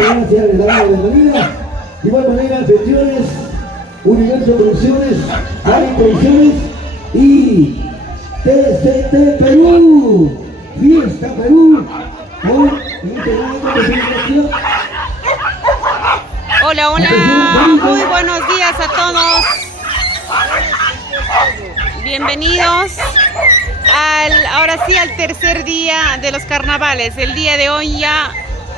gracias, le damos la bienvenida. De igual manera, Pensiones, Universo Producciones, Ari Producciones y TCT Perú, Fiesta Perú, Hola, hola, muy buenos días a todos. Bienvenidos ahora sí al tercer día de los carnavales. El día de hoy ya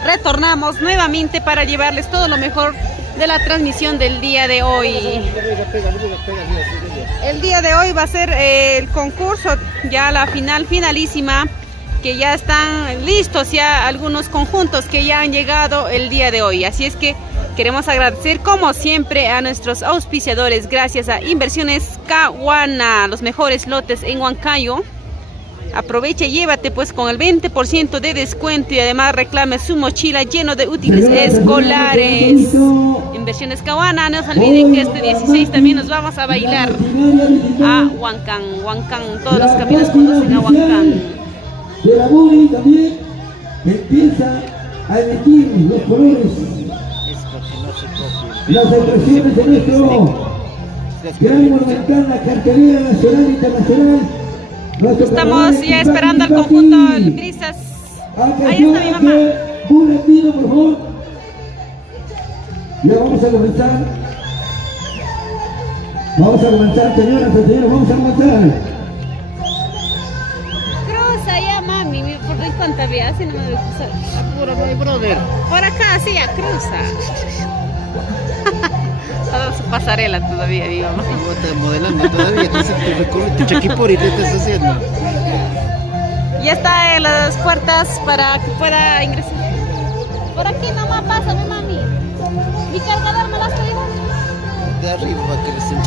retornamos nuevamente para llevarles todo lo mejor de la transmisión del día de hoy. El día de hoy va a ser el concurso, ya la finalísima, que ya están listos ya algunos conjuntos que ya han llegado el día de hoy. Así es que queremos agradecer como siempre a nuestros auspiciadores, gracias a Inversiones Caguana, los mejores lotes en Huancayo. Aprovecha y llévate pues con el 20% de descuento y además reclame su mochila lleno de útiles escolares. Inversiones Caguana, no se olviden que este 16 también nos vamos a bailar a Huancán. Huancán, todos los caminos conducen a Huancán. De la Mori también empieza a emitir los colores, las expresiones de nuestro gran monumental, la cartelera nacional e internacional. Estamos ya esperando al conjunto Brisas. Ahí está mi mamá. Un ratito, por favor. Ya vamos a comenzar. Vamos a comenzar, señoras y señores, vamos a comenzar. Cruza ya, mami, por mi cuenta vía, así no me debe cruzar. Apuro, mi brother. Por acá, sí, ya cruza. Toda su pasarela todavía, mi mamá. Estás modelando todavía, tu recorrido, tu chaquipori, ¿qué estás haciendo? Ya está en las puertas para que pueda ingresar. Por aquí nomás pasa, mi mami. Mi cargador me las traigo. De arriba va a crecer.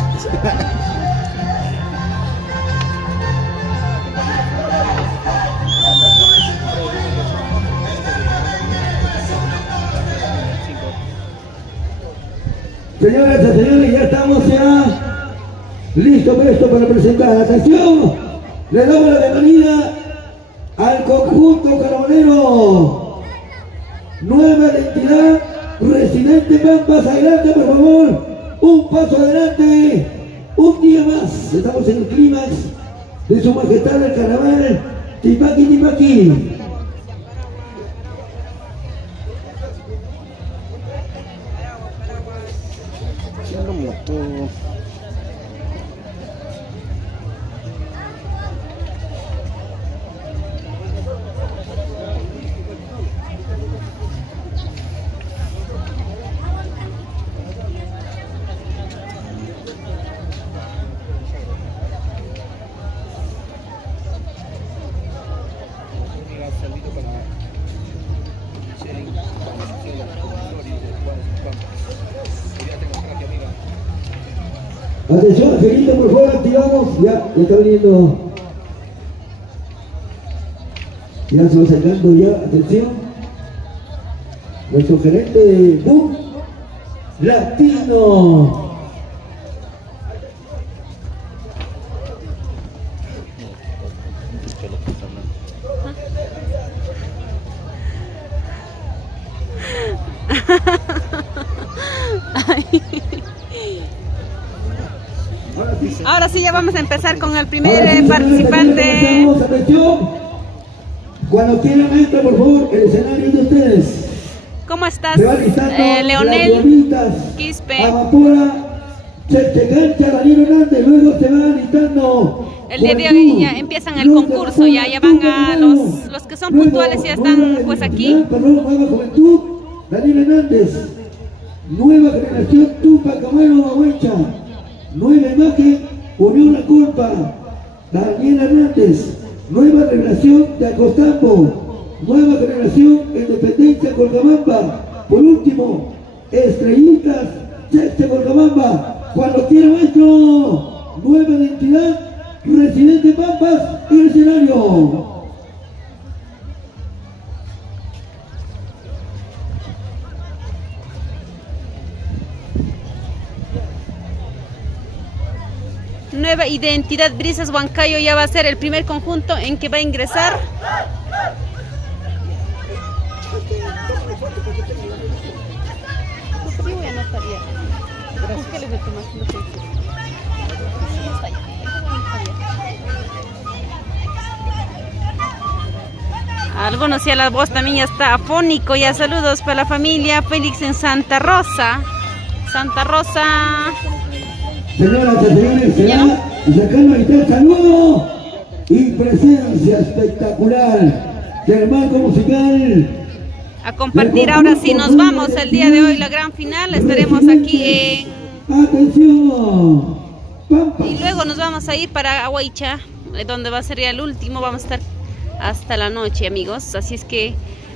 Señoras y señores, ya estamos ya listos, prestos para presentar. Atención, le damos la bienvenida al conjunto carbonero. Nueva identidad, Residente Pampas, adelante por favor, un paso adelante, un día más. Estamos en el clímax de su majestad el carnaval, Tipaqui Tipaqui. Atención, Angelito, por favor, activamos. Ya está viniendo. Ya se va sacando ya, atención. Nuestro gerente de Boom Latino. Ahora sí, ya vamos a empezar con el primer participante. Cuando quieran, entra por favor el escenario de ustedes. ¿Cómo estás, Leonel Quispe? Amapola, Chechegancha, Danilo Hernández, luego se van gritando. El día de hoy ya empiezan el concurso, ya van a los que son puntuales, ya están pues aquí. Nueva Juventud, Danilo Hernández. Nueva generación, Tupac Camaro Huecha. Nueva imagen, Unión La Culpa, Daniel Hernández. Nueva revelación de Acostambo. Nueva generación, Independencia Colcamamba. Por último, Estrellitas, Cheche Colcamamba. Cuando quiera, maestro. Nueva identidad, Residente Pampas y el escenario. Nueva identidad Brisas Huancayo ya va a ser el primer conjunto en que va a ingresar. Algunos ya la voz también ya está afónico. Ya saludos para la familia Félix en Santa Rosa. Santa Rosa. Señoras y señores, será sacando el saludo y presencia espectacular del marco musical. A compartir ahora sí, nos vamos el día de hoy, la gran final. Estaremos aquí en... ¡Atención! Pampa. Y luego nos vamos a ir para Aguaicha, donde va a ser ya el último. Vamos a estar hasta la noche, amigos. Así es que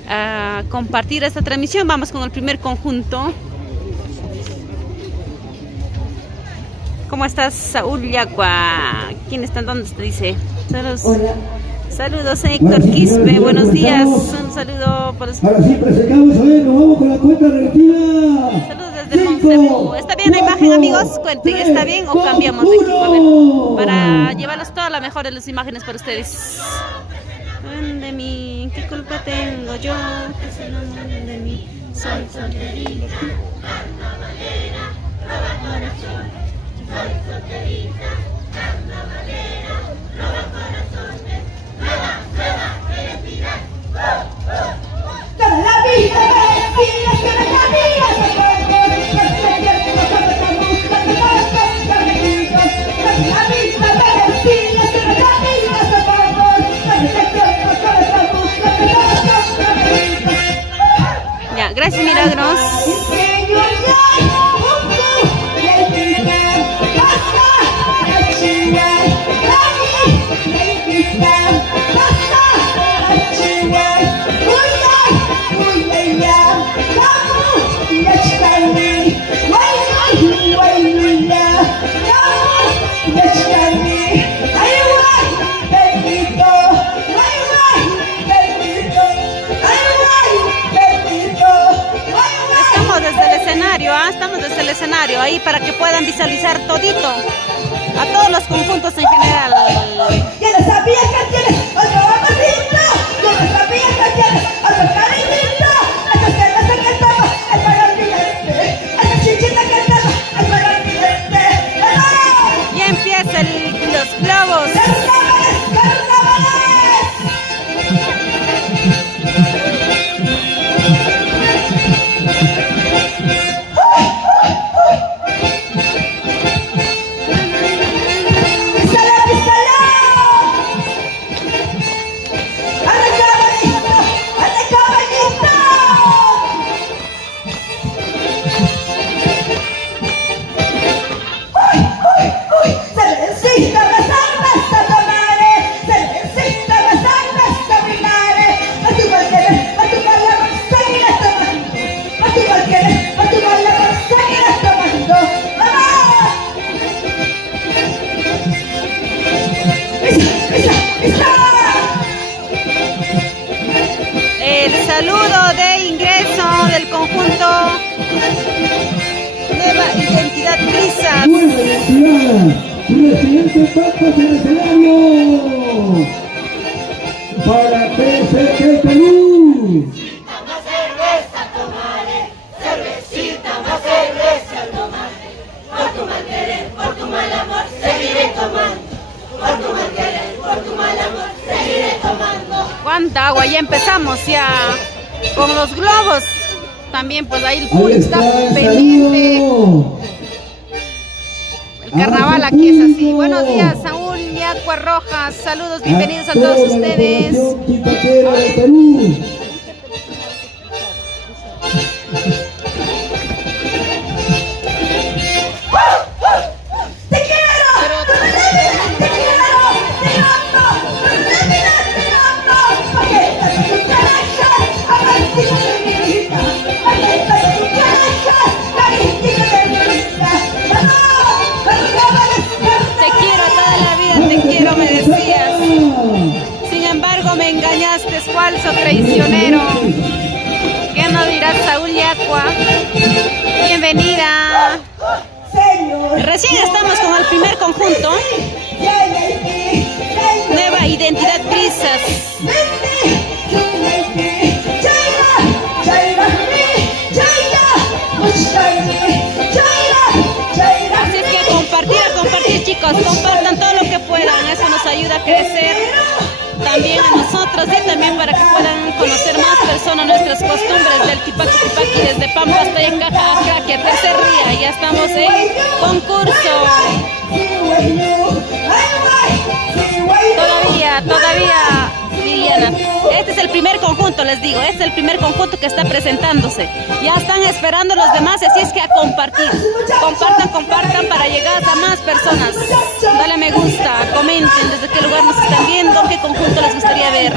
a compartir esta transmisión. Vamos con el primer conjunto. ¿Cómo estás, Saúl Yacua? ¿Quién está? ¿Dónde te dice? Saludos. Hola. Saludos, Héctor Quispe. Buenos días. Un saludo por los... Ahora sí, presentamos a ver, nos vamos con la cuenta reactiva. Saludos desde Monsebu. ¿Está bien la imagen, amigos? Cuenten, ¿está bien o cambiamos de equipo? A ver, para llevarles todas las mejores las imágenes para ustedes. De mí, ¿qué culpa tengo yo? Que se enamoren de mí. Soy solterita. Ya, gracias, Milagros. Estamos desde el escenario ahí para que puedan visualizar todito a todos los conjuntos en general. Yo no sabía que tienes otro amorcito, yo no sabía que tienes otro cariñito, esa cerveza que toma es para olvidarte, esa chichita que toma es para olvidarte. Ya empiezan los globos. ¡Carnavales, carnavales! El saludo de ingreso del conjunto Nueva Identidad Prisas. Nueva identidad. Presidente Papas en el escenario. Para PST Perú. Más cerveza tomare, cervecita, más cerveza tomare. Por tu mal querer, por tu mal amor, seguiré tomando. Por tu mal querer, por tu mal amor, seguiré tomando. ¿Cuánta agua? Ya empezamos ya con los globos. También pues ahí el público está pendiente. El carnaval aquí es así. Buenos días, Saúl Yacua Rojas. Saludos, bienvenidos a todos ustedes. Me engañaste, es falso, traicionero. ¿Qué nos dirás, Saúl Yacua? Bienvenida. Recién estamos con el primer conjunto. Nueva Identidad Prisas. ayuda a crecer también a nosotros y también para que puedan conocer más personas nuestras costumbres del Tipaqui Tipaqui desde Pampa hasta Yacaja, Akraquia, tercer día. Ya estamos en concurso. Todavía, Liliana. Este es el primer conjunto, les digo, este es el primer conjunto que está presentándose. Ya están esperando los demás, así es que a compartir. Compartan para llegar a más personas. Dale me gusta, comenten desde qué lugar nos están viendo, qué conjunto les gustaría ver.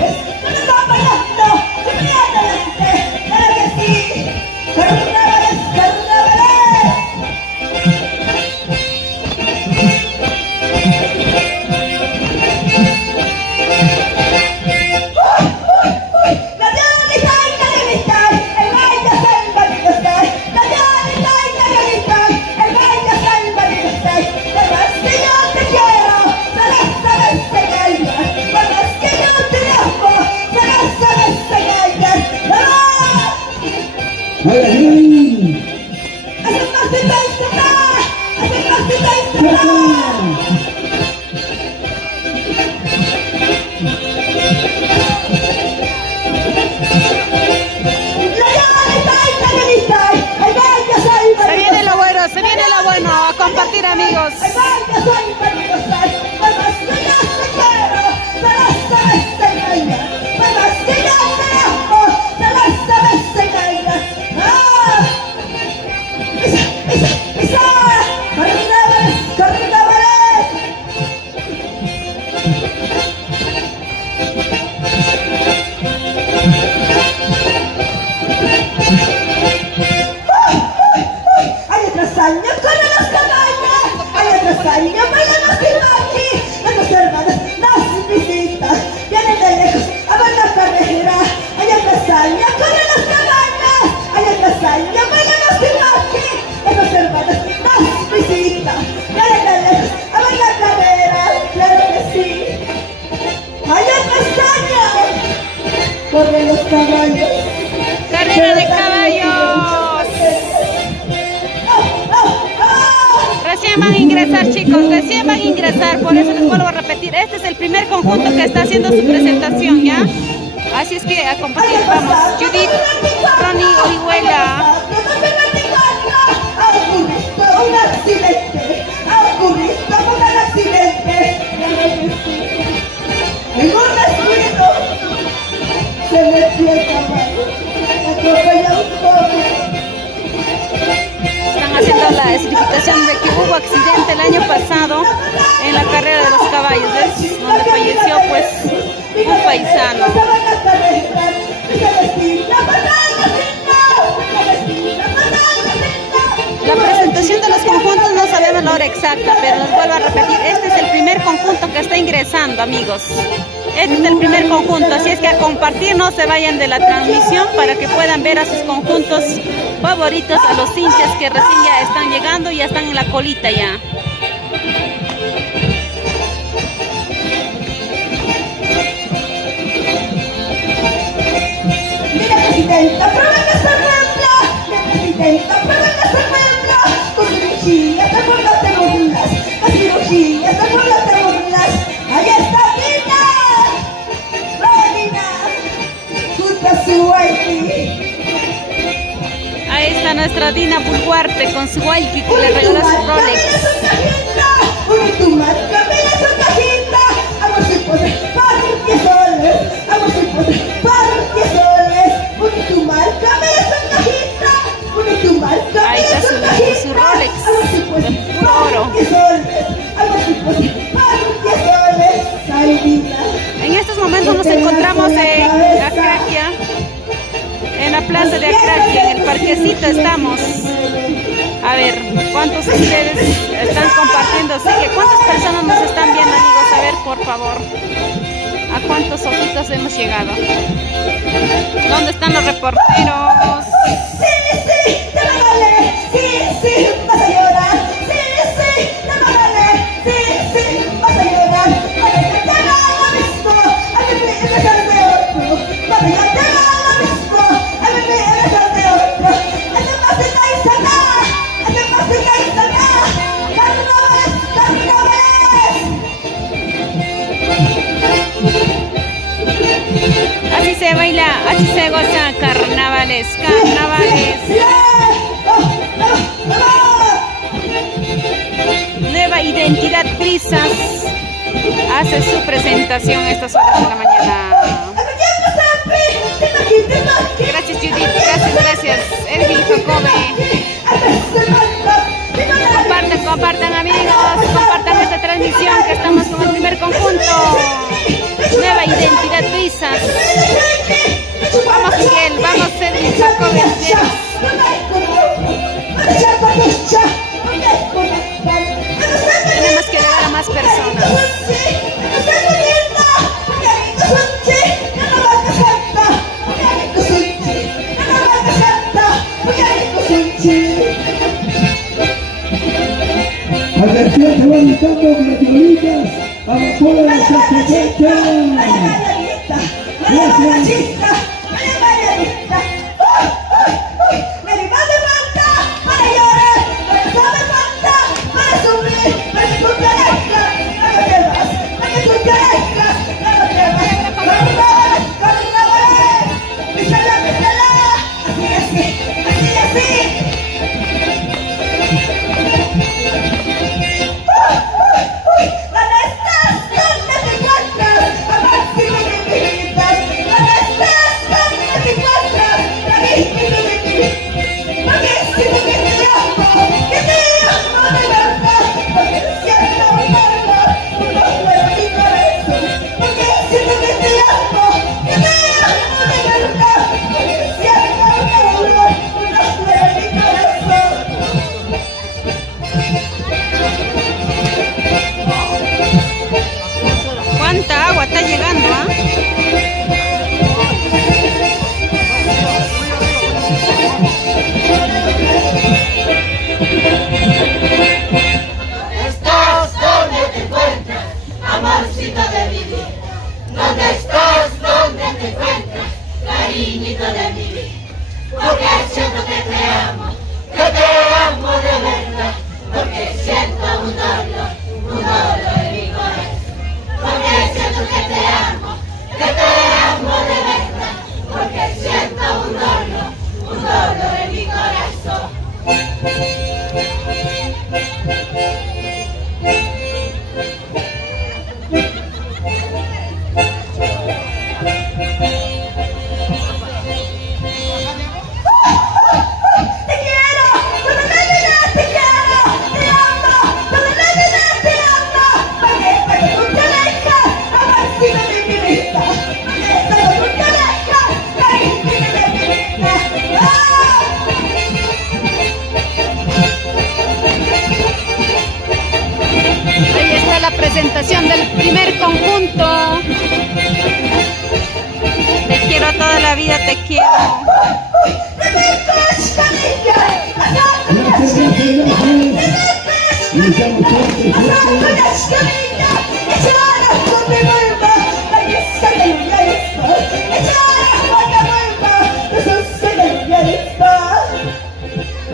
Se viene lo bueno, a compartir, amigos. Corren los caballos. Carrera de caballos. Recién van a ingresar, chicos, recién van a ingresar, por eso les vuelvo a repetir, este es el primer conjunto que está haciendo su presentación, ¿ya? Así es que a compartir, vamos. Judith, Ronnie, Orihuela. Un accidente, un accidente. En un descuido se metió el caballo, atropelló un poco. Están haciendo la escenificación de que hubo accidente el año pasado en la carrera de los caballos, ¿ves? Donde falleció pues un paisano. La presentación de los conjuntos no sabemos la hora exacta, pero les vuelvo a repetir, este es el primer conjunto que está ingresando, amigos. Este es el primer conjunto, así es que a compartir, no se vayan de la transmisión para que puedan ver a sus conjuntos favoritos, a los hinchas que recién ya están llegando y ya están en la colita ya. Mira, presidenta, prueba que se rembla. Mira, presidenta, prueba que se rembla. Con cirugía, te burlas, te burlas. Con cirugía, te burlas, te burlas. Ahí está Dina. Junto a su Waiki. Ahí está nuestra Dina Buluarte con su Waiki que le regaló su Rolex. Ahí está su Rolex, puro oro. En estos momentos nos encontramos en Akraquia, en la plaza de Akraquia, en el parquecito estamos. A ver, ¿cuántos de ustedes están compartiendo? Sigue, ¿cuántas personas nos están viendo, amigos? A ver, por favor, ¿a cuántos ojitos hemos llegado? ¿Dónde están los reporteros? Vas a llorar, vas a llorar, para que te haga lo mismo, a mí me dejar de otro, para que te haga lo mismo, a mí me dejar de otro, además de carnavales, Se goza carnavales, carnavales. Nueva identidad Brisas hace su presentación a estas horas de la mañana. Gracias Judith, gracias Erwin Jacobe. Compartan amigos, compartan esta transmisión que estamos con el primer conjunto. Nueva identidad Brisas. Vamos Miguel, vamos Erwin Jacobe. Tenemos que llegar a más personas. Atención, se van gritando las violitas, amapola de Chachachacha. Gracias. ¿Cuánta agua está llegando, ah? ¿Estás donde te encuentras, amorcito de mi vida? ¿Dónde estás? ¿Dónde te encuentras, cariñito de mi vida? Porque siento que te amo de verdad, porque siento un dolor en mi corazón. Porque siento que te amo de verdad, porque siento un dolor en mi corazón. Ahí está la presentación del primer conjunto. Te quiero toda la vida, te quiero.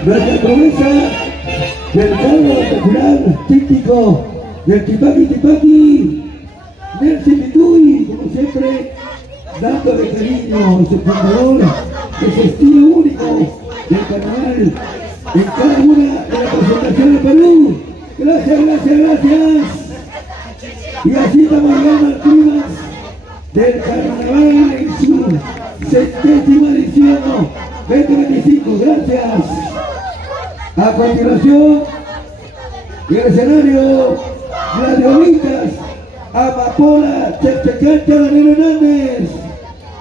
Nuestra promesa del cargo popular típico del Tipaqui Tipaqui, Nelson Pituy, como siempre, dándole cariño a su fundador, ese estilo único del carnaval en cada una de las presentaciones de Perú. Gracias. Y así estamos llegando al clima del carnaval en su 70ª edición 2025. Gracias. A continuación, y el escenario, las violitas, Amapola, Chachachacha, Daniel Hernández,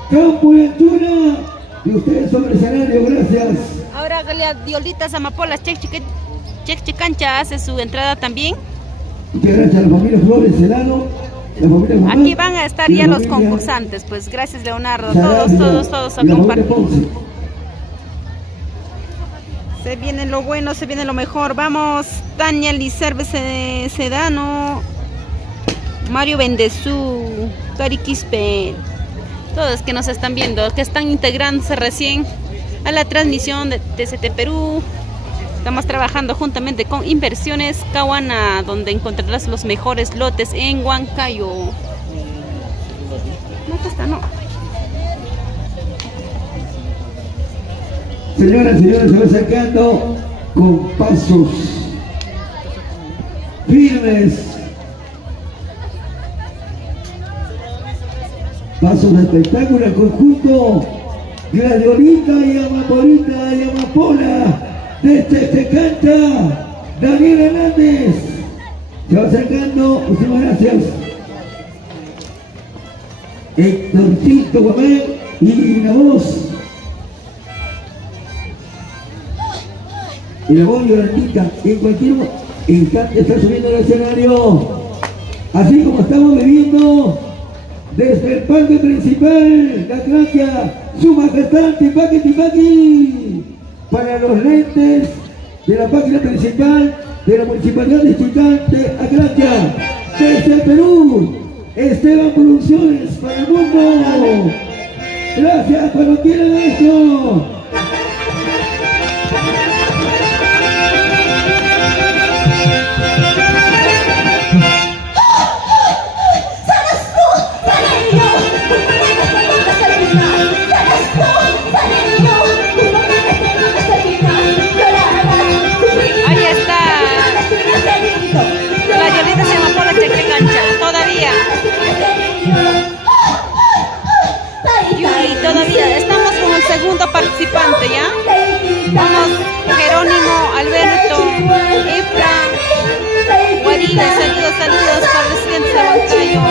Campo y Antuna, y ustedes sobre el escenario, gracias. Ahora las violitas amapolas Chechicancha hace su entrada también. Muchas gracias a la familia Flores Celano, la familia Guzmán, Aquí van a estar y ya la los familia concursantes, pues gracias Leonardo, Sarabia, todos a y la familia compartir. Ponce. Se viene lo bueno, se viene lo mejor. Vamos, Tania Licerbe Sedano, Mario Bendezú, Cari Quispe, todos que nos están viendo, que están integrándose recién a la transmisión de TCT Perú. Estamos trabajando juntamente con Inversiones Cahuana, donde encontrarás los mejores lotes en Huancayo. No, acá está, no. Señoras y señores, se va acercando con pasos firmes, pasos de espectáculo al conjunto Gladiolita y Amapolita y Amapola desde este cancha. Daniel Hernández se va acercando, muchísimas gracias. Héctorcito Guamén y la voz. Y la voz Yolandita, en cualquier instante está subiendo al escenario. Así como estamos viviendo desde el parque principal, la Atlántida, su majestad Tipaqui Tipaqui, para los lentes de la página principal de la Municipalidad Distrital de Atlántida, desde Perú, Esteban Producciones para el mundo. Gracias cuando quieran esto. Ahí está. La Yolita se llama Pola Cheque Cancha. Todavía. Yuri, todavía. Estamos con el segundo participante, ¿ya? Vamos, Jerónimo, Alberto, Efra, Guarina, saludos para el presidente Sabancayo.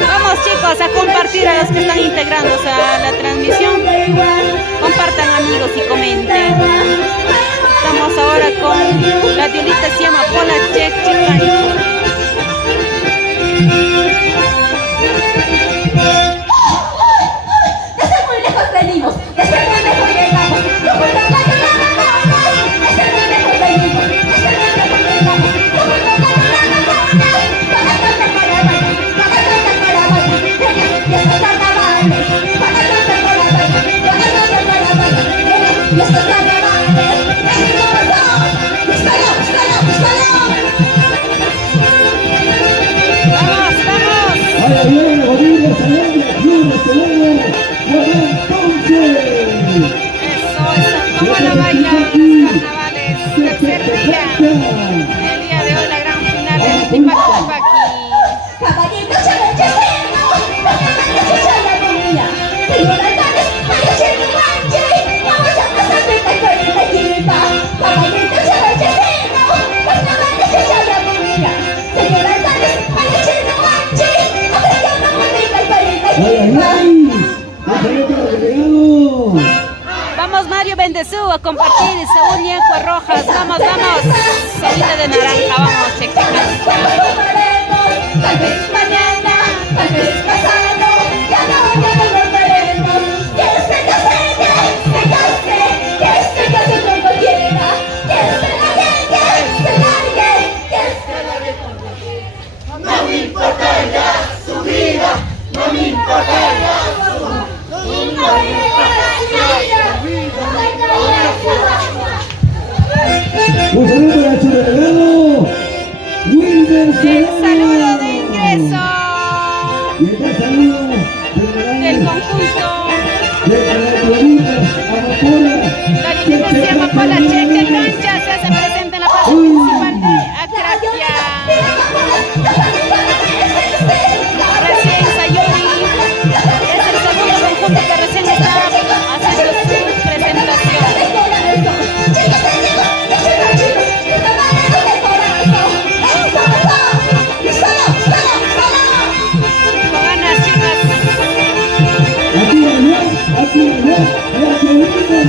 Vamos chicos a compartir a los que están integrándose a la transmisión. Compartan amigos y comenten. Estamos ahora con la Diolita se llama Pola Cheque Cancha. Desde muy lejos venimos, desde muy lejos llegamos. Como un gallo la bajamos. Desde muy lejos venimos, desde muy lejos llegamos. Como un gallo la bajamos. Para cantar caravanas, para cantar caravanas. Y estos carnavales, para cantar caravanas, para cantar caravanas. Y estos carnavales, Vamos, vamos. Ahora viene Bolivia, Salambia, Club Celebra, Guamán Ponce. Eso. ¿Cómo lo bailan los carnavales? Tercer día. El día de hoy la gran final del Tipaqui. caballito chavecheceno, caballito chayabunía. Señor alcaldes, mayochino manche, vamos a pasar de cacorita chipa. Caballito chavecheceno, caballito chayabunía. Señor alcaldes, mayochino manche, apreciando bonita cacorita chipa. Vamos Mario Bendezú a compartir Saúl Ñecua Rojas. Vamos. Solita de naranja, vamos, Cheque Cancha. Tal vez mañana, tal vez pasado, ya no nos veremos. Que se case, que se case con cualquiera, que se largue, que se largue con cualquiera. No me importa ya su vida, no me importa ya su vida. Un saludo para su delegado, Wilmer El saludo de ingreso Y este saludo del conjunto. de las Gladiolitas, Amapola. La Diolita se llama Pola Cheque Cancha. Se hace presente en la plaza municipal de Acracia. Recién Sayuri es el segundo conjunto que recién está haciendo su presentación. Con ganas, chicas. Aquí, las Gladiolitas.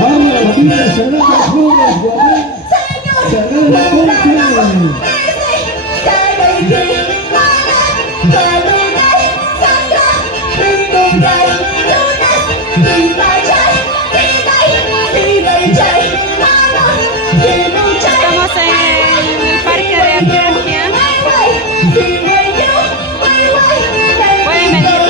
Vamos, la familia Salambia, Flores, Guamán, Salambia, Ponce. Estamos en el parque de Acracia. Pueden venir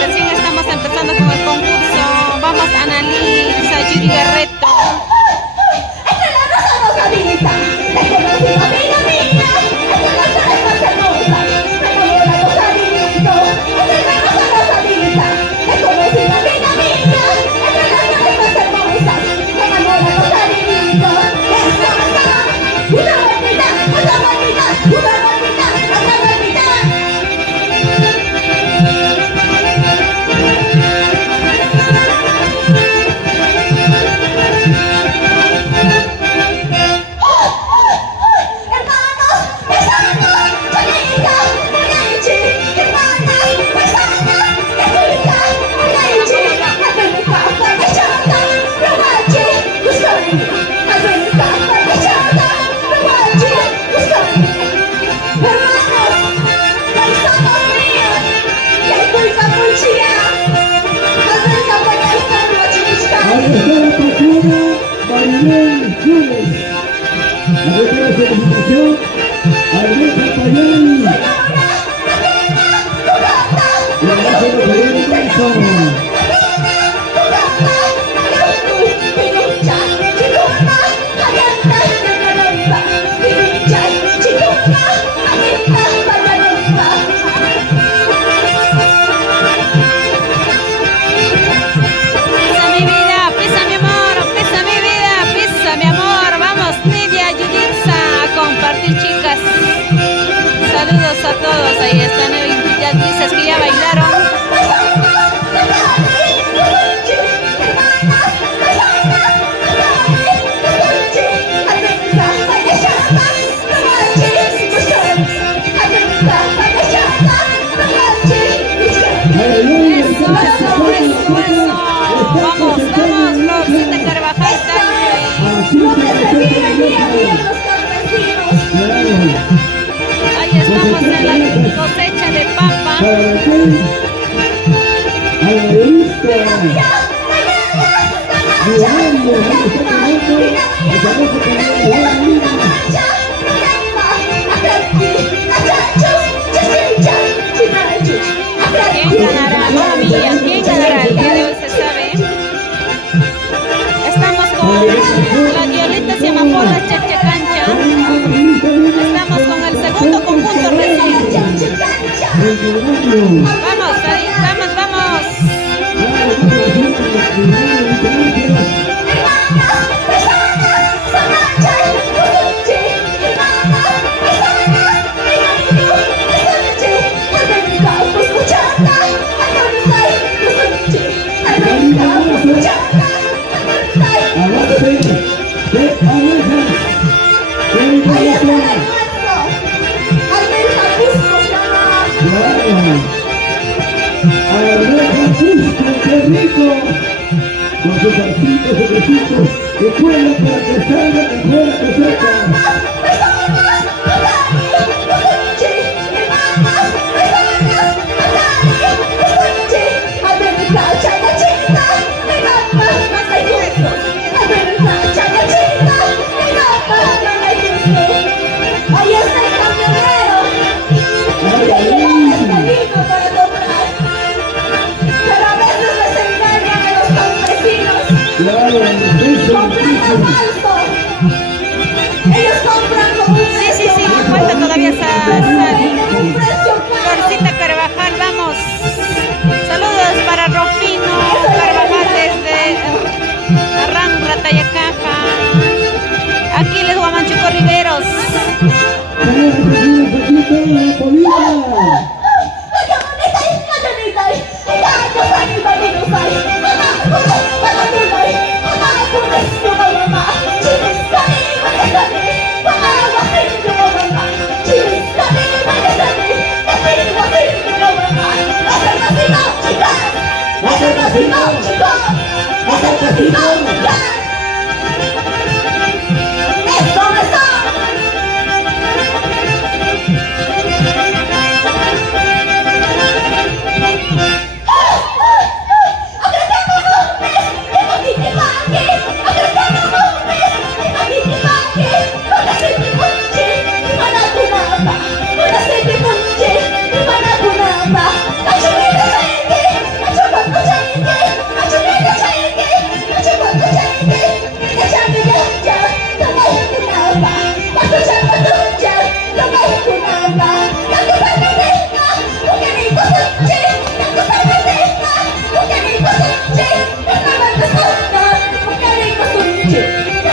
la patrona Marilén Flores. Aquí la felicitación a Alberto Payán. Y a la señora Marilén Pisa mi vida, pisa mi amor, pisa mi vida, pisa mi amor. Vamos, Nidia, Yulitza, a compartir, chicas. Saludos a todos. Ahí están ya dices que ya bailaron. Eso, eso, eso, eso. Vamos, vamos, Rosita Carvajal está ahí estamos en la cosecha de papa. ¿Quién ganará? No, amiga, ¿quién ganará? El día de hoy se sabe. Estamos con la Violeta Ciamapola Chachacancha. Estamos con el segundo conjunto recién. Vamos, ahí, vamos, vamos. Con sus arcitos, sus besitos, que cuelgan para que salga mejor la cosecha. Ahí está el camionero. Para comprar. Pero a veces les engañan a los campesinos. Claro, eso. Comprando falso. Ellos compran con un Sí, sí, precio sí, bajo. falta todavía Venden un precio caro. Florcita Carvajal, vamos. Saludos para Rufino Carvajal desde Arranca, Tayacaja. Aquí les Guamanchuco Riveros.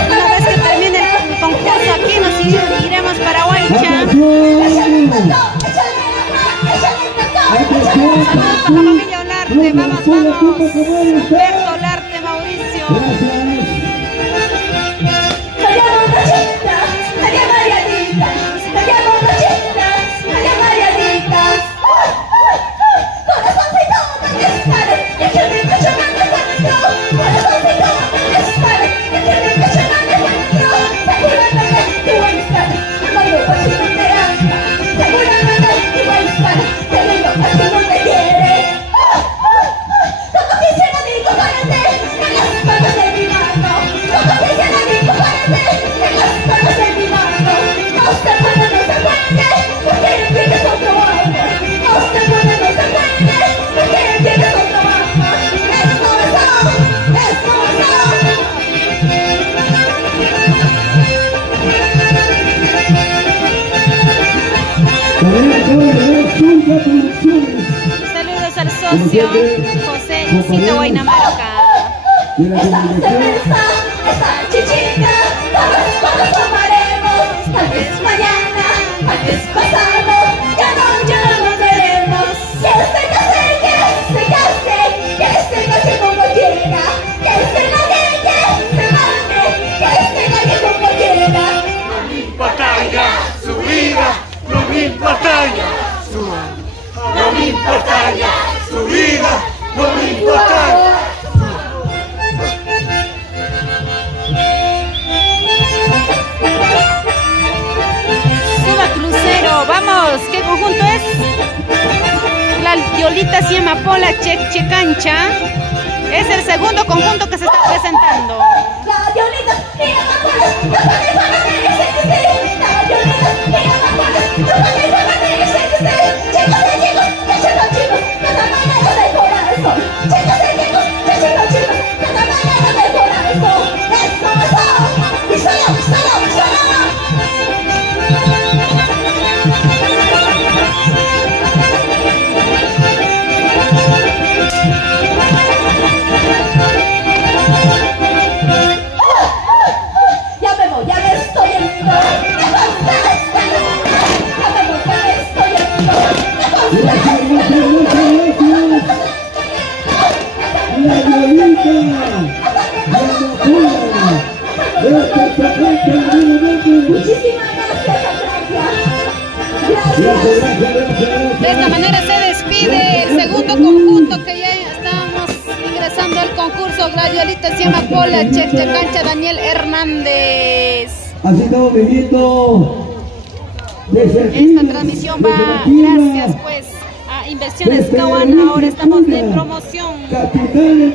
Una vez que termine el concurso aquí nos iremos para Huaycha. Saludos a la familia Olarte, vamos, vamos. Humberto Olarte, Mauricio. socio José Cito Guaynamaroca. De la Esta comunicación. cerveza, esta chichita, todos tomaremos. Tal vez mañana, tal vez pasado, ya no nos veremos. Que se case como quiera. Que se nadie, que se mate, que como quiera. No me importa ya su vida, no me importa ya su alma. No me importa ya su vida, no me importa ya. Suba Crucero, vamos, ¿qué conjunto es? La Yolita se llama Pola Cheche Cancha. Es el segundo conjunto que se está presentando. La Diolita, me llama por los ya me estoy yendo. La Violita, la Amapola, esta chacacha, Muchísimas gracias, Gracias. De esta manera se despide el segundo conjunto que ya estamos ingresando al concurso. La Yolita se llama Pola Cheche Cancha Daniel Hernández. Así estamos viviendo Esta transmisión va gracias pues a Inversiones Caguana. Ahora estamos de promoción.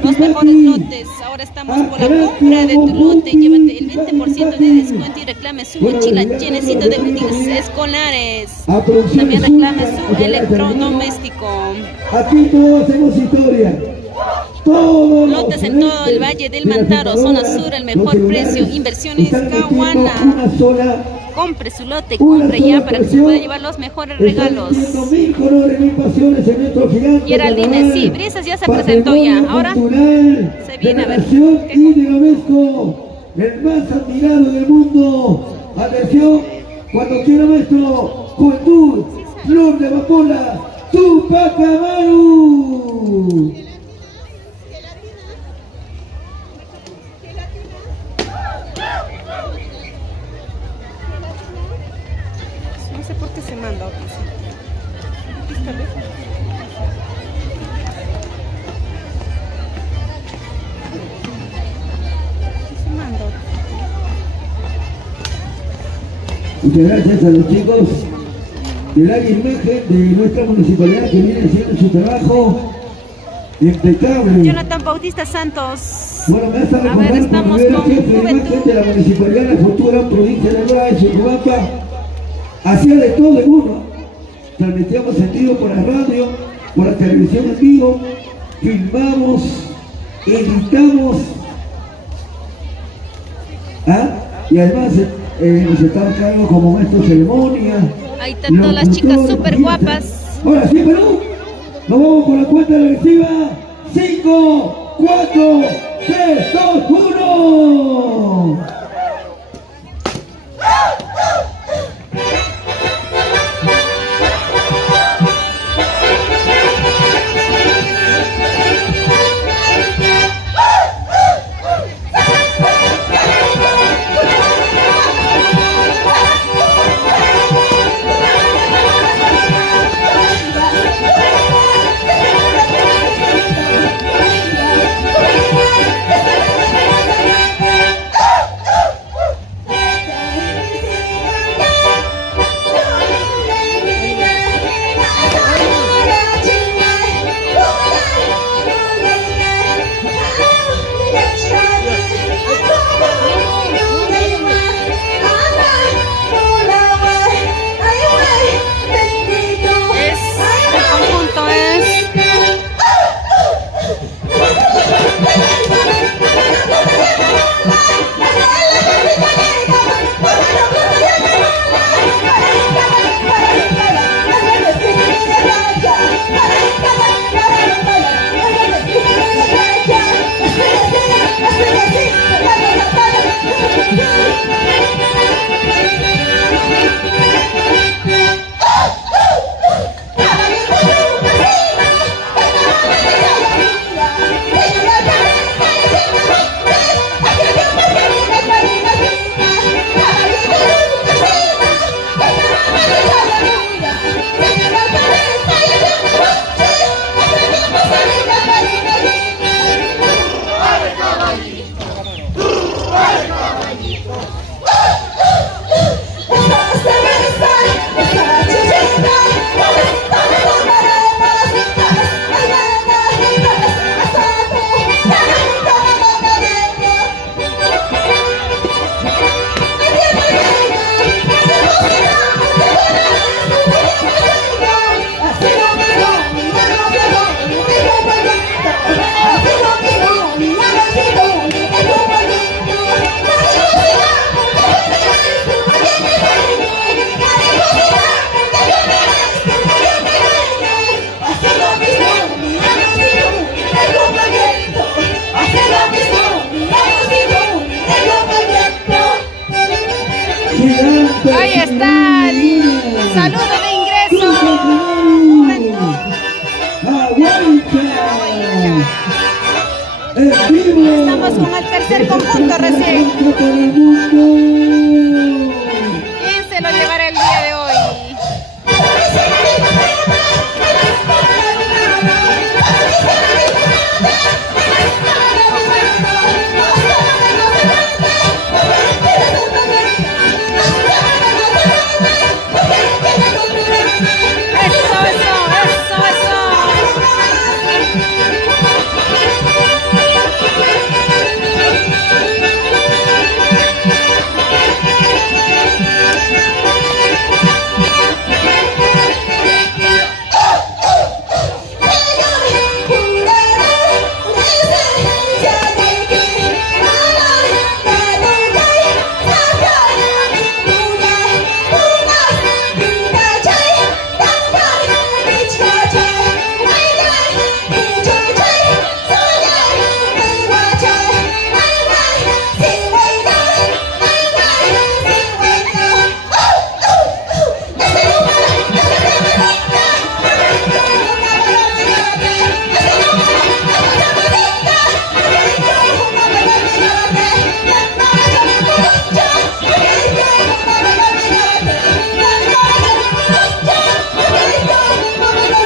Los mejores lotes. Ahora estamos por la compra de tu lote. Llévate el 20% de descuento y reclame su mochila llenecita de útiles escolares. También reclame su electrodoméstico. Aquí todos hacemos historia. Lotes en todo el Valle del Mantaro, zona sur, el mejor precio. Inversiones Caguana. Compre su lote, compre ya para que se pueda llevar los mejores regalos. Geraldine, sí, Brisas ya se presentó ya. Ahora se viene a ver. El más admirado del mundo. Atención, cuando quiera nuestro Juventud, Flor de Amapola, Tupac Amaru. No sé por qué se manda otro. Muchas gracias a los chicos del área imagen de nuestra municipalidad que vienen haciendo su trabajo impecable. Jonathan Bautista Santos. Bueno, me hace A ver, recordar estamos cuando era con jefe de imagen Juventud. de la municipalidad de la futura provincia de Nueva Chuquimaca. Hacía de todo en uno. Transmitíamos en vivo por la radio, por la televisión en vivo, filmamos, editamos. Y además nos estaba cargo como maestro de ceremonia. Ahí están todas las chicas súper guapas. Ahora sí, Perú. Nos vamos con la cuenta regresiva. 5, 4, 3, 2, 1. En vivo. Estamos con el tercer conjunto recién. Para el mundo. ¿Quién se lo llevará el día de hoy? Eso, eso, eso, eso.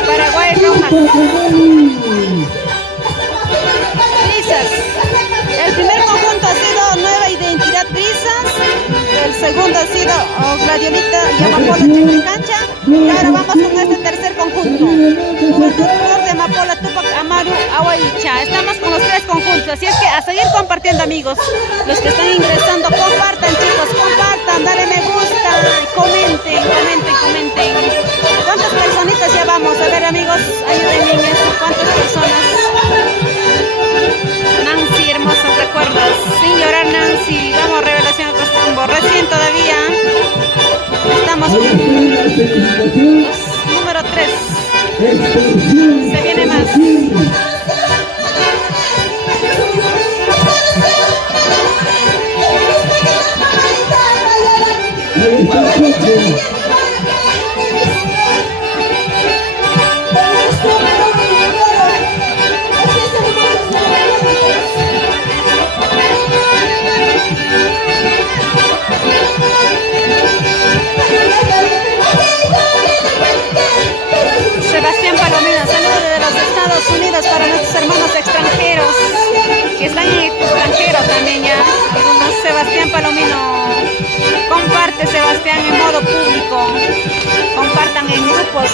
Paraguay Rojas. Brisas. El primer conjunto ha sido Nueva Identidad Brisas. El segundo ha sido Gladiolita y Amapola Chaquicancha. Y ahora vamos con este tercer conjunto. Juventud Flor de Amapola, Tupac Amaru, Aguaicha. Estamos con los tres conjuntos. Así es que a seguir compartiendo, amigos. Los que están ingresando, compartan, chicos, compartan, dale me gusta, comenten, comenten, comenten. ¿Cuántas personitas ya vamos? A ver, amigos, ayúdenme en eso. ¿Cuántas personas? Nancy, hermosos recuerdos. Sin llorar, Nancy. Vamos, Revelación a Costumbo. Recién todavía. Estamos con número 3. Se viene más. Sebastián Palomino, saludos desde los Estados Unidos para nuestros hermanos extranjeros que están en el extranjero también ya. Algunos. Sebastián Palomino, comparte, Sebastián, en modo público, compartan en grupos.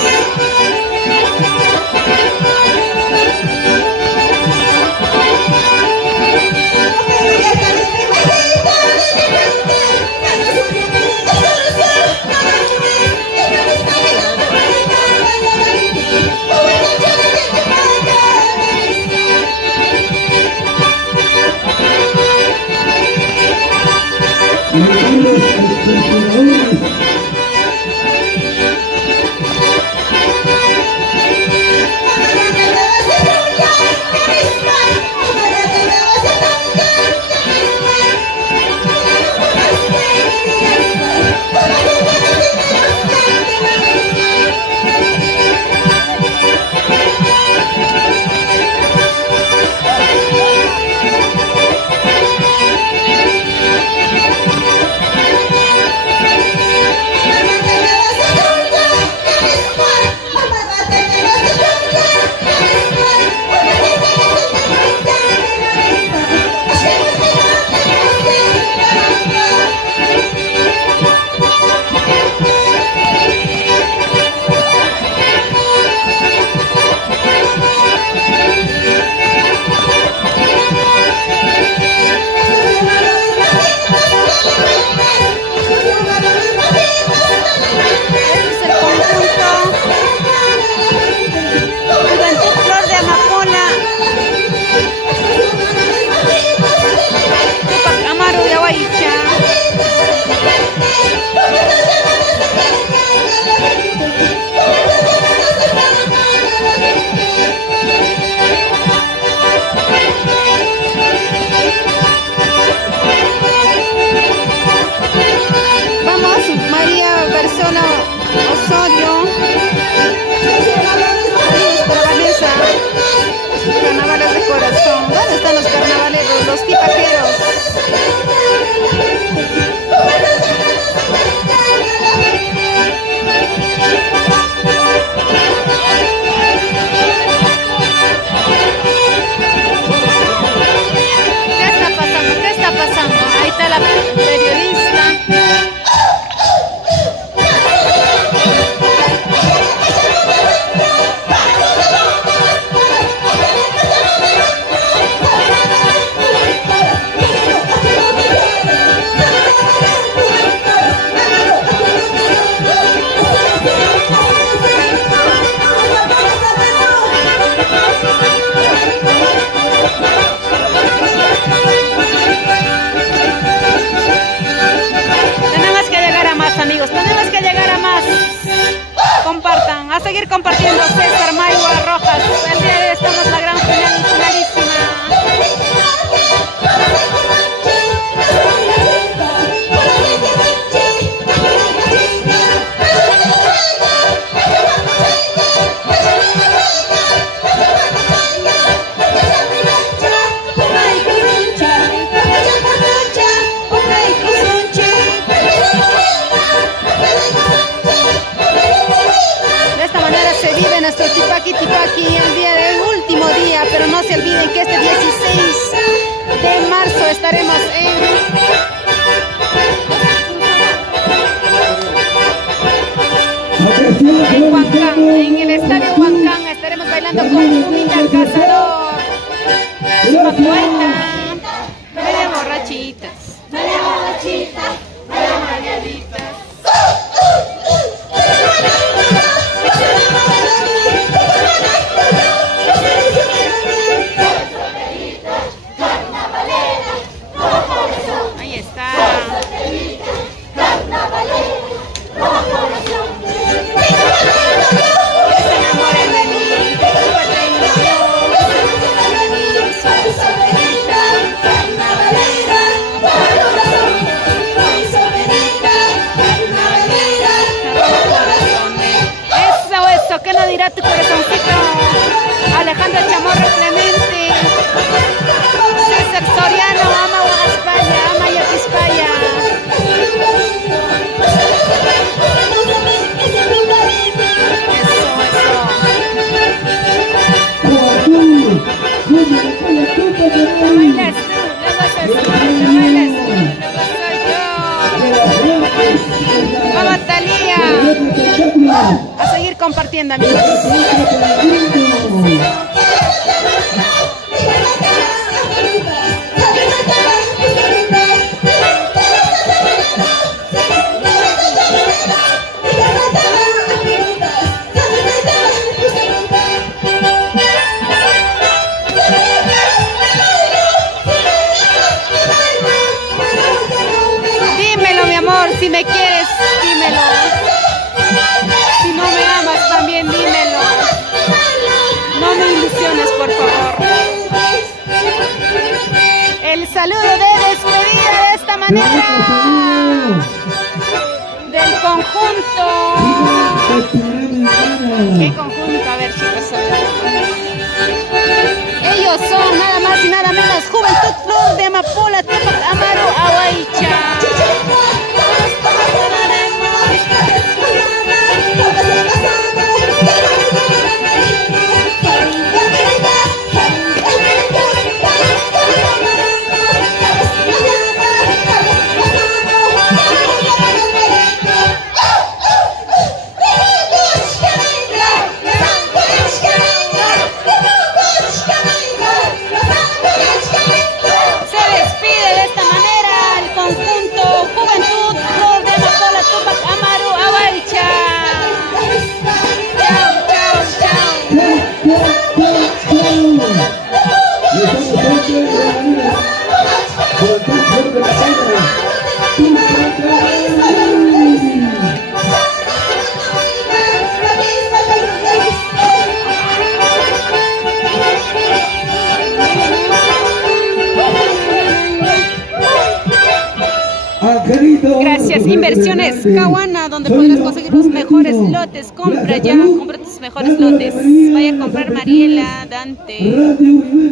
están los carnavaleros, los tipaqueros. ¿Qué está pasando? ¿Qué está pasando? Ahí está la periodista. Amigos, tenemos que llegar a más. Compartan, a seguir compartiendo. César Maigua Rojas. El día de hoy estamos en la gran final, finalísima. Nuestro Tipaqui el día del último día, pero no se olviden que este 16 de marzo estaremos en Huancán, en el estadio Huancán. Estaremos bailando con Humita Cazador, Zumba Cuenta, media borrachitas, media mañanitas. Ahí está. Se enamoren de mí. Eso, ¿qué no dirá tu corazoncito? Alejandro Chamorro Clemente. César Soriano, ama Guadaspaya, ama Yaquispaya. Lo bailas tú, luego soy yo, lo bailas tú, luego soy yo. Vamos, Talía. A seguir compartiendo, amigos. Si me quieres, dímelo. Si no me amas, también dímelo. No me ilusiones, por favor. El saludo de despedida de esta manera del conjunto. ¿Qué conjunto? A ver, chicos. Ellos son nada más y nada menos Juventud Flor de Amapola, Tupac Amaru, Aguaycha. Gracias, Inversiones Cahuana, donde donde podrás conseguir los mejores lotes. Compra ya, compra tus mejores lotes. Vaya a comprar Mariela, Dante.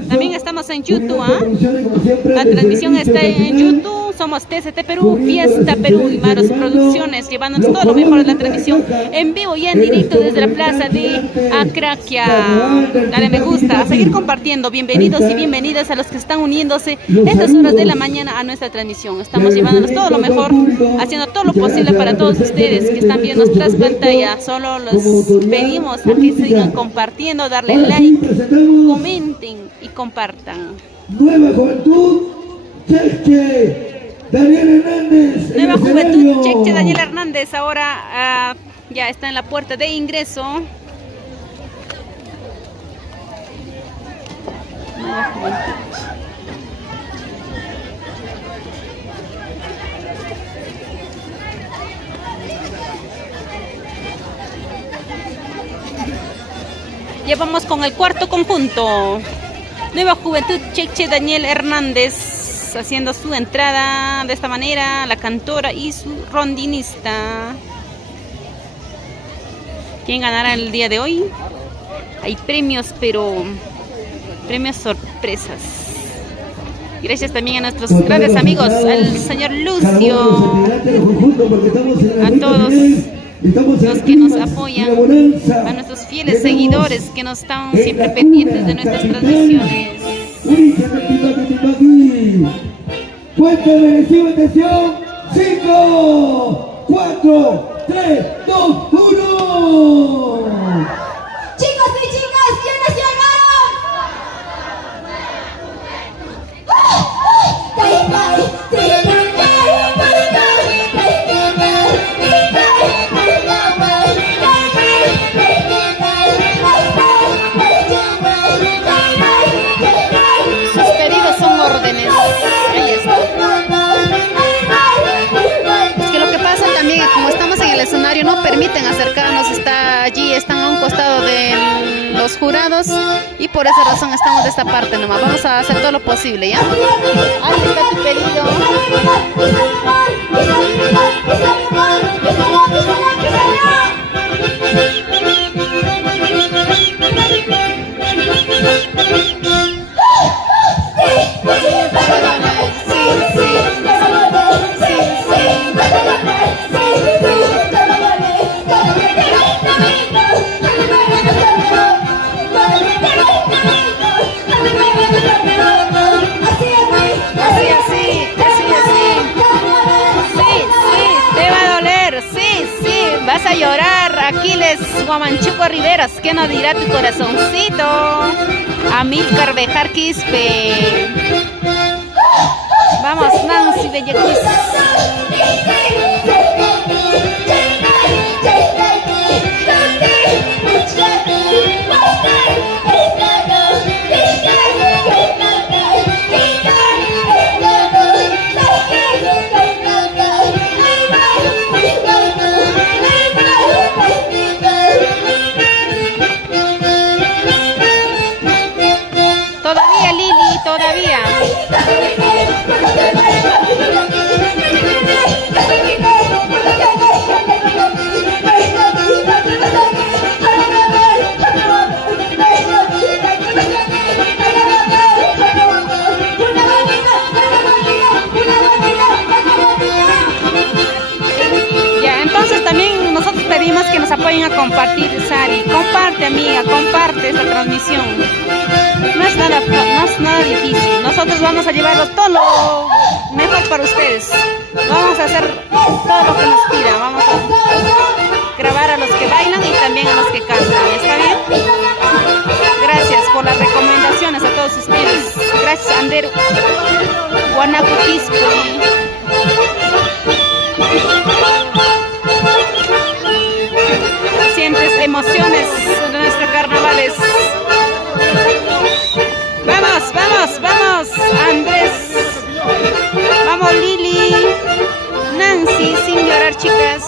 También estamos en YouTube, ¿ah? La transmisión está en YouTube. Somos TCT Perú, Fiesta Perú y Maros Producciones, llevándonos todo lo mejor de la transmisión en vivo y en directo desde la plaza de Acraquia. Dale me gusta, a seguir compartiendo. Bienvenidos y bienvenidas a los que están uniéndose estas horas de la mañana a nuestra transmisión. Estamos llevándonos todo lo mejor, haciendo todo lo posible para todos ustedes que están viendo nuestras pantallas. Solo los pedimos a que sigan compartiendo, darle like, comenten y compartan. Nueva Juventud, Cheche Daniel Hernández. Nueva Juventud, Cheche Daniel Hernández, ahora ya está en la puerta de ingreso. Nueva Juventud. Ya vamos con el cuarto conjunto. Nueva Juventud, Cheche Daniel Hernández haciendo su entrada de esta manera, la cantora y su rondinista. ¿Quién ganará el día de hoy? Hay premios, pero premios sorpresas. Gracias también a nuestros grandes amigos, al señor Lucio, a todos los que nos apoyan, a nuestros fieles seguidores que nos están siempre pendientes de nuestras transmisiones. Cuenta regresiva, atención, 5, 4, 3, 2, 1. Chicos y chicas, ¿quiénes llegaron? Sus pedidos son órdenes. Ahí está. Es que lo que pasa también es como estamos en el escenario, no permiten acercarnos, allí están a un costado de los jurados y por esa razón estamos de esta parte nomás. Vamos a hacer todo lo posible, ¿ya? Ahí está tu pedido. Vas a llorar, Aquiles Guamanchuco Riveras, ¿qué nos dirá tu corazoncito? Amílcar Bejar Quispe. Vamos, Nancy Bellacuz. Todavía, Lili, todavía. Ya, entonces también nosotros pedimos que nos apoyen a compartir, Sari. Comparte, amiga, comparte esta transmisión. No es nada difícil. Nosotros vamos a llevarlo todo lo mejor para ustedes. Vamos a hacer todo lo que nos pida. Vamos a grabar a los que bailan y también a los que cantan. ¿Está bien? Gracias por las recomendaciones a todos ustedes. Gracias, Ander Guanaco Quispe. Sientes emociones de nuestros carnavales. Vamos, vamos, vamos, Andrés. Vamos, Lili. Nancy, sin llorar, chicas.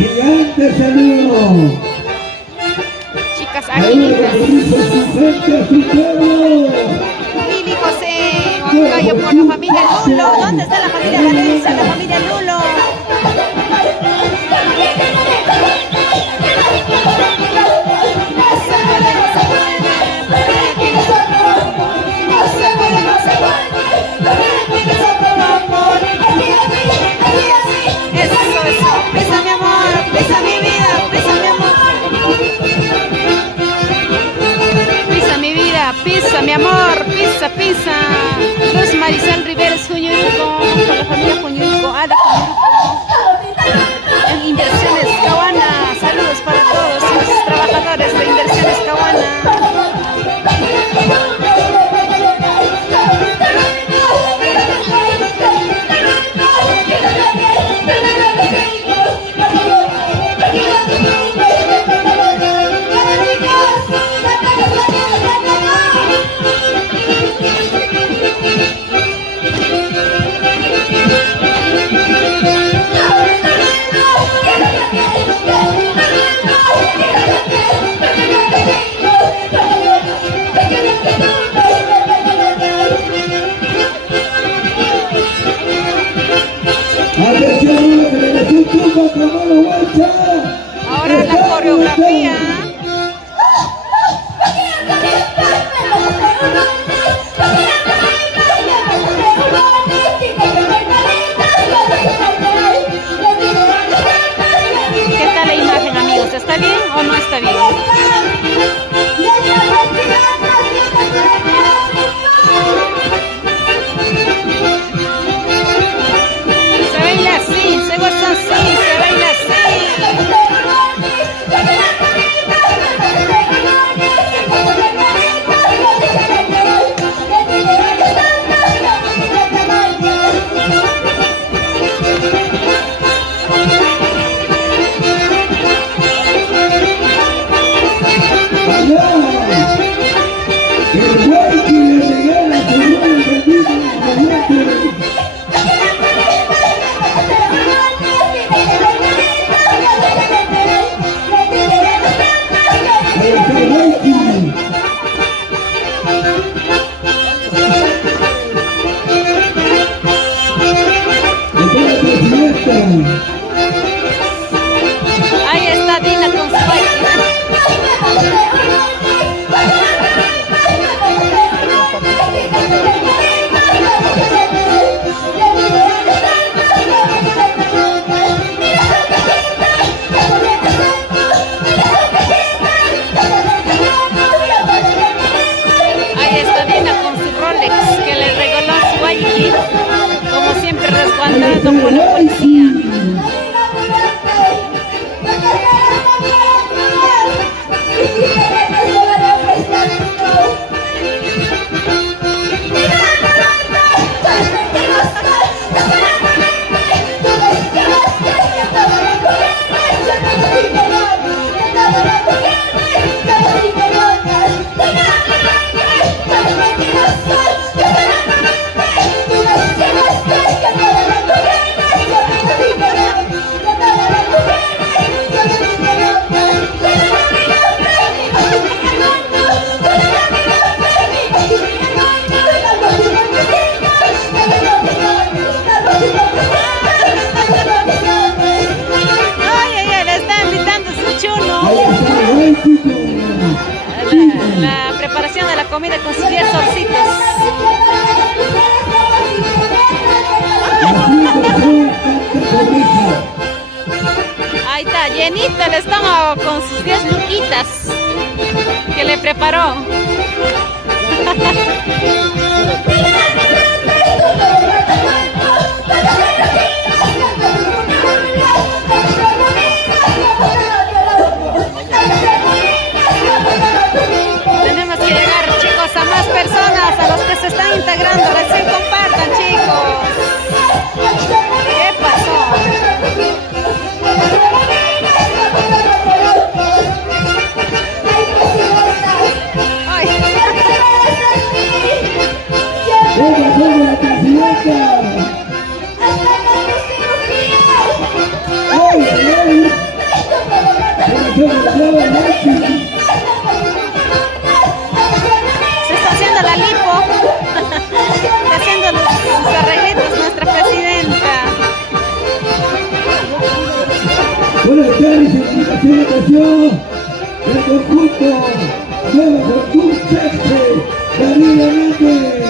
Gigante saludo. Chicas A uno agilitas. que dice su gente, su pueblo. Lili José Huancayo por la familia Lulo. ¿Dónde está la familia Valencia? La familia Lulo. Eso. Pisa mi amor, pisa mi vida, pisa mi amor. Pisa mi vida, pisa mi amor, pisa. Luz Marisol Riveros Juñuruco, con la familia Juñuruco, de Juñuruco. En Inversiones Caguana, saludos para todos los trabajadores de Inversiones Caguana. Atención, que le metió un tumbo con mano guacha. Ahora la coreografía. ¿Qué tal la imagen, amigos? ¿Está bien o no está bien? Se baila así, se goza así, se baila así. El güey que le regala su mano bendita a la gente. Ahí está el Waiki. Está la presidenta. Ahí está Dina con su baile. Ahí está Dina con su Rolex que le regaló su Waiki, como siempre resguardado por la policía. Le está invitando su chuno. Ahí está el Waiki con La preparación de la comida con sus 10 solcitos. Ahí está, llenita el estómago con sus 10 luquitas que le preparó. Tenemos que llegar, chicos, a más personas, a los que se están integrando. Recién compartan, chicos. ¿Qué pasó? Ay. Se está haciendo la lipo. Está haciendo los arreglitos nuestra presidenta. Buenas tardes, en ocasión, el conjunto Nueva Fortuna Cheche, Daniel Hernández.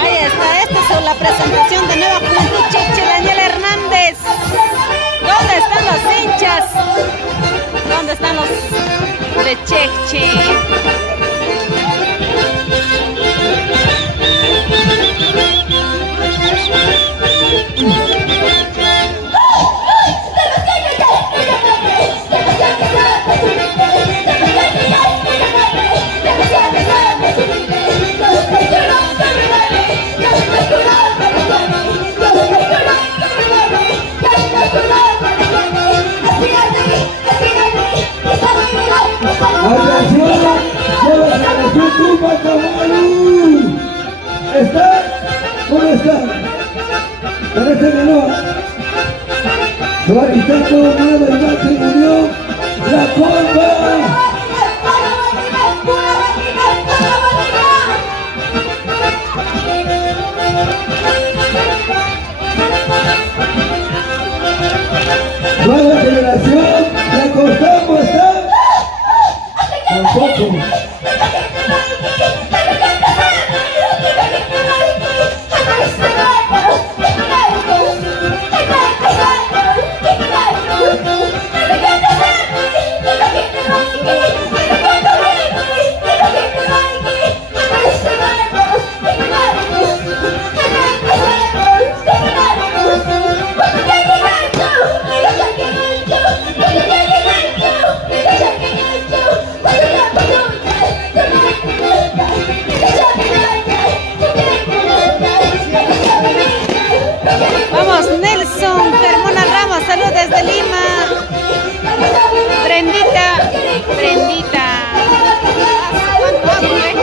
Ahí está, esta es la presentación de Nueva Juventud Cheche, Daniel Hernández. ¿Dónde están los hinchas? ¿Dónde están los de Cheche? Atención, Nueva Generación Tupac Amaru. ¿Está? ¿Cómo está? Parece que no. Se va quitando nueva imagen, unión, la comba. Nueva generación, la costamos, ¿está? Tampoco. Vamos, Nelson Carmona Ramos, salud desde Lima. Brendita, Brendita. ¿Cuánto hambre?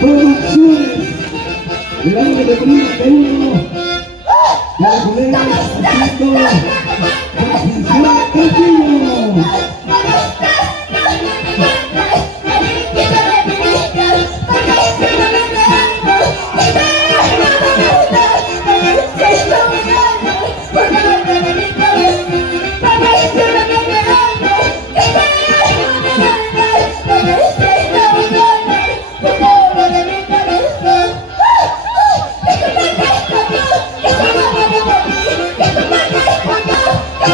Producciones del año de 2021 de la colega haciendo la función Castillo.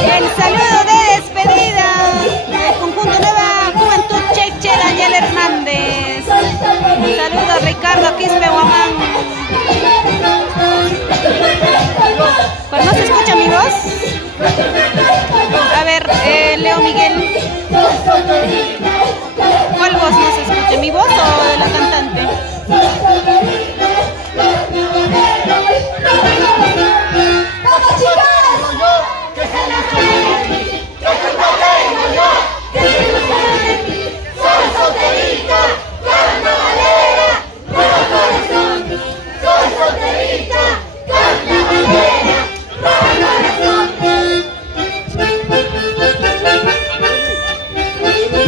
El saludo de despedida del conjunto Nueva Juventud Cheche, Daniel Hernández. Saludos a Ricardo Quispe Guamán. ¿Pero no se escucha mi voz? A ver, Leo Miguel. ¿Cuál voz no se escucha? ¿Mi voz o de la cantante?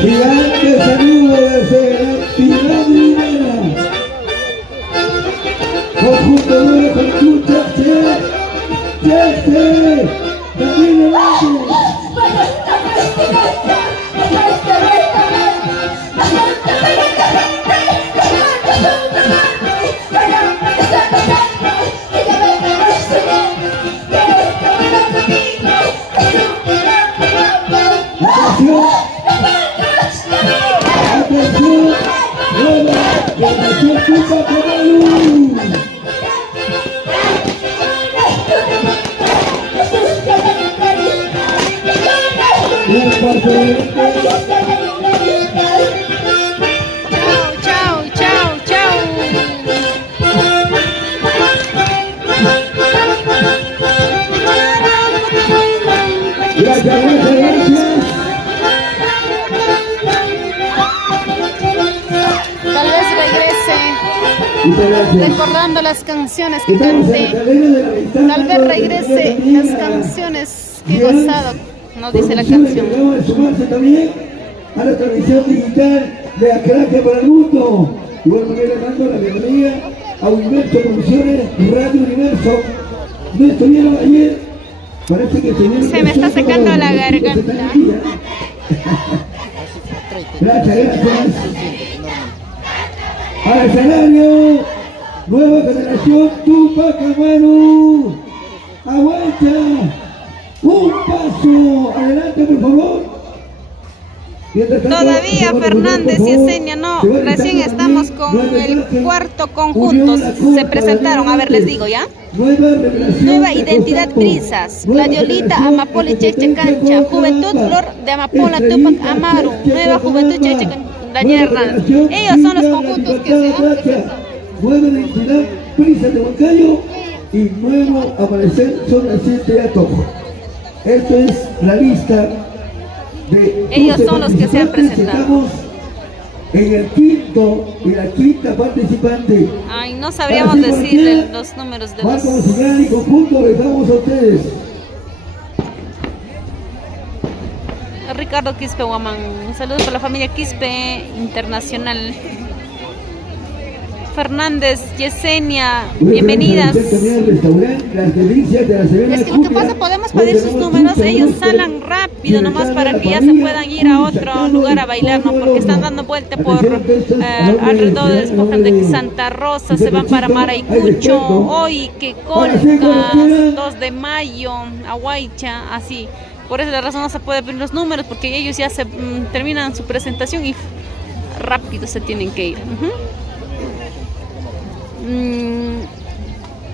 Gigante saludo desde la Pilar Rivera. Conjunto Nueva Fortuna Cheche, Cheche, Daniel Hernández. Un paso adelante. Chao, chao, chao. Gracias, gracias, gracias. Tal vez regrese Muchas gracias. recordando las canciones que Estamos en la canté. cadena de la ventana. Tal vez regrese las canciones que he gozado, nos dice la canción. Acaba de sumarse también a la transmisión digital de Acraque para el Mundo. Igual manera dando la bienvenida a Universo Producciones, Radio Universo. No estuvieron ayer, parece que Se me está secando la garganta. Gracias, gracias. Al escenario, nueva generación Tupac Amaru. Aguanta. Un paso adelante, por favor. Mientras tanto, Todavía se va a Fernández por y favor. Esenia no, Se va a recién gritar estamos también con nueva el imagen, cuarto conjunto, Unión La Cuba, se presentaron, a ver les digo ya. Nueva Identidad Brisas, Gladiolita, Amapola y Cheche Cancha, Juventud Flor de Amapola, Tupac Amaru, Nueva Juventud Cheche Daniel Hernández. Ellos son los conjuntos que se han presentado. Nueva Identidad Brisas de Huancayo y Nuevo Amanecer Son Naciente de Atojo. Esto es la lista de Ellos 12 son los que se han participantes. presentado. Estamos en el quinto y la quinta participante. Ay, no sabríamos Ahora sí, decirle Marqués, los números de Marco los... Musical y conjunto, regresamos a ustedes. Ricardo Quispe Guamán, un saludo para la familia Quispe Internacional. Fernández, Yesenia, bienvenidas. Es que lo que pasa, podemos pedir sus números, ellos salen rápido nomás para que ya se puedan ir a otro lugar a bailar, ¿no? Porque están dando vuelta por alrededor de escogen de Santa Rosa, se van para Maraicucho, hoy que Colcas, 2 de mayo, Aguaycha, así. Por esa razón no se puede pedir los números porque ellos ya se terminan su presentación y rápido se tienen que ir.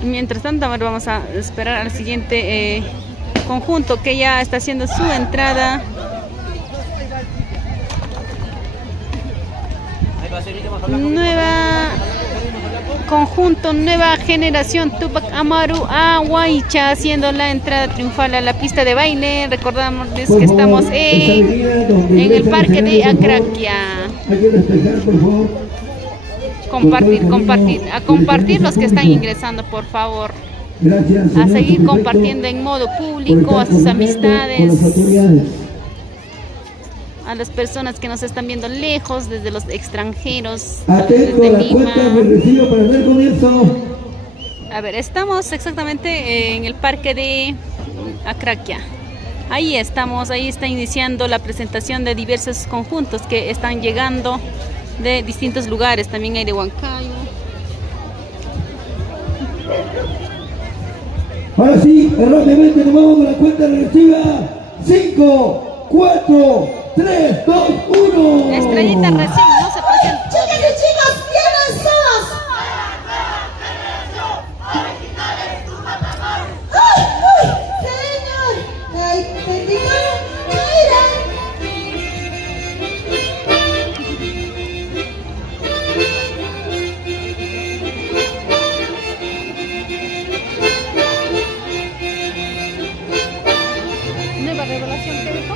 Mientras tanto, a ver, vamos a esperar al siguiente conjunto que ya está haciendo su entrada. Nueva conjunto, nueva generación Tupac Amaru Aguaycha haciendo la entrada triunfal a la pista de baile. Recordamos que estamos en el parque de Acraquia. Hay que despejar, por favor. Compartir los que están ingresando, por favor. Gracias, A señor seguir prefecto, compartiendo en modo por público, a estar sus comunicando amistades, con las autoridades. a las personas que nos están viendo lejos, desde los extranjeros, Atento a desde la cuenta Lima. regresiva para el comienzo. A ver, estamos exactamente en el parque de Acraquia. Ahí estamos, ahí está iniciando la presentación de diversos conjuntos que están llegando de distintos lugares, también hay de Huancayo. Ahora sí, rápidamente nos vamos con la cuenta regresiva. 5, 4, 3, 2, 1. La estrellita recién no se presenta. Chicas y chicos, ¿quiénes somos? ¡Ay, señor! ¡Ay, bendito! ¡Mira! Nueva revelación, ¿qué dijo?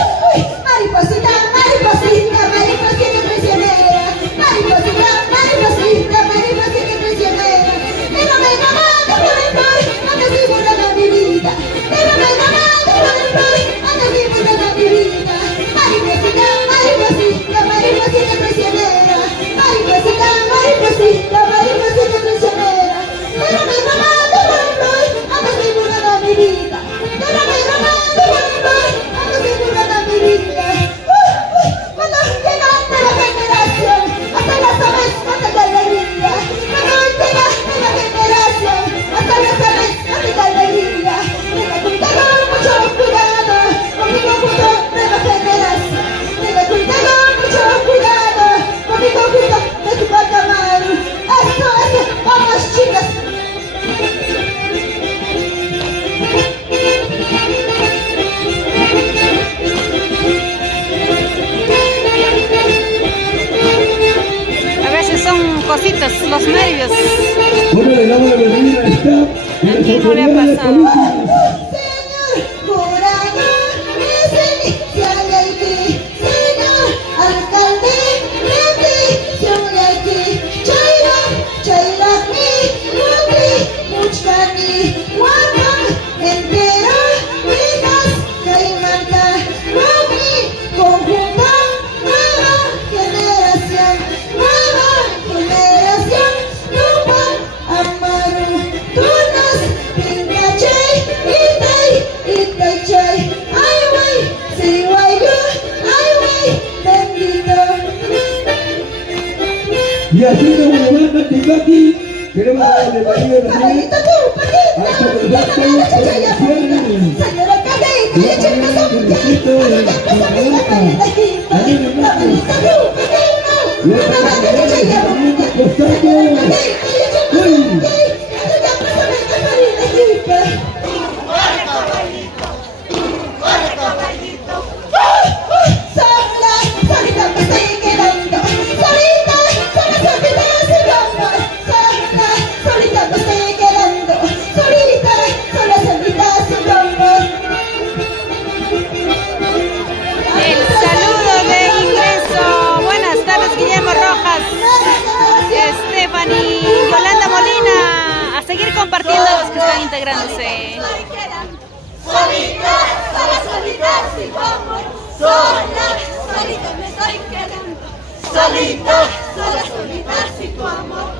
Mariposita, mariposita, mariposita prisionera. Mariposita, mariposita, mariposita prisionera. Pero me llamando por el mar, anda simulando mi vida. Pero me llamando por el mar, anda simulando mi vida. Mariposita, mariposita, mariposita prisionera. Mariposita, mariposita, mariposita prisionera. nervios. Bueno, le damos la bienvenida al staff y ¿A las quién no le ha autoridades pasado? políticas. Señor jurado, inicial de aquí, señor alcalde, bendición de aquí, Chaira, Chairani, Mutri, Muchkani, Wana, entera, Minas, Caimanta, Mami, conjunta, nueva generación, Nupan, Amaru, Tunas, Pincachay, Itay, ay wey, Siwayo, ay wey, bendito. Y así como lo manda Tibaki, queremos dar la bienvenida también Pajarito tú, Paquita, a la mala chachaya, señor alcalde, y el chico son ya, El saludo de ingreso. Buenas tardes, Guillermo Rojas, Stephanie, Yolanda Molina. A seguir compartiendo los que están integrándose. Solitas, solitas, si vamos, solas, solitas me estoy quedando. Solitas, solitas, si tu amor.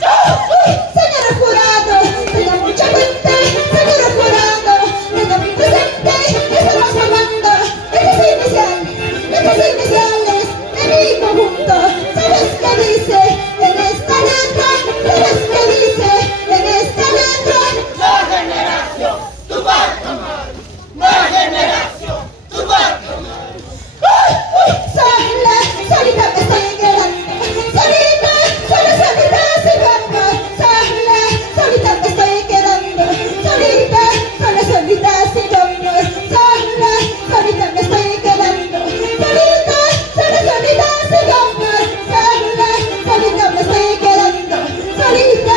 Señor jurado, tenga mucha cuenta, señor jurado, tenga muy presente, estamos formando estas iniciales de mi conjunto. ¿Sabes qué dice en esta letra? ¿Sabes qué dice en esta letra? No generación, tu barco mal. No generación, tu barco mal. Solita me estoy quedando, solita se gana, solita me estoy quedando, solita se gana, solita me estoy quedando, solita se gana, solita me estoy quedando, solita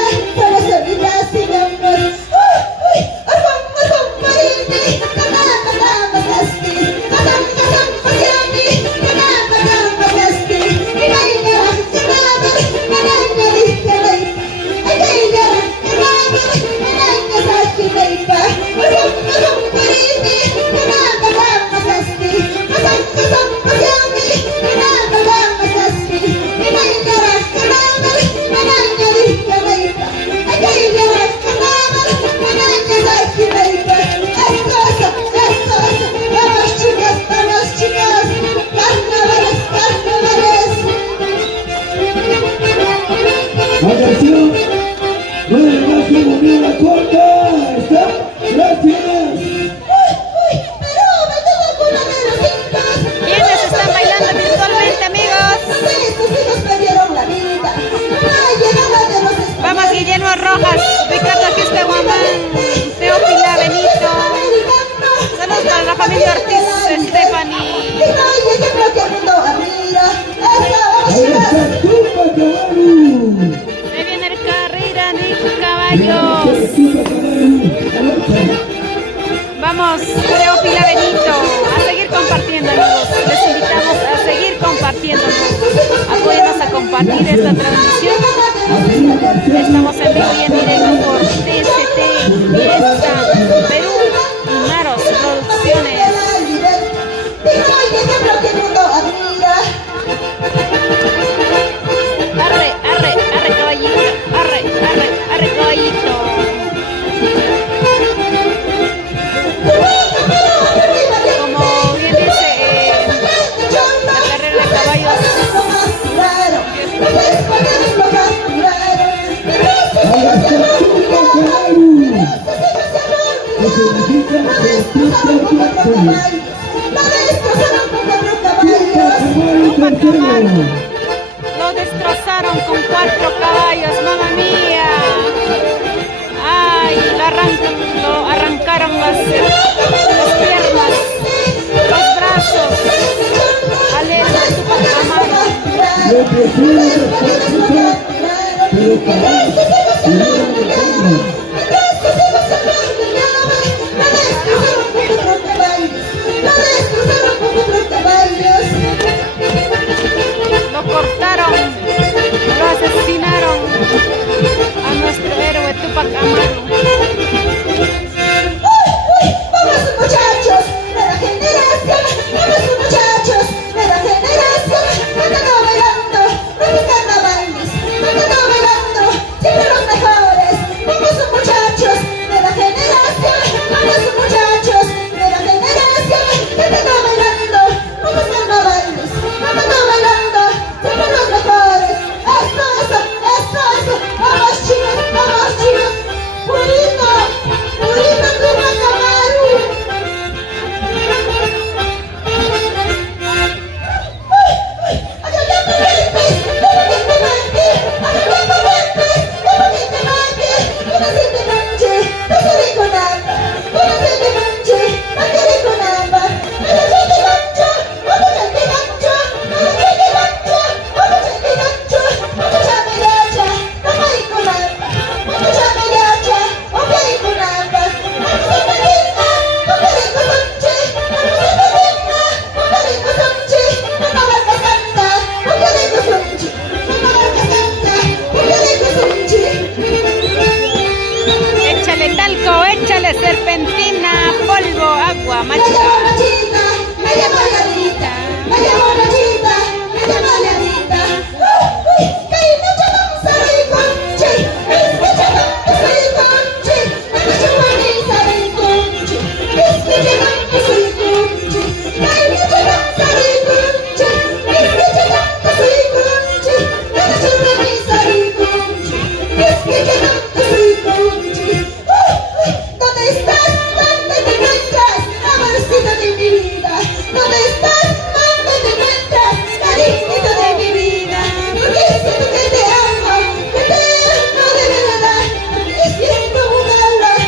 se gana. Vamos chicas, carnavales. Atención, no hay más que mover la corta. ¿Está? Gracias. Pero me tengo con la de los cintas. ¿Quiénes están bailando virtualmente, amigos? Estos hijos perdieron la vida. La llegada de los españoles. Vamos, Guillermo Rojas, Ricardo Gisteguamán, Teófila Benito. Saludos para la familia Ortiz, Stephanie. Ahí está Tupa Cabaru. Se viene el carrera de caballos. Tupa Cabaru. Vamos, Teófila Benito, a seguir compartiendo, amigos. Les invitamos a seguir compartiéndonos. Apóyenos a compartir esta transmisión. Estamos en vivo y en directo por TCT, Fiesta, Perú y Maros Producciones. Arre, arre, arre caballito, arre, arre, arre caballito. Como bien dice la carrera de caballos, Ahí está Tupa Cabaru. Tupac Amaru. Lo destrozaron con 4 caballos, mamá mía. Ay, lo arrancaron las piernas, los brazos. Alegre Tupac Amaru. Lo cortaron, lo asesinaron a nuestro héroe Tupac Amaru. Vamos muchachos, de la generación, vamos muchachos, de la generación, no bailando, no buscando bailes, no bailando, siempre los mejores. Vamos muchachos, de la generación, vamos muchachos, de la generación, no bailando, no buscando bailes, no bailando, siempre los mejores. Eso, vamos chicos, purito, Tupac Amaru. Échale talco, échale serpentina, polvo, agua, machica. ¿Dónde estás? ¿Dónde te encuentras? Amorcito de mi vida. ¿Dónde estás? ¿Dónde te encuentras? Cariñito de mi vida. Porque siento que te amo de verdad. Porque siento un alma de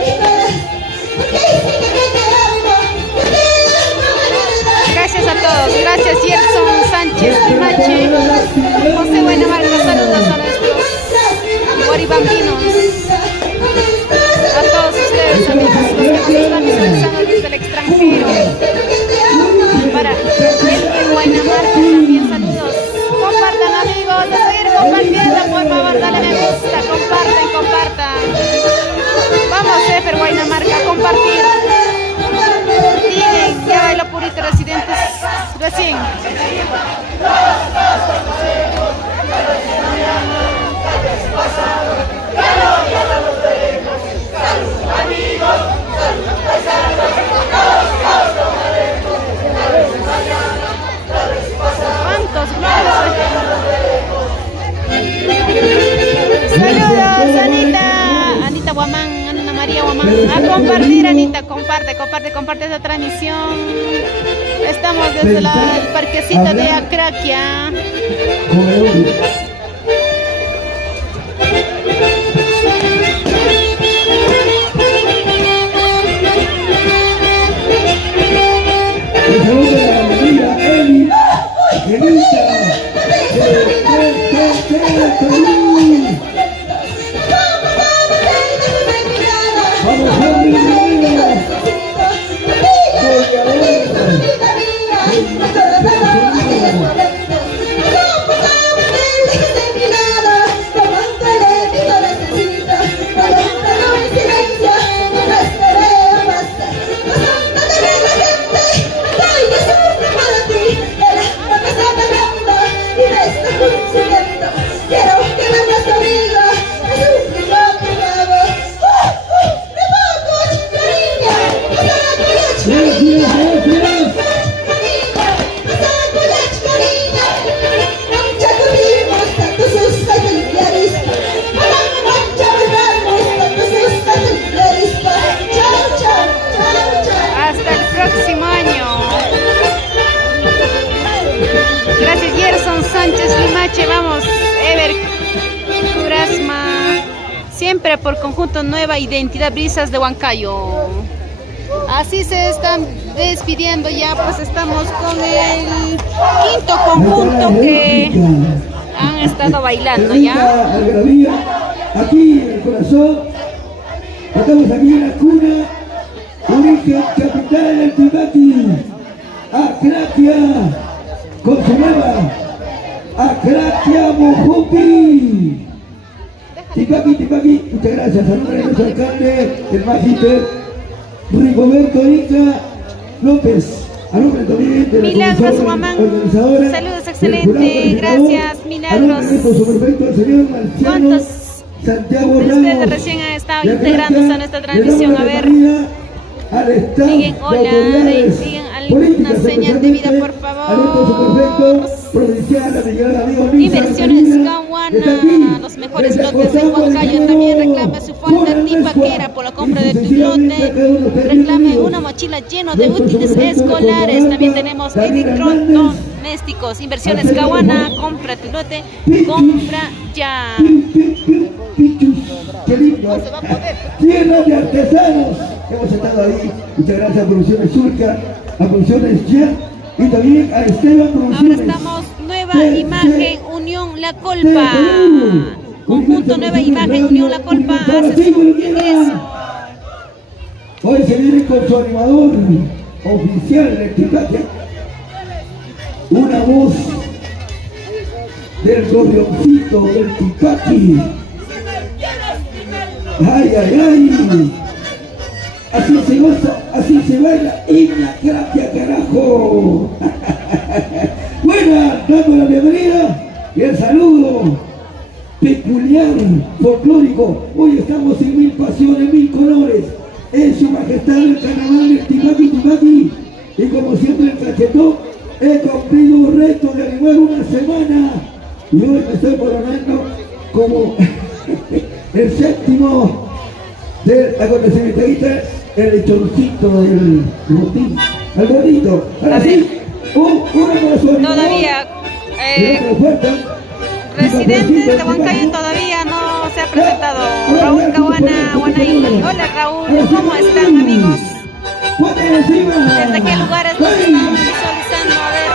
mi corazón. Porque siento que te amo de verdad. Gracias a todos, gracias Gerson Sánchez Machi, José Buenamarca, saludos a nuestros guaribambinos, a todos ustedes amigos, los que nos están visualizando desde el extranjero, para el Guaynamarca también saludos, compartan amigos, a seguir compartiendo, por favor dale me gusta, compartan, vamos Efer Guaynamarca, compartir. Bien, ya bailó Purito Residentes recién. ¿Cuántos globos? Saludos Anita Guamán, Ana María Guamán. A compartir Anita, comparte esta transmisión. Estamos desde el parquecito de Acraquia. Quiero que vengas conmigo, es un conjunto Nueva Identidad Brisas de Huancayo. Así se están despidiendo ya, pues estamos con el quinto conjunto que han estado bailando ya. Aquí en el corazón, estamos aquí en la cuna, origen capital del Tipaqui, Acratia, con su nueva Acratia Mojupi. Tipaqui, muchas gracias. Saludos a nuestro alcalde, el magíster Rigoberto Inca López. A nombre también de la Milagros comisión Guamán, organizadora, saludos, del excelente, jurado gracias, calificador, Milagros. a nombre de su perfecto, el señor Marciano ¿Cuántos Santiago de Ramos. ustedes recién han estado Y integrándose a nuestra transmisión? A ver, al staff digan de hola, autoridades digan alguna políticas, señal de vida, especialmente por favor. al nuestro prefecto provincial, la señora amigo Lisa Inversiones Medina, Caguana, que está aquí, los mejores desde lotes de Cosagua, Huancayo. Ingeniero También reclame su fonda Juan tipaquera por la compra de tu Sucesivamente, lote. cada uno de ustedes Reclame bienvenidos. una mochila lleno de Nuestro útiles supermercado de escolares. Cochabamba, También tenemos Daniel electrodomésticos. Inversiones Hernández, Caguana, compra tu lote, compra ya. Pichus, qué lindo. Tierra de artesanos. Hemos estado ahí. Muchas gracias a Producciones Surca, a Producciones Jet y también a Esteban Ahora Producciones. estamos Nueva Imagen Unión La Colpa. Conjunto Nueva Imagen Unión La Colpa hace su ingreso. Hoy se viene con su animador oficial del Tipaqui. Una voz del gorrioncito del Tipaqui. Ay. Así se goza, así se baila, Ignacia, carajo. Buena, dando la bienvenida y el saludo peculiar, folclórico. Hoy estamos en mil pasiones, mil colores. En su majestad el carnaval del Tipaqui. Y como siempre el cachetón, he cumplido un reto de animar una semana. Y hoy me estoy coronando como el séptimo del acontecimiento. Ahí está el lechoncito del botín. Al gordito. Ahora sí, una para su animador. Todavía Y otra fuerza. residentes de Huancayo todavía no se ha presentado. Raúl Caguana, Guanaí. Hola Raúl, ¿cómo están amigos? ¿Desde qué lugares nos están visualizando? A ver.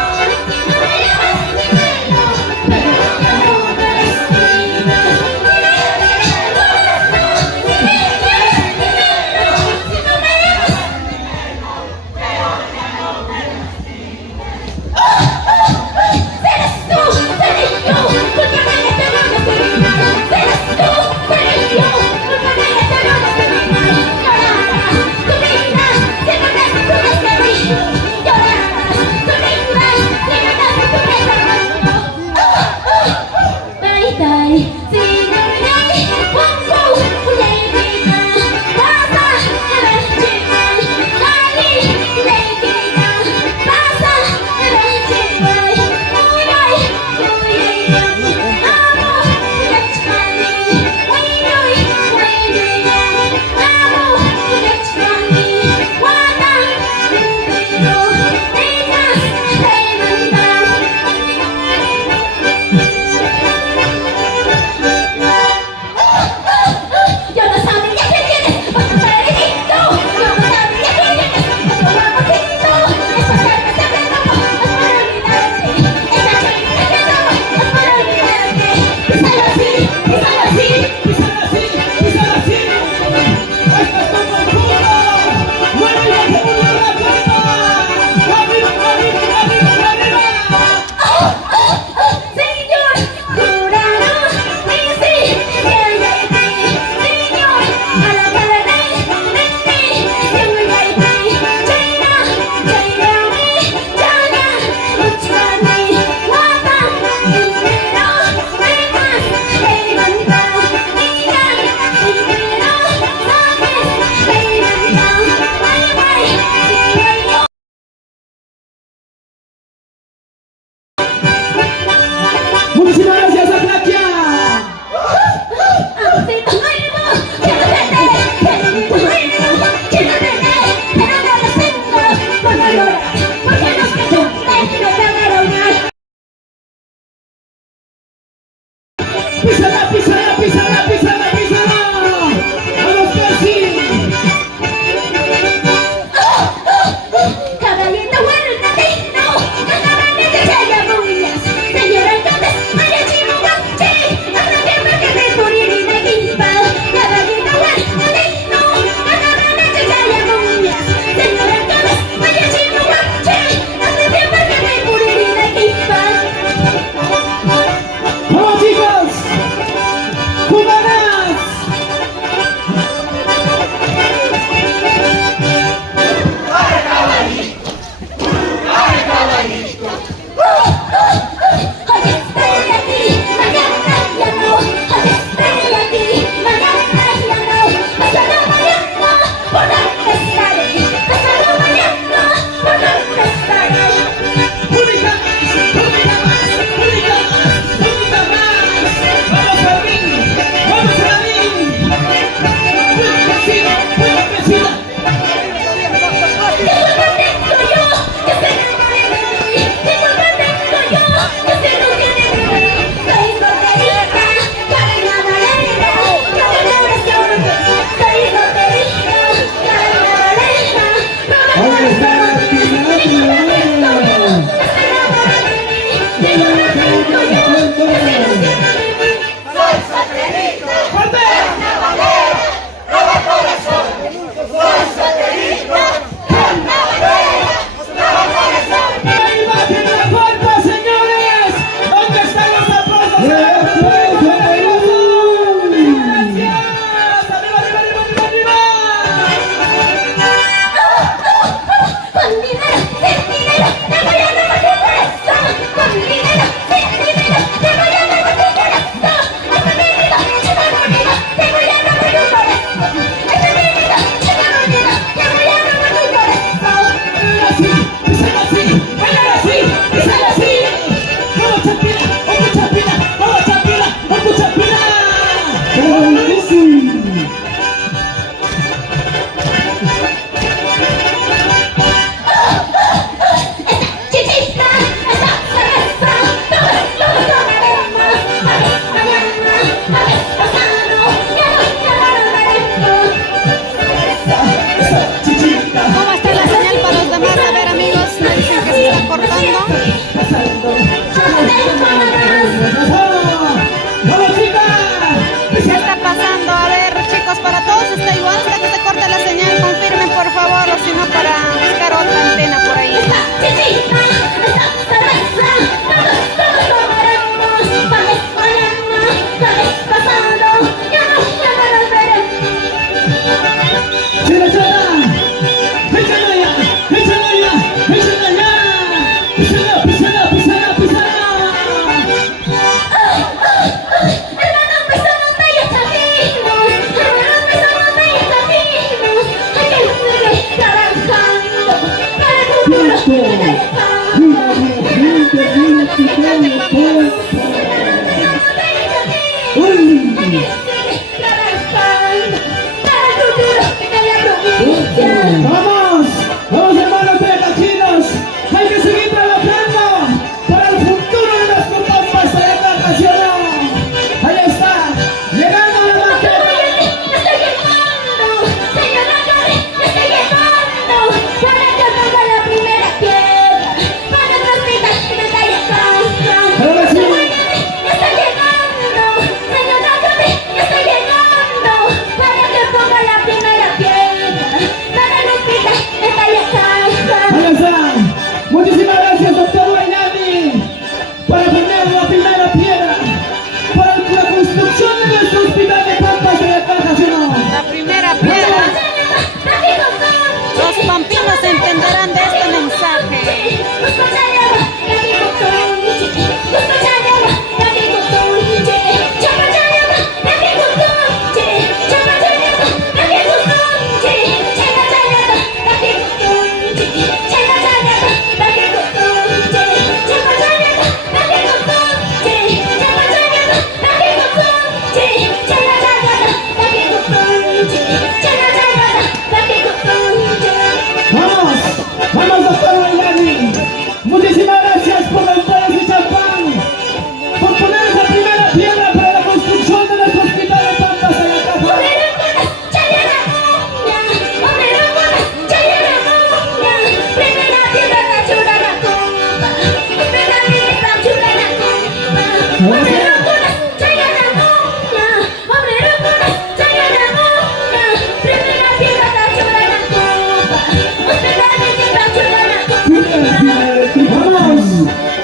Vamos,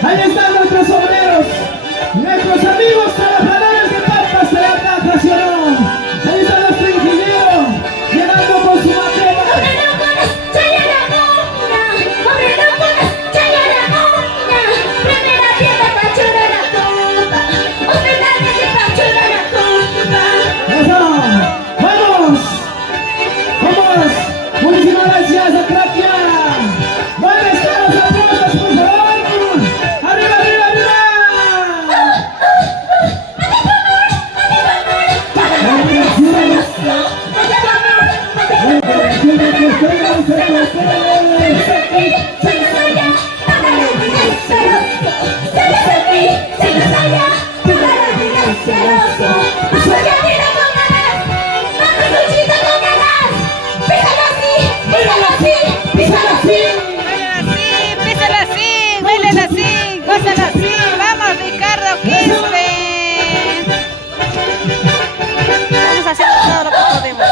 ahí están nuestros obreros, nuestros amigos trabajadores de Papas de Alta Nacional. Ahí está nuestro ingeniero, llegando con su maqueta. ¡Vamos! ¡Vamos! Muchísimas gracias a Kratia. ¿Dónde están los aplausos, por favor? ¡Arriba, arriba, arriba! Písala así, huélala así, gózala así. Vamos, Ricardo Quispe. Vamos a hacer todo lo que podemos.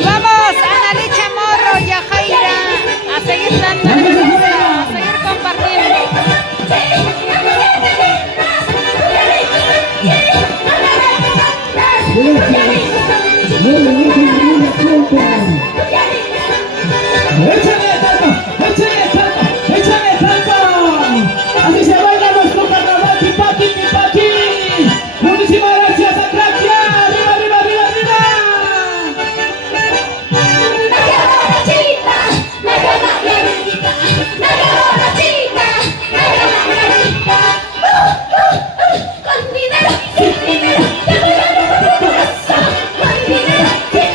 Vamos, Ana Chamorro y a Jaira a seguir dando a seguir compartiendo. ¡Échale tanto! ¡Échale tanto! ¡Échale tanto! ¡Así se baila nuestro carnaval! ¡Tipaki, tipaki! ¡Muchísimas gracias a Kratia! ¡Arriba, arriba, arriba, arriba! Con dinero, sin dinero, te voy a dar tu corazón. Con dinero, sin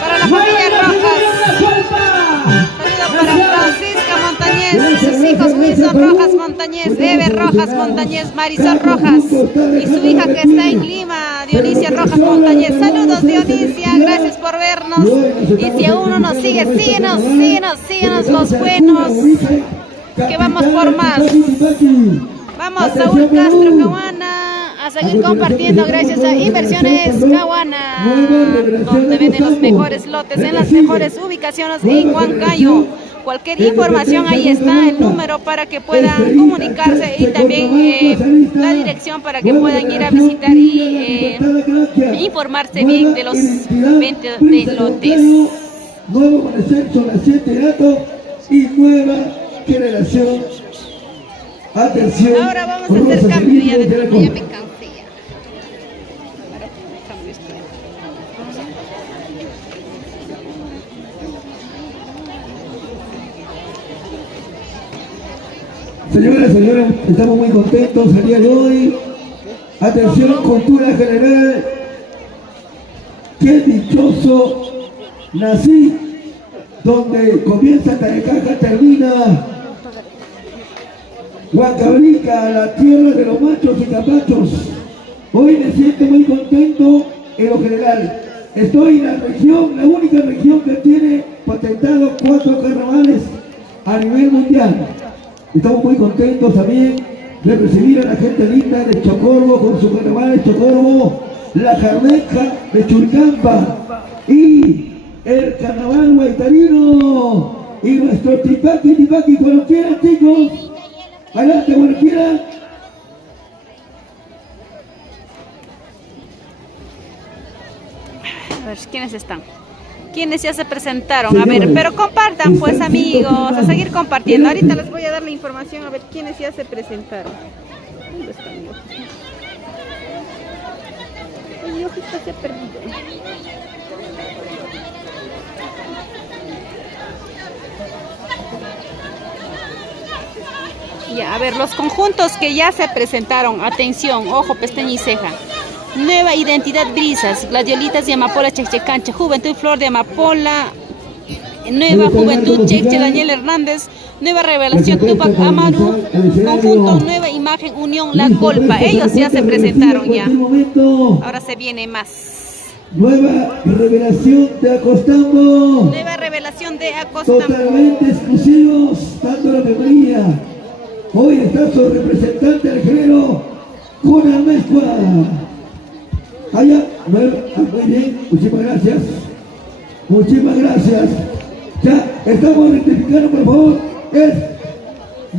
Para la familia Rojas. Saludo para Francisca Montañez, sus hijos Wilson Rojas Montañez, Eve Rojas Montañez, Marisol Rojas y su hija que está en Lima, Dionisia Rojas Montañez. Saludos Dionisia, gracias por vernos. Y si aún no nos sigue, síguenos los buenos, que vamos por más. Vamos, Saúl Castro Cahuana, a seguir compartiendo gracias a Inversiones Cahuana, donde venden los mejores lotes en las mejores ubicaciones en Huancayo. Cualquier información, ahí está el número para que puedan comunicarse y también la dirección para que puedan ir a visitar y informarse bien de los 20 de lotes. Nuevo concepto, naciente gato y nueva generación. Atención. Ahora vamos a hacer cambio ya de turno, ya me cansé ya. Ahora cambio esto. Señoras, estamos muy contentos el día de hoy. Atención, cultura general. Qué dichoso nací, donde comienza Tayacaja, termina Huancabrica, la tierra de los machos y capachos. Hoy me siento muy contento en lo general. Estoy en la región, la única región que tiene patentado 4 carnavales a nivel mundial. Estamos muy contentos también de recibir a la gente linda de Chocorvo con su carnaval de Chocorvo, la Jarneja de Churcampa y el carnaval guaitarino y nuestro tipaqui cuando quieran, chicos. Adelante, cuando quieran. A ver, ¿quiénes están? ¿Quiénes ya se presentaron? A ver, pero compartan pues amigos, a seguir compartiendo. Ahorita les voy a dar la información a ver quiénes ya se presentaron. ¿Dónde está mi hojita? Mi hojita se ha perdido. Ya, a ver, los conjuntos que ya se presentaron. Atención, ojo, pestaña y ceja. Nueva Identidad Brisas, Gladiolitas de Amapola, Chechecancha, Juventud Flor de Amapola, Nueva Juventud Cheche, Daniel Hernández, Nueva Revelación Tupac Amaru, Conjunto Nueva Imagen Unión La Colpa. Ellos ya se presentaron ya. Ahora se viene más. Nueva Revelación de Acostambo. Nueva Revelación de Acostambo. Totalmente exclusivos, tanto la memoria. Hoy está su representante del género, Conan Mezcua. Allá, muy bien, muchísimas gracias. Muchísimas gracias. Ya estamos rectificando, por favor. Es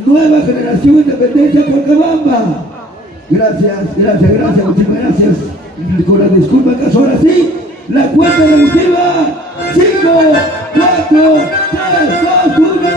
Nueva Generación Independencia Cochabamba. Gracias, muchísimas gracias. Con la disculpa, acaso ahora sí, la cuenta regresiva. 5, 4, 3, 2, 1.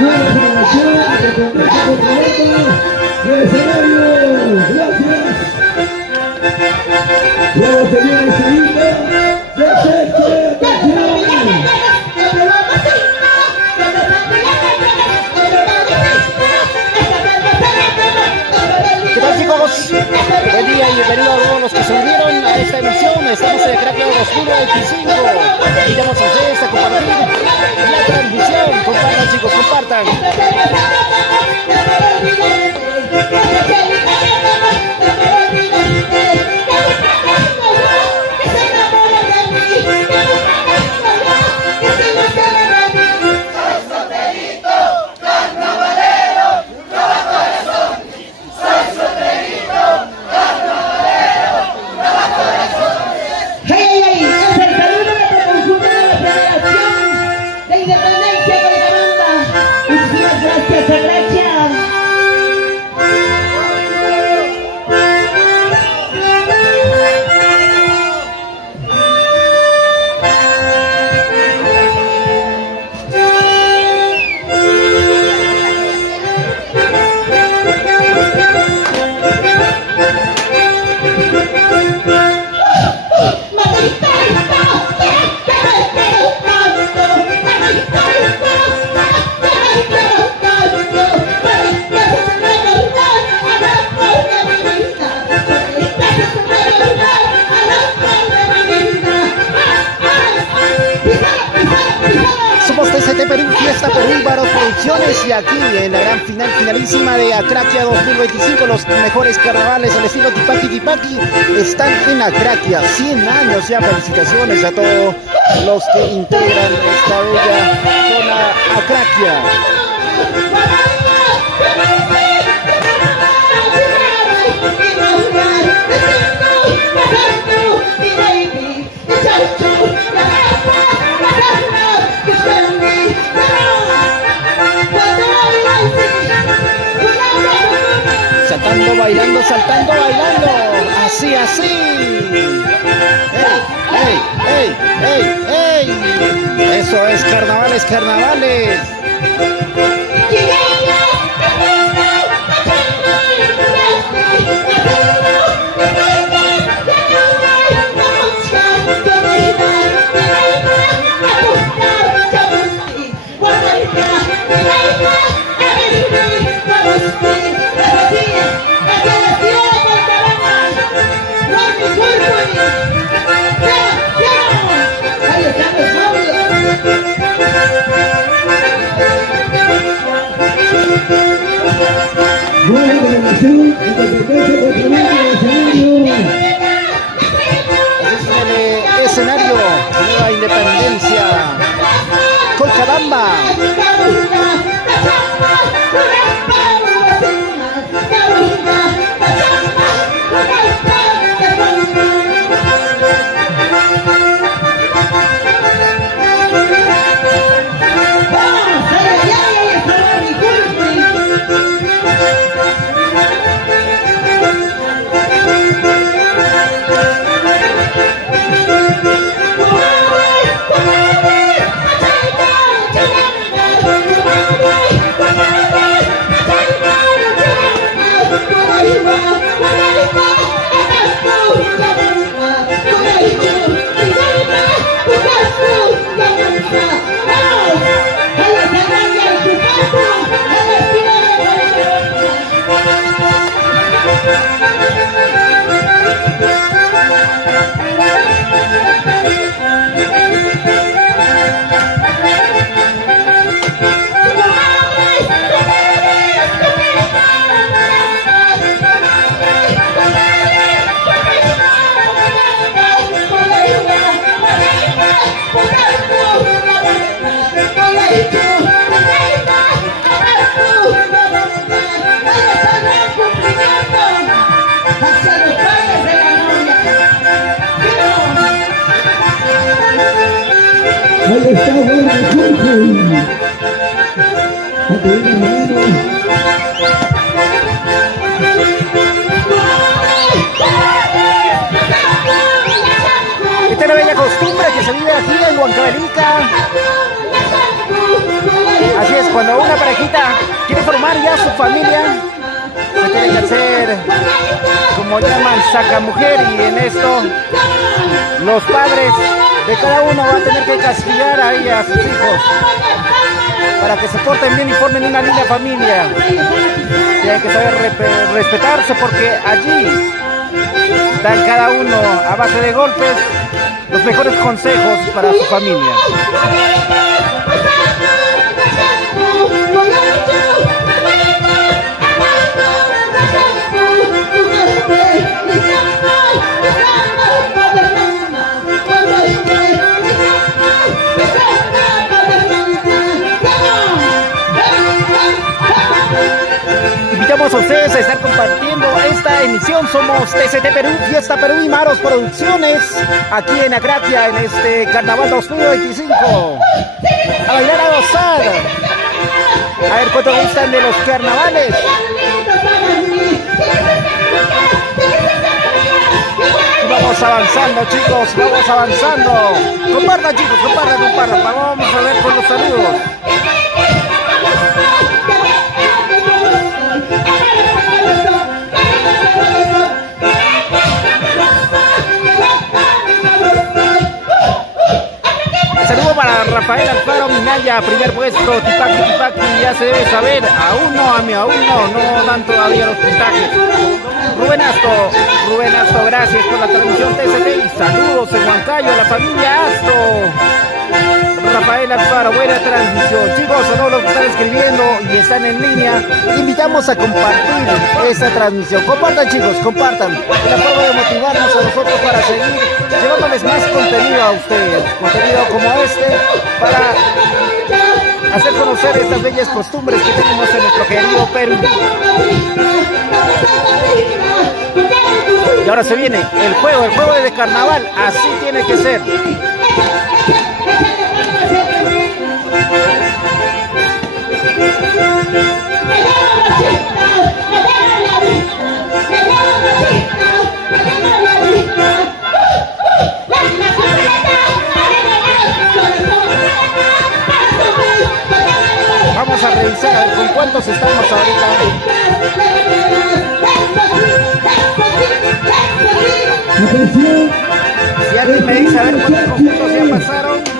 nueva generación de contacto con Toyota del escenario. Gracias. Luego se viene el segundo de sexto de atención. ¿Qué tal, chicos? Buen día y bienvenidos a todos los que se unieron a esta emisión. Estamos en el Crackeo 2025. Invitamos a ustedes a compartir la transmisión. Compartan, chicos, compartan. Somos TCT Perú, Fiesta Perú y Baros Producciones, y aquí en la gran final finalísima de Atraquia 2025, los mejores carnavales al estilo Tipaki Tipaki están en Atraquia. 100 años ya. Felicitaciones a todos los que integran esta bella zona Atraquia. Saltando, bailando, saltando, bailando. Así, así. ¡Ey, ey, ey, ey, ey! Eso es carnavales, carnavales. Nueva generación de competencia contra el escenario. El escenario, Nueva Independencia, Cochabamba. Ahí está, bueno, Jorge. Atención, hermano. Esta es la bella costumbre que se vive aquí en Huancavelica. Así es, cuando una parejita quiere formar ya su familia, se tiene que hacer, como llaman, sacamujer, y en esto los padres de cada uno van a tener que castigar ahí a sus hijos para que se porten bien y formen una linda familia. Tienen que saber respetarse, porque allí dan cada uno a base de golpes los mejores consejos para su familia. Invitamos a ustedes a estar compartiendo esta emisión. Somos TCT Perú, Fiesta Perú y Maros Producciones, aquí en Acraquia, en este Carnaval 2025. A bailar, a gozar. A ver cuánto gustan de los carnavales. Y vamos avanzando, chicos, vamos avanzando. Compartan, chicos, compartan. Vamos a ver con los saludos. Saludo para Rafael Alfaro Minaya, primer puesto, Tipaqui, ya se debe saber. Aún no dan todavía los puntajes. Rubén Asto, gracias por la transmisión TCT y saludos en Huancayo a la familia Asto. Rafael Alfaro, buena transmisión. Chicos, a todos los que están escribiendo y están en línea, invitamos a compartir esta transmisión. Compartan, chicos, compartan. Es la forma de motivarnos a nosotros para seguir llevándoles más contenido a ustedes. Contenido como este, para hacer conocer estas bellas costumbres que tenemos en nuestro querido Perú. Y ahora se viene el juego de carnaval. Así tiene que ser. Vamos a revisar con cuántos estamos ahorita. Si alguien me dice a ver cuántos conjuntos ya pasaron.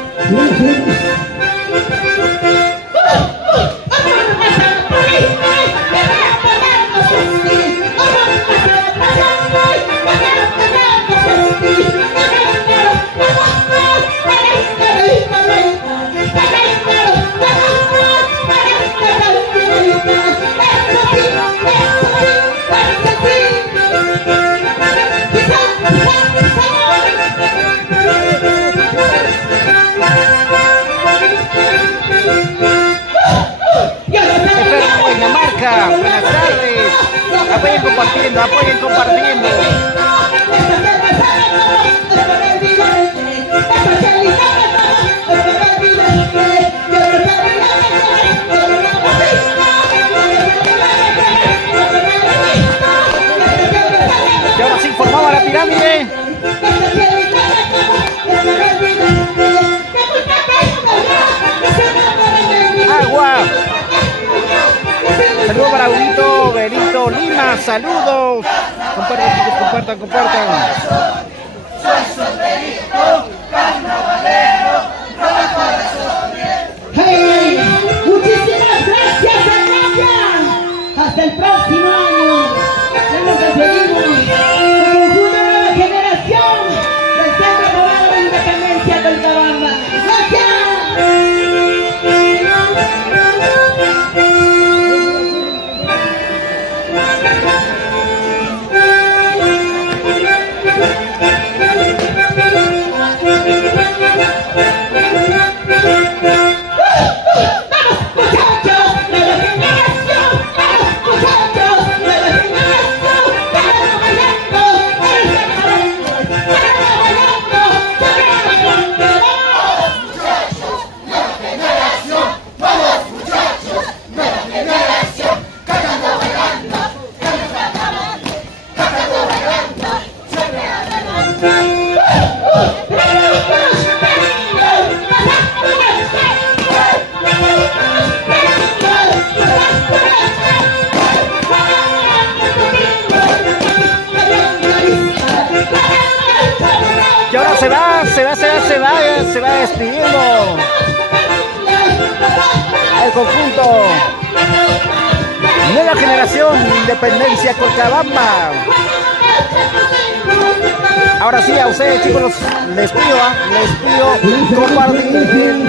Buenas tardes. Apoyen compartiendo. Y ahora se informaba la pirámide. Agua. Saludos para Benito Lima, saludos. Compartan, chicos, compartan. Hey, muchísimas gracias, Acraquia. Hasta el próximo año. Ya nos despedimos como una nueva generación del Centro Poblado de Independencia del Cabamba. Gracias. va despidiendo el conjunto Nueva Generación Independencia Cochabamba. Ahora sí, a ustedes, chicos, les pido compartir.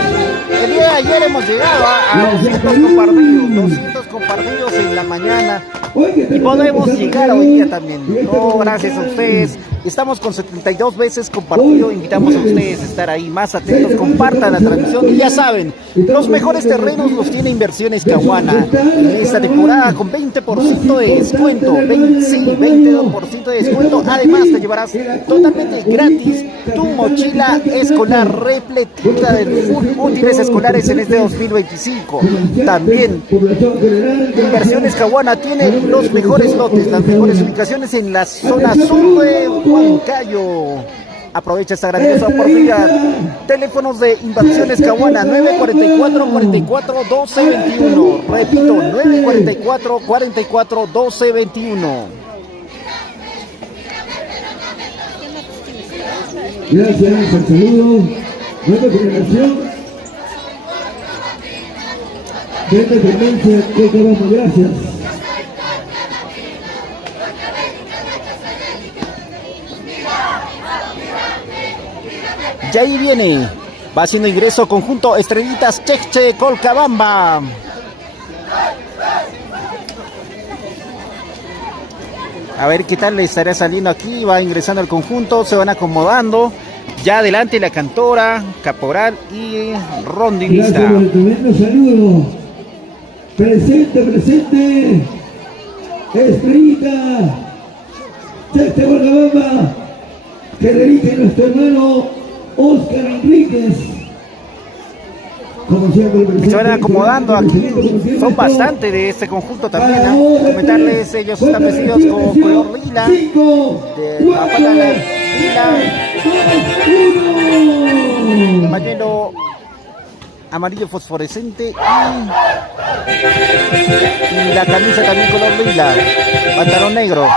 El día de ayer hemos llegado a 200 compartidos en la mañana y podemos llegar hoy día también. Oh, gracias a ustedes. Estamos con 72 veces compartido. Invitamos a ustedes a estar ahí más atentos. Compartan la transmisión. Y ya saben, los mejores terrenos los tiene Inversiones Caguana. En esta temporada con 20% de descuento. 22% de descuento. Además te llevarás totalmente gratis tu mochila escolar repletita de full útiles escolares en este 2025. También Inversiones Caguana tiene los mejores lotes, las mejores ubicaciones en la zona sur de Huancayo. Aprovecha esta grandiosa oportunidad. Teléfonos de Inversiones Caguana 944-44-1221. Repito, 944-44-1221. Gracias, el saludo. Nueva Generación de Independencia Cochabamba, gracias. Y ahí viene, va haciendo ingreso conjunto Estrellitas Cheche Colcabamba. A ver qué tal le estará saliendo aquí. Va ingresando el conjunto, se van acomodando. Ya adelante la cantora, caporal y rondinista. Gracias por el tremendo saludo. Presente. Estrellita Cheche Colcabamba, que dirige nuestro hermano Oscar Enríquez. Como siempre, Se van acomodando aquí, son bastante de este conjunto también, ¿eh? Comentarles, ellos están vestidos con color lila, de la falda lila, pañuelo amarillo fosforescente y la camisa también color lila, pantalón negro.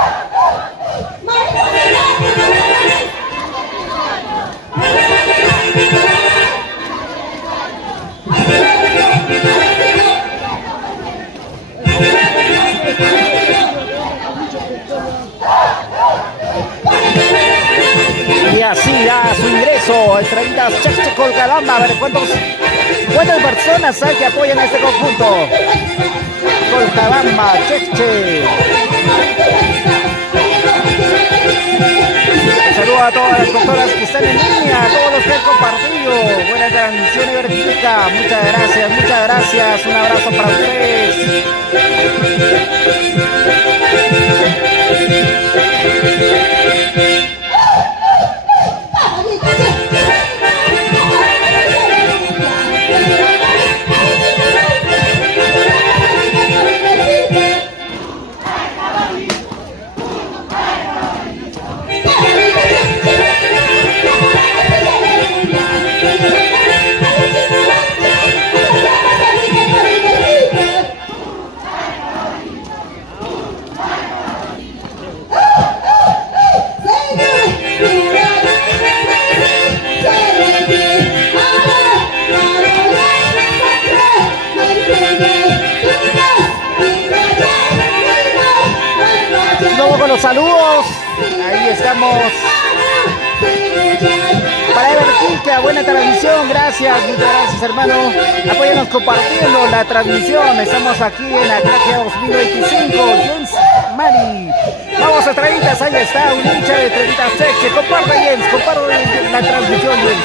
Y así da su ingreso Estrellitas Cheche Colcabamba. A ver cuántas personas hay que apoyan a este conjunto. Colcabamba, Cheche. Saludos a todas las doctoras que están en línea, a todos los que han compartido. Buena transmisión y verifica. Muchas gracias. Un abrazo para ustedes. Los saludos, ahí estamos para Everquique, buena transmisión, gracias, muchas gracias hermano, apóyanos compartiendo la transmisión, estamos aquí en la Craquia 2025, Jens Mari, vamos a Estrellitas, ahí está, un hincha de Estrellitas Cheche, comparte Jens, comparte la transmisión Jens,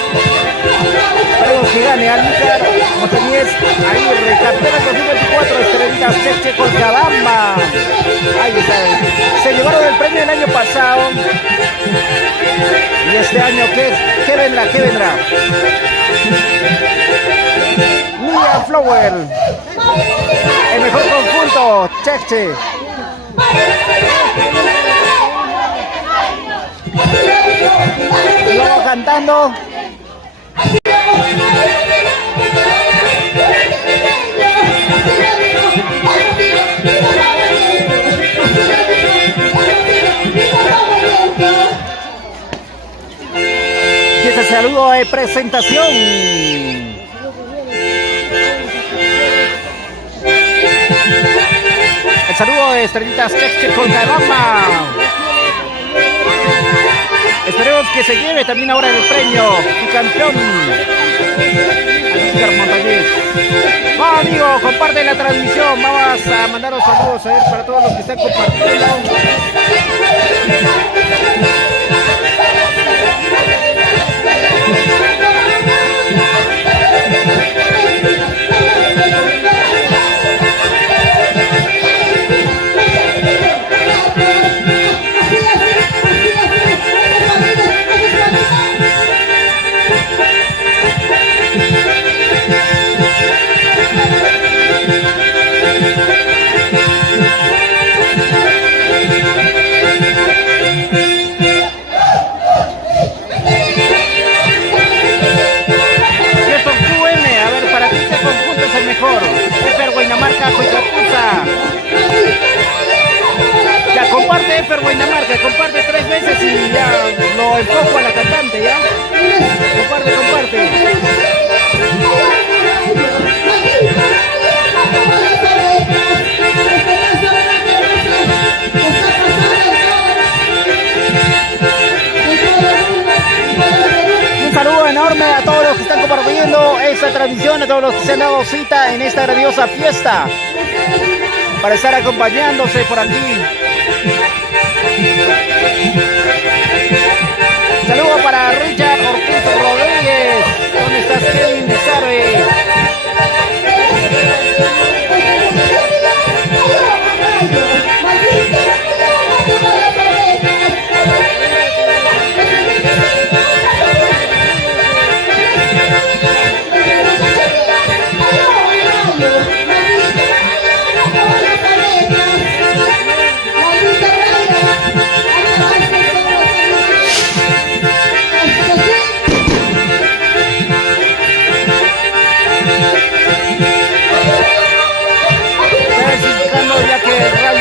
esperemos que gane Alícar Montañez, ahí campeón 2024, Estrellitas Cheche Colcabamba, ahí está, se llevaron el premio el año pasado y este año ¿qué vendrá? Mia Flower, el mejor conjunto, Cheche. Luego cantando. Y este saludo a de presentación. El saludo de Estrellitas Texte con Calama. Esperemos que se lleve también ahora el premio y campeón Oscar Montañez. Vamos, amigo, comparte la transmisión. Vamos a mandar los saludos a ver para todos los que están compartiendo. Ya comparte Efer Guaynamarca, comparte 3 veces y ya lo enfoco a la cantante, ¿ya? Comparte. Un saludo enorme a todos los que están compartiendo esta transmisión, a todos los que se han dado cita en esta grandiosa fiesta, para estar acompañándose por aquí. Saludo para Richard Ortiz Rodríguez. ¿Dónde estás, Kevin Bizarre?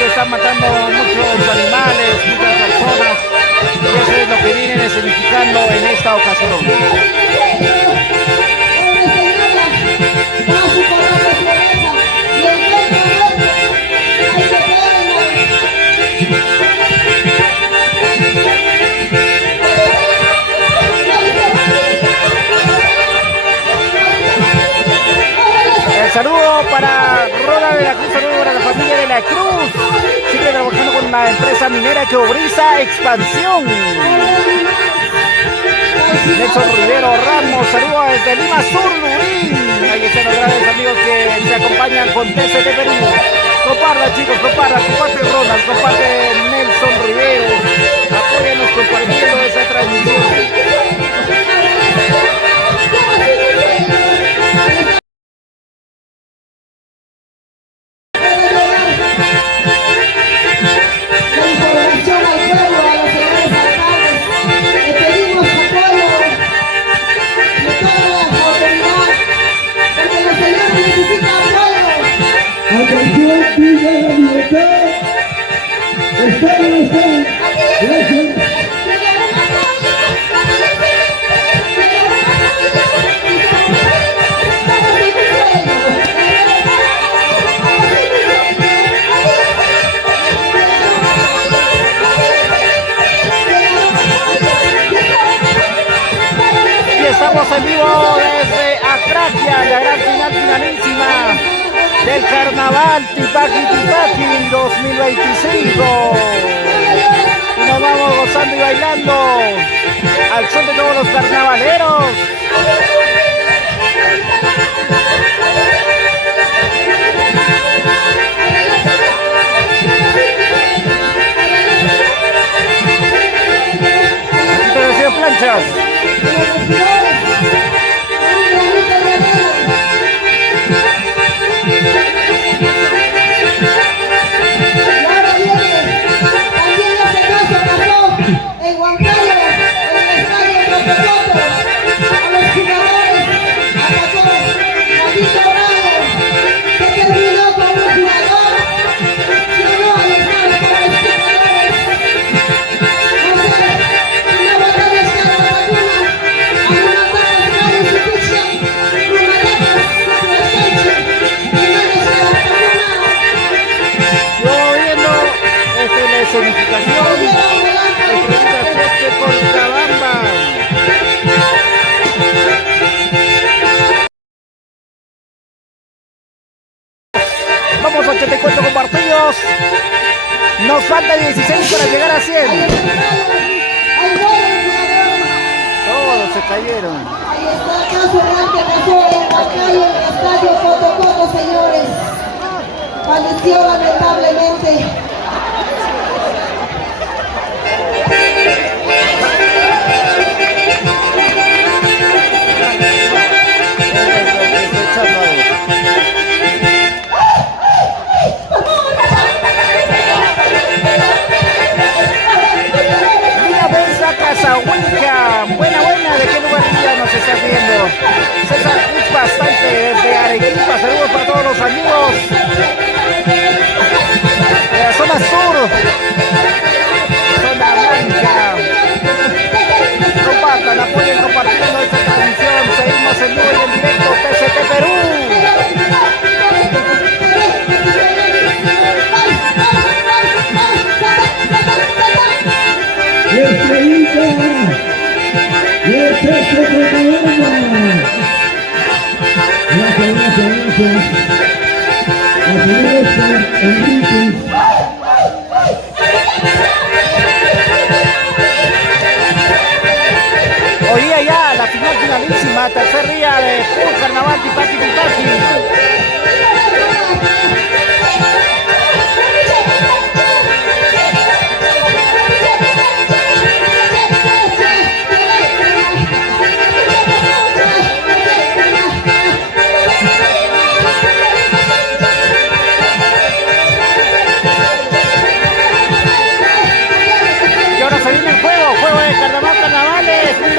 Están matando muchos animales, muchas personas, y eso es lo que vienen escenificando en esta ocasión. El saludo para Roda de la Cruz, saludo para la familia de la Cruz. Sigue trabajando con la empresa minera Chobriza Expansión. Nelson Rivero Ramos, saludos desde Lima Sur, Lurín. Ahí están los grandes amigos que se acompañan con TCT Perú. Compartan, chicos, comparte Ronald, comparte Nelson Rivero. Apóyanos compartiendo esa transmisión. Atención, Villa de la Libertad. Están. Gracias. Y estamos en vivo desde Acraquia, la gran finalísima del Carnaval Tipaqui 2025. Y nos vamos gozando y bailando al son de todos los carnavaleros. Internación Planchas. En Huancayo, en el estadio de Cotocoto, a los jugadores. 74 compartidos. Nos falta 16 para llegar a 100. Todos se cayeron. Ahí está el caso real que pasó en la calle, en el estadio Cotocoto, señores. Falleció lamentablemente. Casahuinca, buena, ¿de qué lugar ya nos estás viendo? César Puch, bastante desde Arequipa, saludos para todos los amigos de la zona sur, zona blanca. Compartan, apoyen compartiendo esta transmisión, seguimos en vivo y en directo, TCT Perú. Estrellita, y el texto propaganda. Gracias. A señor Oscar Enríquez. Hoy día ya la final finalísima, tercer día de Full Carnaval Tipaqui.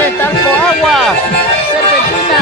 Talco, agua, serpentina.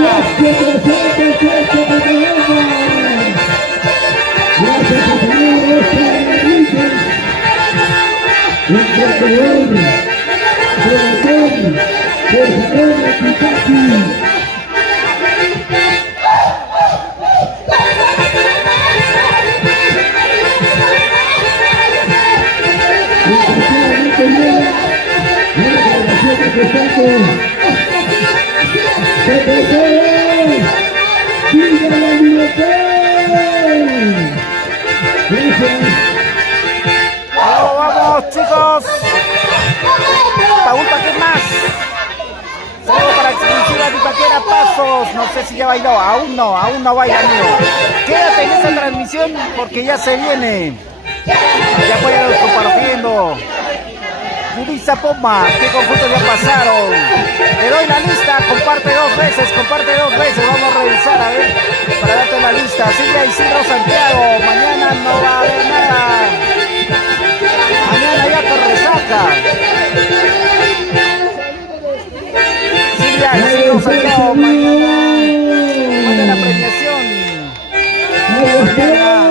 Vamos, chicos. Paul Paquet más. Saludo para exclusiva de Paquera Pasos. No sé si ya bailó. Aún no baila, amigo. Quédate en esta transmisión porque ya se viene. Ya vayan compartiendo. Yulisa Poma, ¿qué conjuntos ya pasaron? Te doy la lista, comparte dos veces, vamos a revisar, a ver, para darte la lista. Silvia Isidro Santiago, mañana no va a haber nada. Mañana ya te resaca. Silvia Isidro Santiago, mañana la premiación.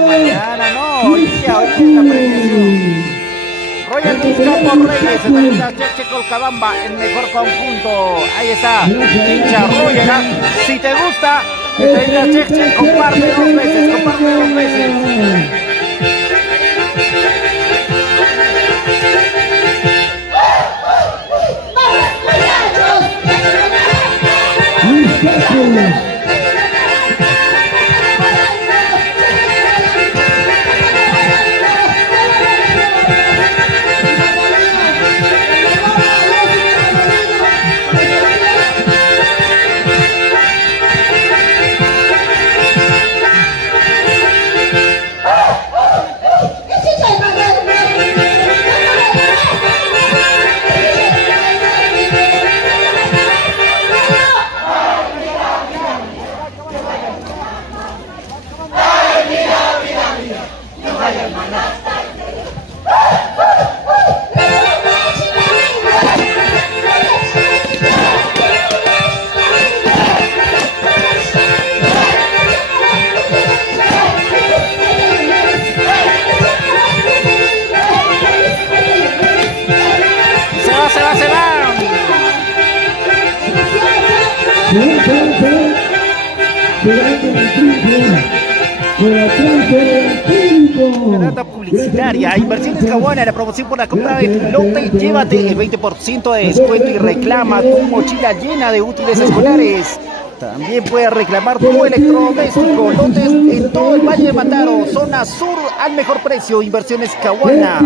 Mañana no, hoy día la premiación. Royal Campos Reyes, Cheche Colcabamba, el mejor conjunto. Ahí está, hincha Royal. Si te gusta, Cheche, comparte dos veces. Nota publicitaria, Inversiones Caguana, la promoción por la compra de pilote, llévate el 20% de descuento y reclama tu mochila llena de útiles escolares. También puedes reclamar tu electrodoméstico. Lotes en todo el Valle de Mantaro, zona sur, al mejor precio. Inversiones Caguana.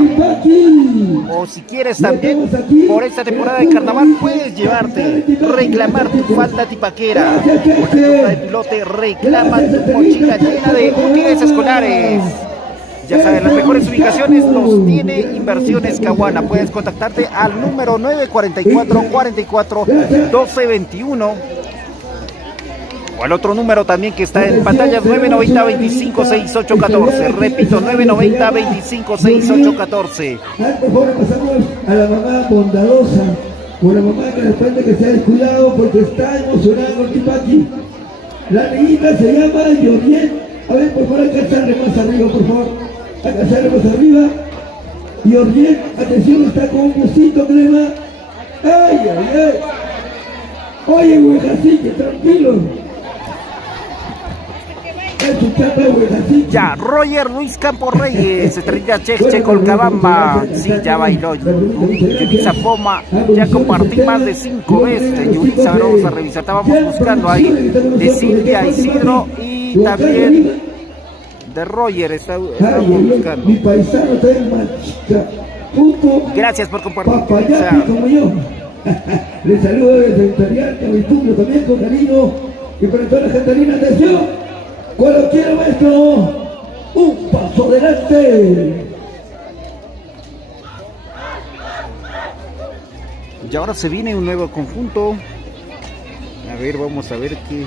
O si quieres también, por esta temporada de carnaval, puedes llevarte, reclamar tu falda tipaquera. Con la ruta de pilote, reclama tu mochila llena de útiles escolares. Ya sabes, las mejores ubicaciones los tiene Inversiones Caguana. Puedes contactarte al número 944-44-1221. O al otro número también que está en pantallas, 990-256814. Repito, 990-256814. Antes ahora pasamos a la mamá bondadosa, o la mamá que después de que se ha descuidado porque está emocionada con Tipaqui. La niñita se llama Yorien. A ver, por favor, acá sale más arriba, por favor. Acá sale más arriba. Yorien, atención, está con un busito crema. ¡Ay, ay, ay! Oye, huejacique, tranquilo. Ya, Roger Luis Campos Reyes, Estrella Cheche Colcabamba. Sí, ya bailó. Yulitza Poma, ya compartí más de 5 veces. Yulitza, ahora vamos a revisar. Estábamos buscando ahí de Silvia Isidro y también de Roger. Estábamos buscando. Mi paisano está en Machica. Gracias por compartir. Papayaki como yo. Les saludo desde Italiano, mi estudio también con cariño. Y para toda la gente linda, atención. Cuando quiera maestro, un paso adelante. Y ahora se viene un nuevo conjunto. A ver, vamos a ver qué.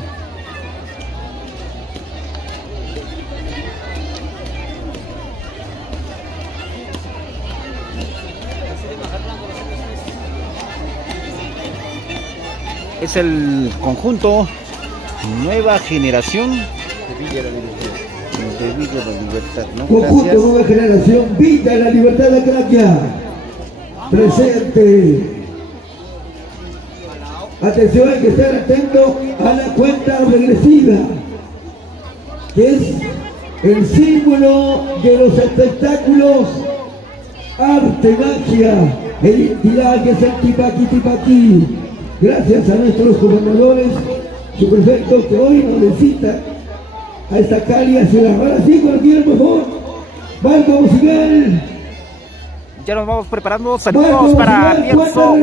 Es el conjunto Nueva Generación de Villa La Libertad, ¿no? Conjunto Gracias. Nueva Generación, Villa La Libertad de Craquia. Presente. Atención, hay que estar atento a la cuenta regresiva, que es el símbolo de los espectáculos arte, magia e identidad, que es el Tipaqui Tipaqui. Gracias a nuestros gobernadores, su prefecto, que hoy nos visita a esta calle hacia la rara. Sí, cualquiera, por favor. Barco musical. Ya nos vamos preparando. Saludos para Bierzo,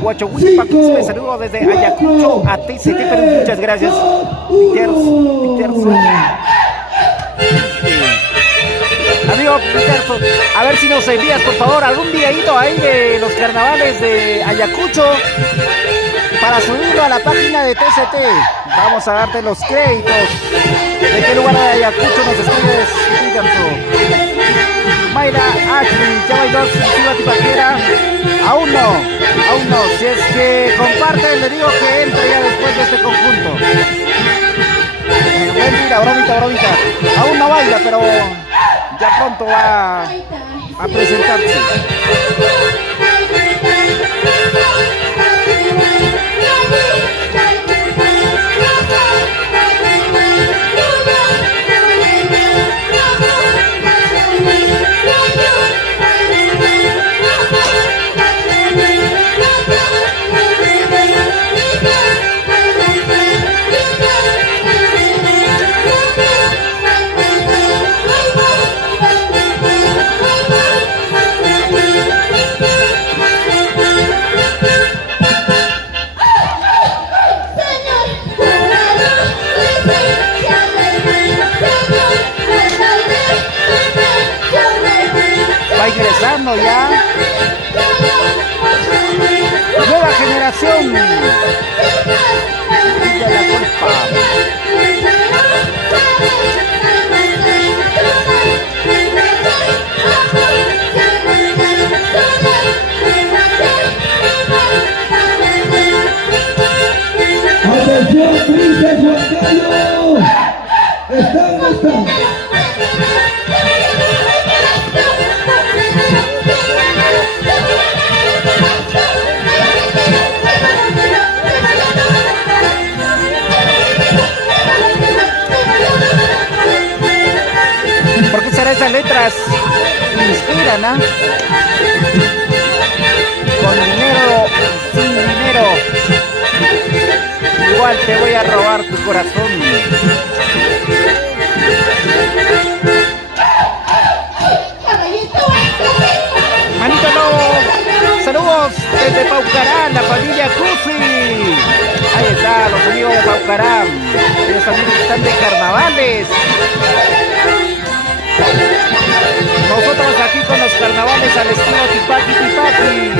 Huachohuipa, saludos desde Ayacucho a TCT Perú. Muchas gracias, Peterson. Amigo Peterson, a ver si nos envías por favor algún videito ahí de los carnavales de Ayacucho para subirlo a la página de TCT. Vamos a darte los créditos. ¿De qué lugar de Ayacucho nos escribes, Peterson? Mayra Ashley, ya bailó exclusiva tipaquera. Aún no. Si es que comparte, le digo que entre ya después de este conjunto. Mentira, bromita. Aún no baila, pero ya pronto va a presentarse. Va ingresando ya. Nueva generación. Villa La Culpa. Atención, Princesa Juan Carlos. Están. ¿Por qué será esas letras? Inspiran, ¿ah? Con dinero, sin dinero. igual te voy a robar tu corazón. Manito Lobo, saludos desde Paucará, la familia Cusi. Ahí está, los amigos de Paucará. Ellos también están de carnavales. Nosotros aquí con los carnavales al estilo Tipaqui Tipaqui.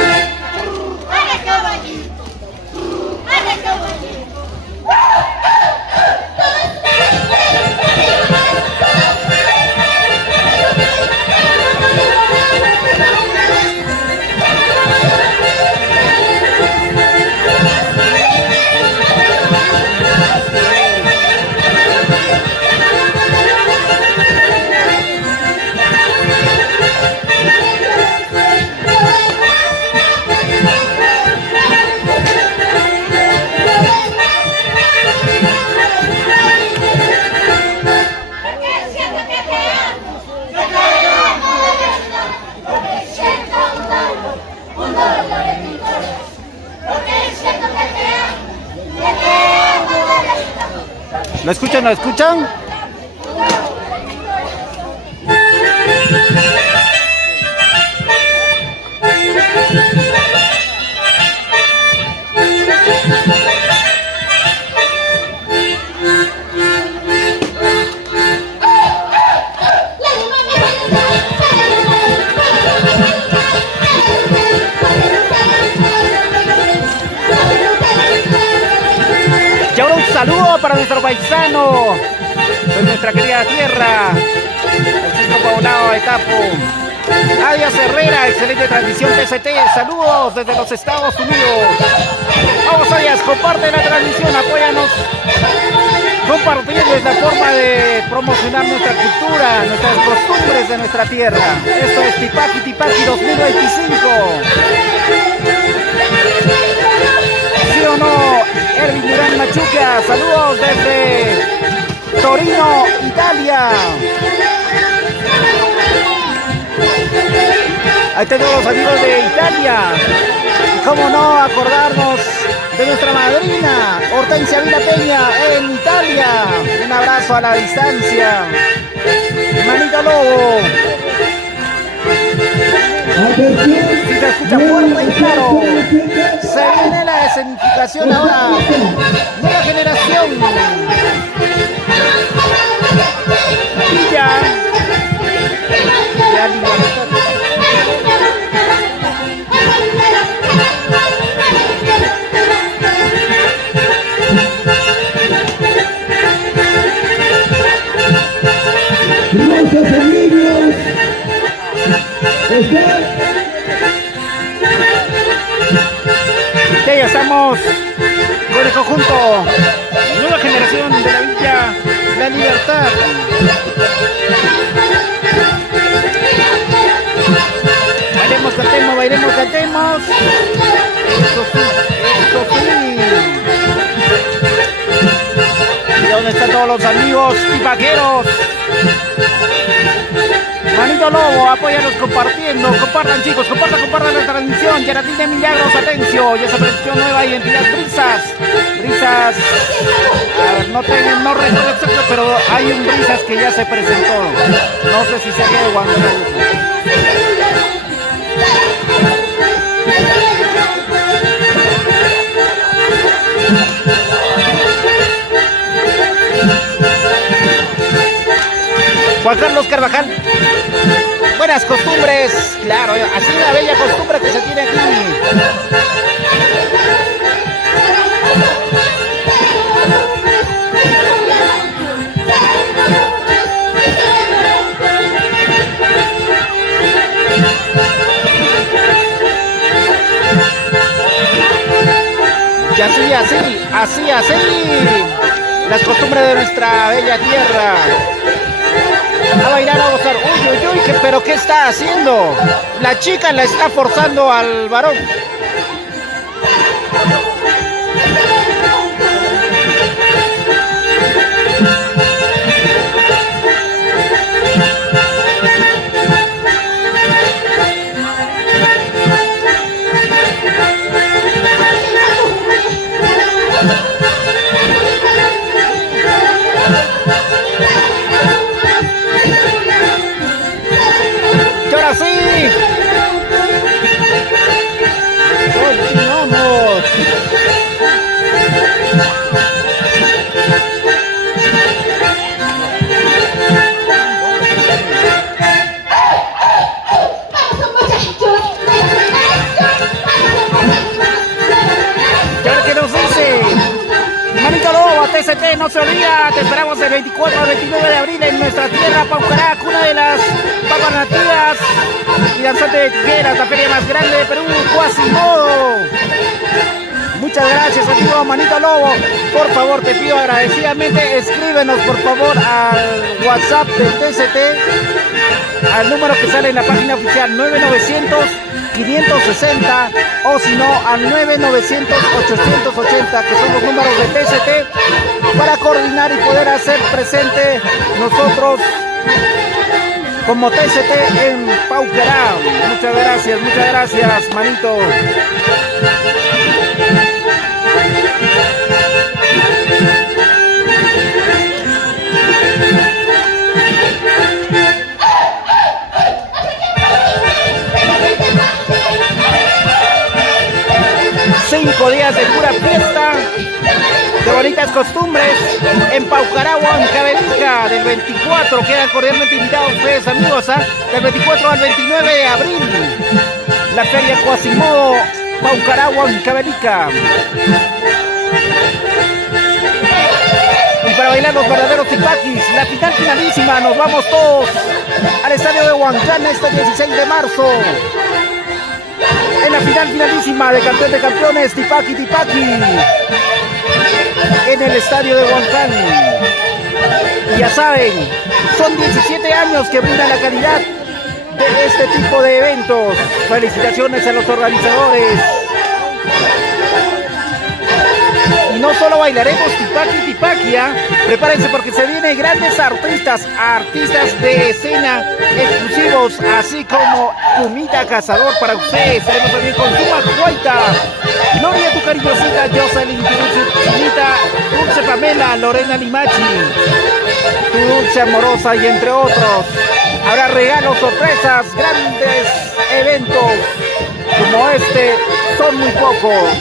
¿Lo escuchan? ¿Lo escuchan? Y ahora un saludo para nuestro paisano de nuestra querida tierra, el centro poblado de Tapo. Adiós Herrera, excelente transmisión TCT, saludos desde los Estados Unidos. Vamos Adiós, comparte la transmisión, apóyanos. Compartiendo es la forma de promocionar nuestra cultura, nuestras costumbres de nuestra tierra. Esto es Tipaqui Tipaqui 2025. ¿Sí o no? Erwin Durán Machuca, saludos desde Torino, Italia. Ahí tenemos los amigos de Italia. Y cómo no acordarnos de nuestra madrina, Hortensia Vila Peña, en Italia. Un abrazo a la distancia. Manito Lobo. Si se escucha fuerte y claro, se viene la escenificación ahora. Nueva generación. Villa. Ya ya estamos con el conjunto Nueva Generación de la Villa La Libertad. Bailemos, cantemos, bailemos, cantemos. Eso sí. ¿Y dónde están todos los amigos y vaqueros? Manito Lobo, apóyanos compartiendo, compartan chicos, compartan la transmisión. Geraldine de Milagros, Atencio, y esa presentación nueva identidad, Brisas, no recuerdo exacto, pero hay un Brisas que ya se presentó, no sé si se quedó cuando Juan Carlos Carvajal. Buenas costumbres, claro, así una bella costumbre que se tiene aquí. Y así, las costumbres de nuestra bella tierra. A bailar, a gozar. Uy, pero ¿qué está haciendo? La chica la está forzando al varón. 24 al 29 de abril en nuestra tierra, Paucará, cuna de las papas nativas y danzante de tijeras, la feria más grande de Perú, Quasimodo. Muchas gracias, amigo Manito Lobo. Por favor, te pido agradecidamente, escríbenos por favor al WhatsApp del TCT, al número que sale en la página oficial 9900-560 o si no al 9900-880, que son los números de TCT, para coordinar y poder hacer presente nosotros como TCT en Paucará. Muchas gracias, manito. Cinco días de pura fiesta, de bonitas costumbres en Paucará, Huancavelica, del 24, quedan cordialmente invitados ustedes, amigos, del 24 al 29 de abril, la feria Quasimodo, Paucará, Huancavelica. Y para bailar los verdaderos tipaquis, la final finalísima, nos vamos todos al estadio de Huancán este 16 de marzo. En la final finalísima de campeón de campeones, Tipaqui, en el estadio de Huancán. Y ya saben, son 17 años que brinda la calidad de este tipo de eventos. Felicitaciones a los organizadores. Y no solo bailaremos Tipaqui, prepárense porque se vienen grandes artistas de escena exclusivos, así como Pumita Cazador para ustedes. Tenemos también con Tuma Juaita, Gloria Tu Cariñosita, Jocelyn, Chinita, Dulce Pamela, Lorena Limachi, Tu Dulce Amorosa y entre otros. Habrá regalos, sorpresas, grandes eventos como este, son muy pocos.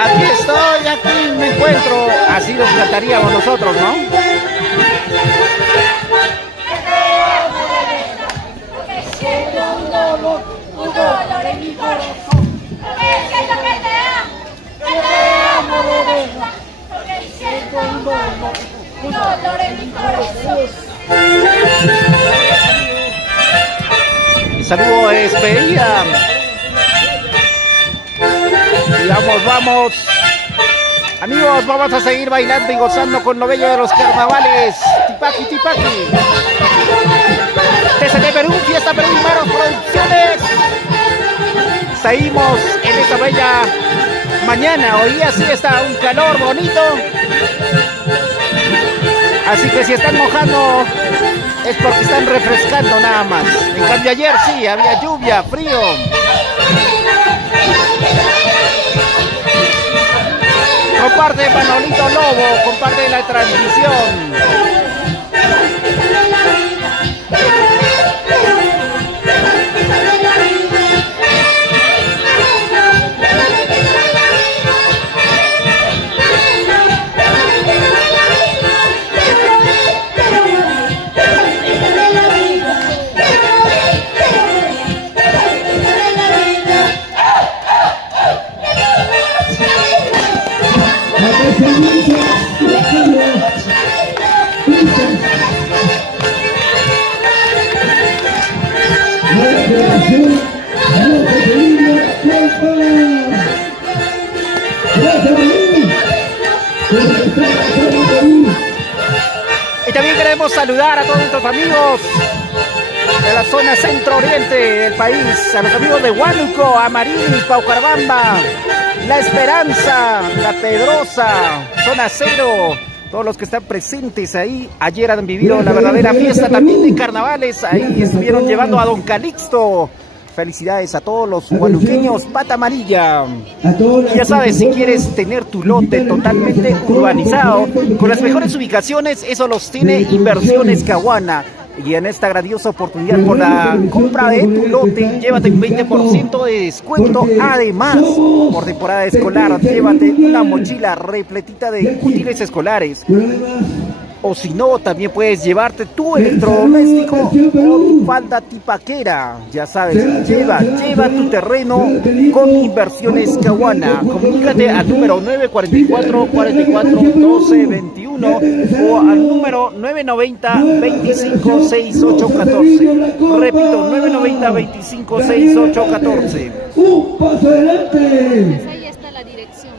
Aquí estoy, aquí me encuentro. Así nos cantaríamos nosotros, ¿no? Siento un dolor en mi corazón. Porque siento que te amo de verdad. Porque siento un dolor en mi corazón. Y saludo de despedida. Y vamos. Amigos, vamos a seguir bailando y gozando con lo bello de los carnavales. Tipaqui. TCT Perú, Fiesta Perú y Maros Producciones. Seguimos en esta bella mañana. Hoy día sí está un calor bonito. Así que si están mojando es porque están refrescando nada más. En cambio ayer sí, había lluvia, frío. Comparte Manolito Lobo, comparte la transmisión. Y también queremos saludar a todos nuestros amigos de la zona centro-oriente del país, a los amigos de Huánuco, Amarilis, Paucarabamba, La Esperanza, La Pedrosa, Zona Cero, todos los que están presentes ahí. Ayer han vivido la verdadera fiesta también de carnavales, ahí estuvieron llevando a Don Calixto. Felicidades a todos los huanuqueños, pata amarilla. Y ya sabes, si quieres tener tu lote totalmente urbanizado, con las mejores ubicaciones, eso los tiene Inversiones Caguana. Y en esta grandiosa oportunidad, por la compra de tu lote, llévate un 20% de descuento. Además, por temporada escolar, llévate una mochila repletita de útiles escolares. O si no, también puedes llevarte tu electrodoméstico o tu falda tipaquera. Ya sabes, lleva tu terreno con Inversiones Caguana. Comunícate al número 944 44 12 21 o al número 990 25 68 14. Repito, 990 25 68 14. Un paso adelante. Ahí está la dirección.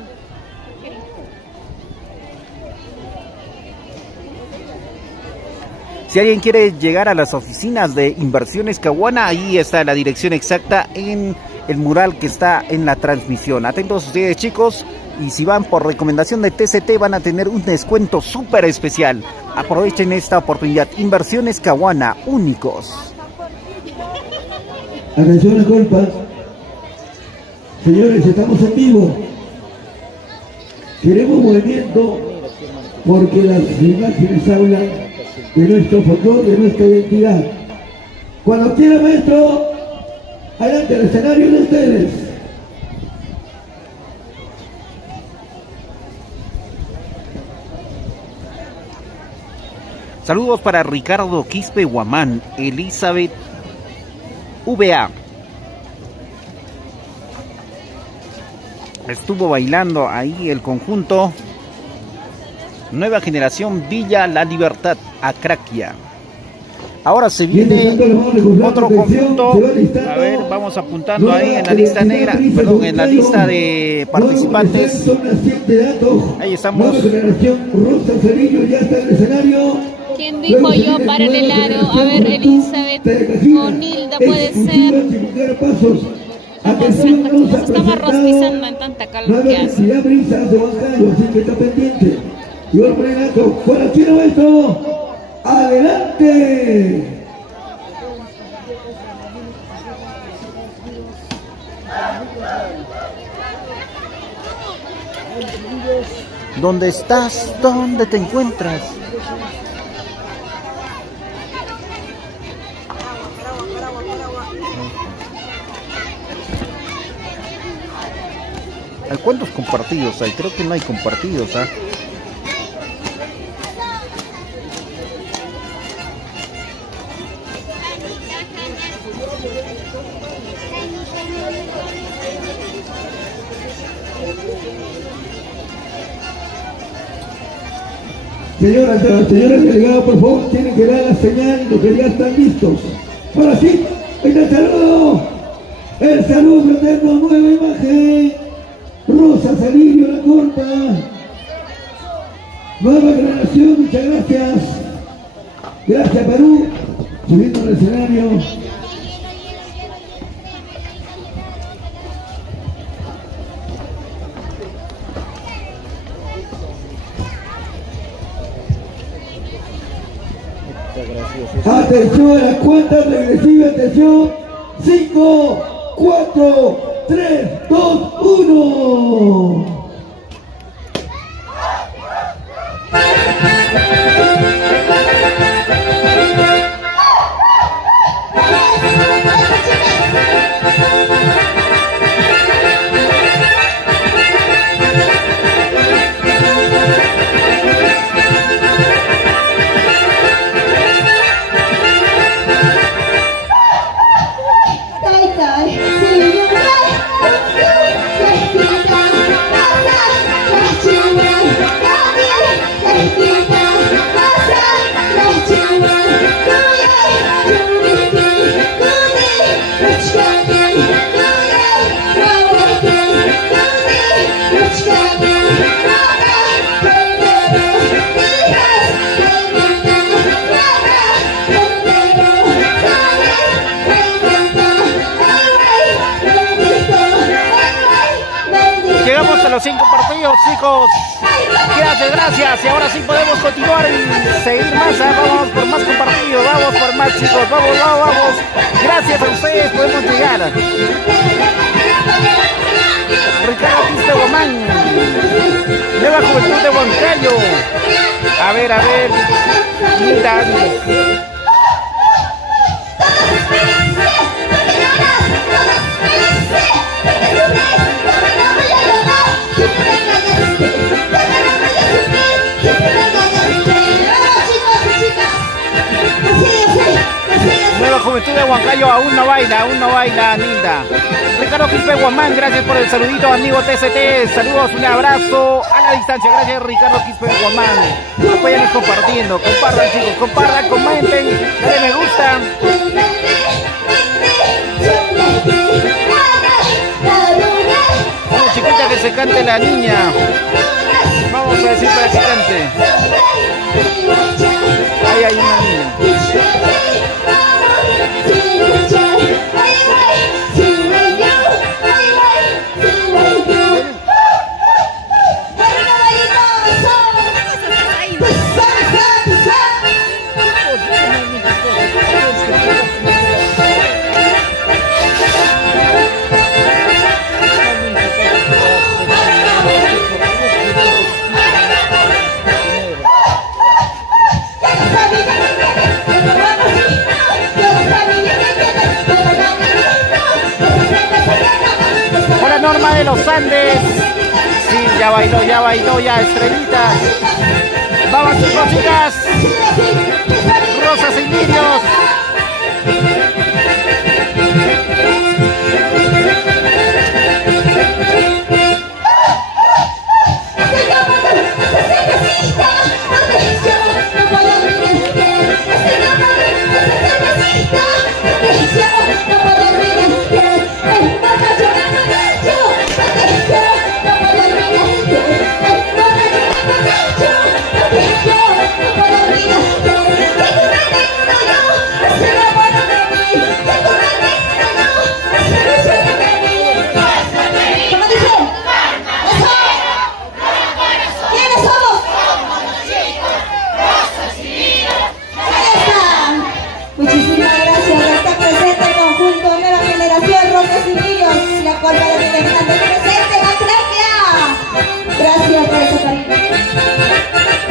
Si alguien quiere llegar a las oficinas de Inversiones Caguana, ahí está la dirección exacta en el mural que está en la transmisión. Atentos ustedes, chicos, y si van por recomendación de TCT van a tener un descuento súper especial. Aprovechen esta oportunidad. Inversiones Caguana, únicos. Atención a culpa. Señores, estamos en vivo. Queremos movimiento porque las imágenes hablan de nuestro folclore, de nuestra identidad. Cuando quiera, maestro, adelante el escenario de ustedes. Saludos para Ricardo Quispe Guamán, Elizabeth VA. Estuvo bailando ahí el conjunto Nueva Generación Villa La Libertad, Acraquia. Ahora se viene otro conjunto. A ver, vamos apuntando ahí en la lista negra, perdón, en la lista de participantes. Ahí estamos. ¿Quién dijo yo para el aro? A ver, Elizabeth o Nilda puede ser. Nos estamos rostizando en tanta calor que hace. Y ahora por el alto, fuera chino maestro, adelante. ¿Dónde estás? ¿Dónde te encuentras? ¿Hay cuántos compartidos hay? Creo que no hay compartidos, ¿ah? Señoras delegadas, por favor, tienen que dar la señal de que ya están listos. Ahora sí, ahí está el saludo fraterno, nueva imagen, Rosa Salirio La Corta, nueva generación, muchas gracias. Gracias Perú, subiendo al escenario. Atención a la cuenta regresiva, atención, 5, 4, 3, 2, 1. Llegamos a los 5 partidos, chicos. Gracias. Y ahora sí podemos continuar y seguir más. Vamos por más compartidos, vamos por más, chicos. Vamos. Gracias a ustedes podemos llegar. Ricardo Quispe Guamán, Nueva Juventud de Huancayo. A ver. Mira. Huancayo aún no baila, Nilda. Ricardo Quispe Guamán, gracias por el saludito, amigo TCT. Saludos, un abrazo a la distancia. Gracias, Ricardo Quispe Guamán. Apóyanos compartiendo, compartan, chicos, compartan, comenten, dale me gusta. Una chiquita que se cante la niña. Vamos a decir para que cante. Ahí hay una niña. Norma de los Andes. Sí, ya bailó, ya estrellitas. Vamos chicos, chicas. Rosas y lirios.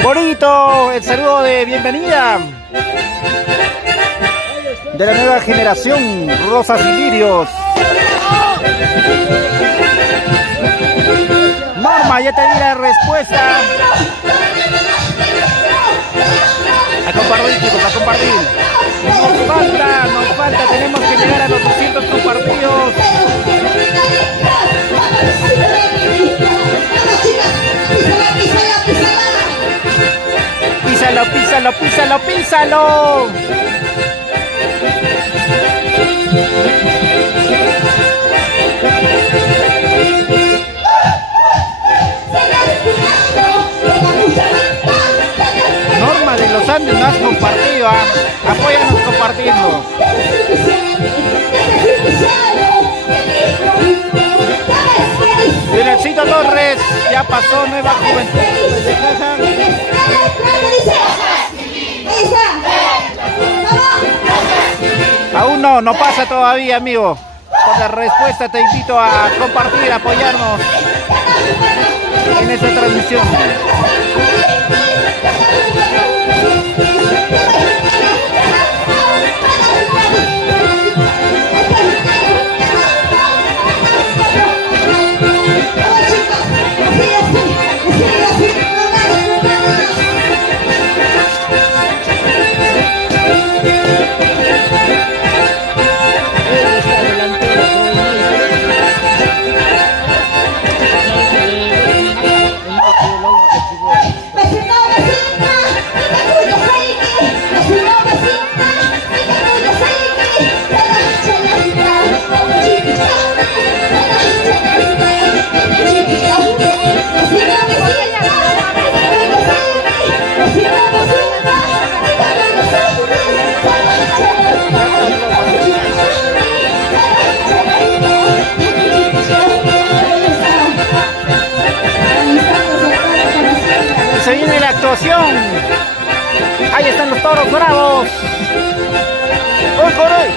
Bonito, el saludo de bienvenida de la nueva generación, Rosas y Lirios. Norma, ya te di la respuesta. A compartir, chicos, a compartir. Nos falta, tenemos que llegar a los 200 compartidos. Písalo. Norma de los Andes, no has compartido, apóyanos compartiendo. Lionelcito Torres, ya pasó Nueva Juventud desde Caja. Aún no pasa todavía, amigo. Por la respuesta te invito a compartir, a apoyarnos en esta transmisión. Se viene la actuación. Ahí están los toros bravos. Hoy por hoy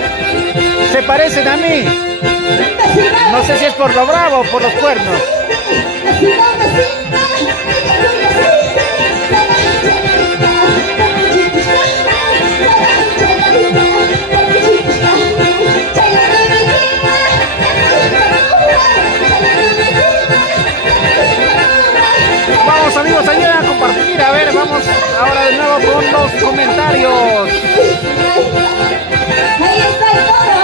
se parecen a mí. No sé si es por lo bravo o por los cuernos. Vamos amigos, ayuden a compartir. A ver, vamos ahora de nuevo con los comentarios. Ahí está.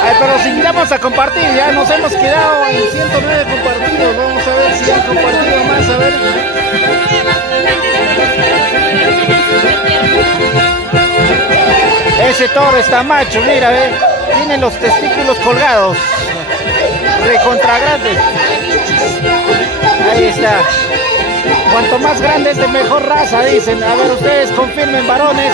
Ay, pero si invitamos a compartir, ya nos hemos quedado en 109 compartidos. Vamos a ver si han compartido más, a ver. Ese toro está macho, mira, ve. Tiene los testículos colgados. Recontra grande. Ahí está. Cuanto más grande es de mejor raza, dicen. A ver, ustedes confirmen, varones.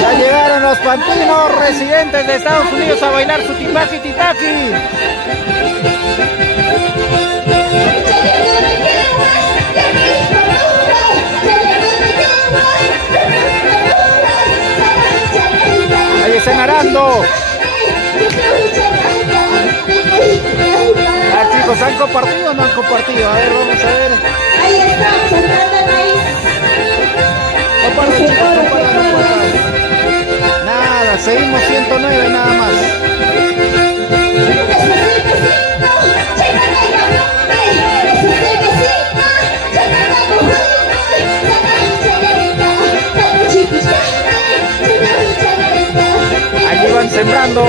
Ya llegaron los pampinos residentes de Estados Unidos a bailar su tipaki tipaki. Ahí están arando. Ah, chicos, ¿han compartido o no han compartido? A ver, vamos a ver. Ahí estamos, entrando al maíz. Compartan, chicos, compartan. Nada, seguimos 109 nada más. Allí van sembrando.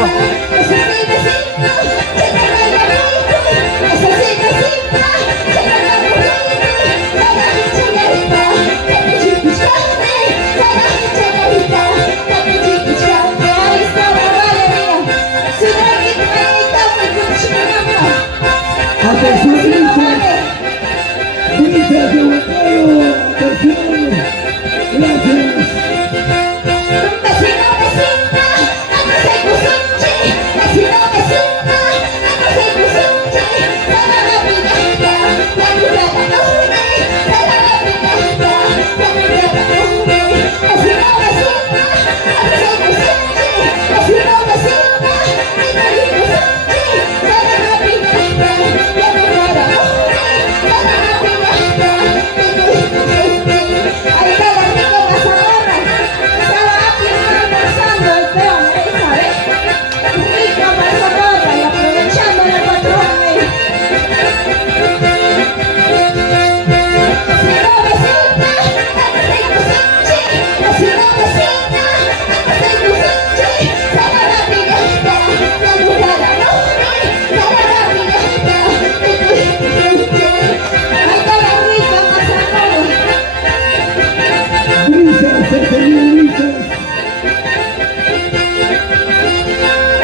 Atención, Luisa de Huancayo, atención, gracias.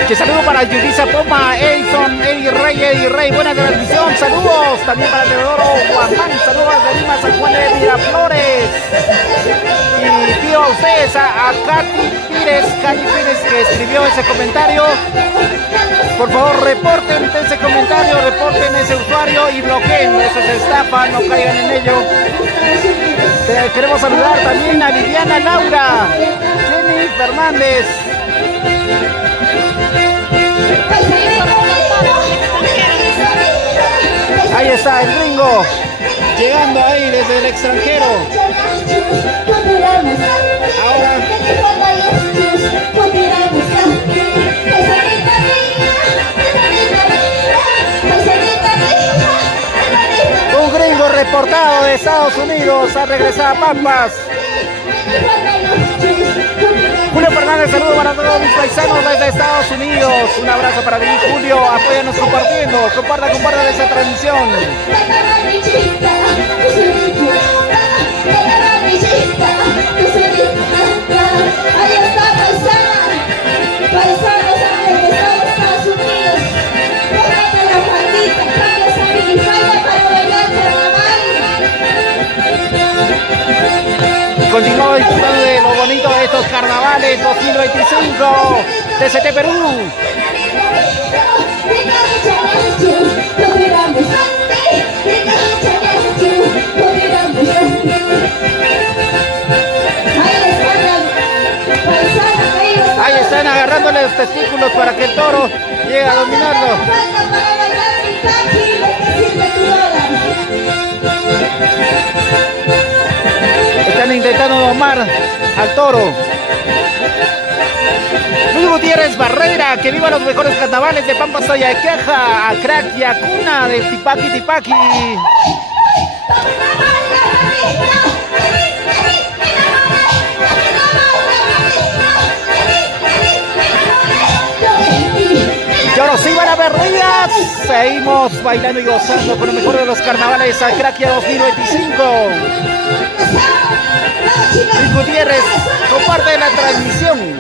Que saludo para Yudisa Poma, Edison, Eddie Rey, buena transmisión, saludos también para Teodoro Guamán, saludos de Lima, San Juan de Miraflores. Y pido a ustedes, a Katy Pires, que escribió ese comentario. Por favor, reporten ese comentario, reporten ese usuario y bloqueen, eso es estafa, no caigan en ello. Queremos saludar también a Viviana Laura, Jenny Fernández. Ahí está el gringo, llegando ahí desde el extranjero. Ahora un gringo reportado de Estados Unidos ha regresado a Pampas. Julio Fernández, saludo para todos mis paisanos desde Estados Unidos. Un abrazo para ti, Julio. Apóyanos compartiendo. Compartan esta transmisión. Ahí está, paisanos de Estados Unidos. Póngate la faldita, póngase la minifalda para bailar carnaval. Y continuamos disfrutando de lo bonito de estos carnavales 2025. TCT Perú. Ahí están agarrándole los testículos para que el toro llegue a dominarlo. Están intentando domar al toro. Luis Gutiérrez Barrera, que viva los mejores carnavales de Pampa Sayaqueja, Acraquia, cuna del Tipaki Tipaki. para Berrías. Seguimos bailando y gozando con lo mejor de los carnavales Acraquia 2025. Luis Gutiérrez comparte la transmisión.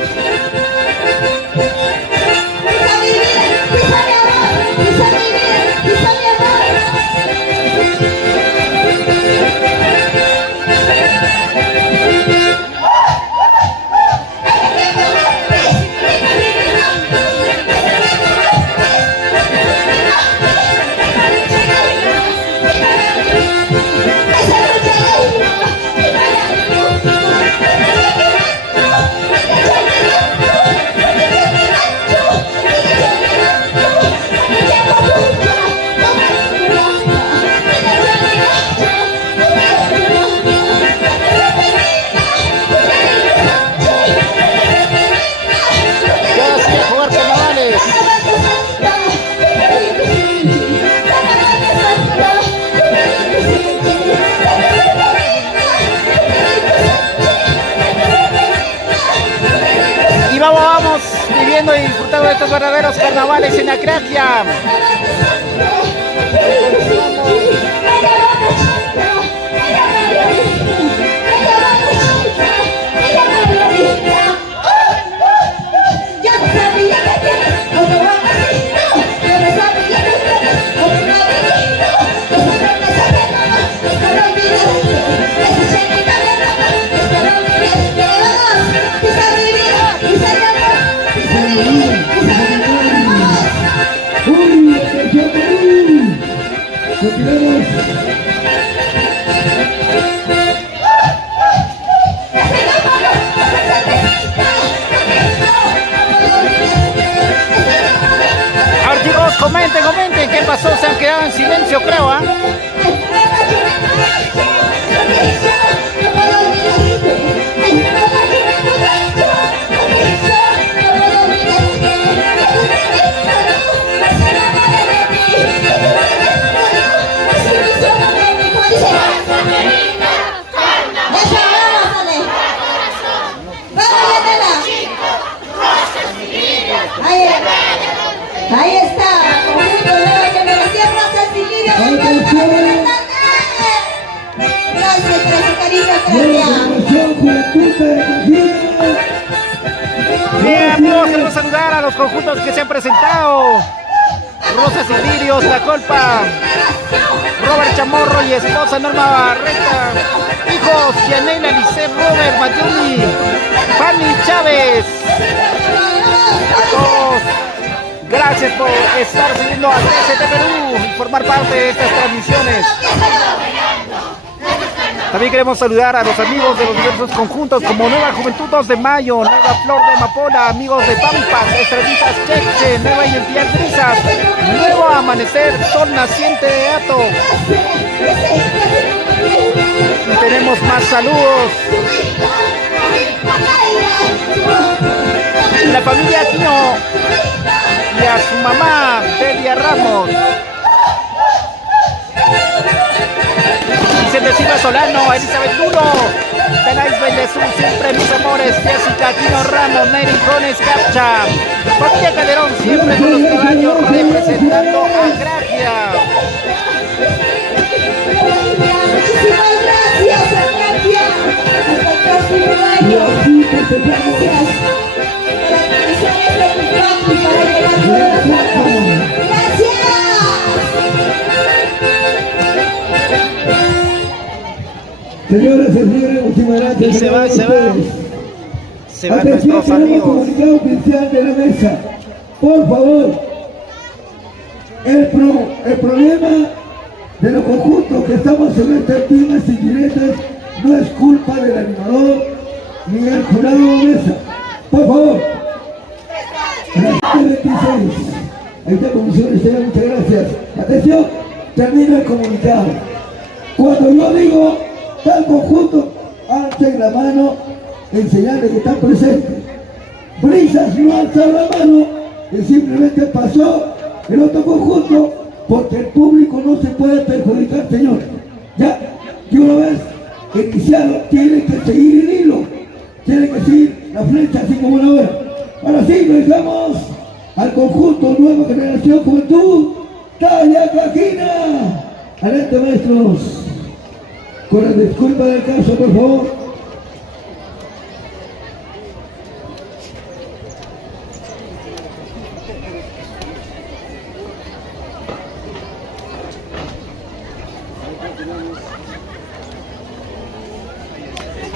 Viviendo y disfrutando de estos verdaderos carnavales en Acraquia. A ver, chicos, comenten qué pasó, se han quedado en silencio, creo, ¿ah? Ahí está, conjunto nueva generación, Rosas y Lirios. Gracias por su cariño, Bien, amigos, queremos saludar a los conjuntos que se han presentado. Rosas y Lirios, La Colpa, Robert Chamorro y esposa Norma Barreta, hijos Yanela, Lice, Robert, Mayumi, Fanny Chávez. A todos, gracias por estar siguiendo a TCT Perú y formar parte de estas transmisiones. También queremos saludar a los amigos de los diversos conjuntos como Nueva Juventud 2 de Mayo, Nueva Flor de Amapola, amigos de Pampas, Estrellitas Cheche, Nueva Identidad Grisas, Nuevo Amanecer, Sol Naciente de Ato. Y tenemos más saludos. La familia Aquino y a su mamá, Delia Ramos. Vicente Silva Solano, Elizabeth Duro, Danais Bellezú, siempre mis amores, Jessica Aquino Ramos, Neri Jones Capcha, familia Calderón, siempre con los caballos representando a Acraquia. Muchísimas gracias, Acraquia. Hasta el próximo año. Gracias por organizar este cumpleaños y para llevar todas las fotos. Gracias. Señoras y señores, muchísimas gracias. Y se van Atención, nuestros amigos. Comunicado oficial de la mesa. Por favor, el problema de los conjuntos que estamos en estas tiendas y directas no es culpa del animador ni del jurado de mesa. Por favor, a las 26. Ahí está, comisión estelar, muchas gracias. Atención, termina el comunicado. Cuando yo digo tal conjunto, alcen la mano en señal de que están presentes. Brisas no alzan la mano, que simplemente pasó el otro conjunto, porque el público no se puede perjudicar, señores. Ya, que una vez iniciado, tiene que seguir el hilo, tiene que seguir la flecha así como una hora. Ahora sí, lo dejamos al conjunto Nueva Generación Juventud Talla Cajina. Adelante, maestros. Con la disculpa del caso, por favor.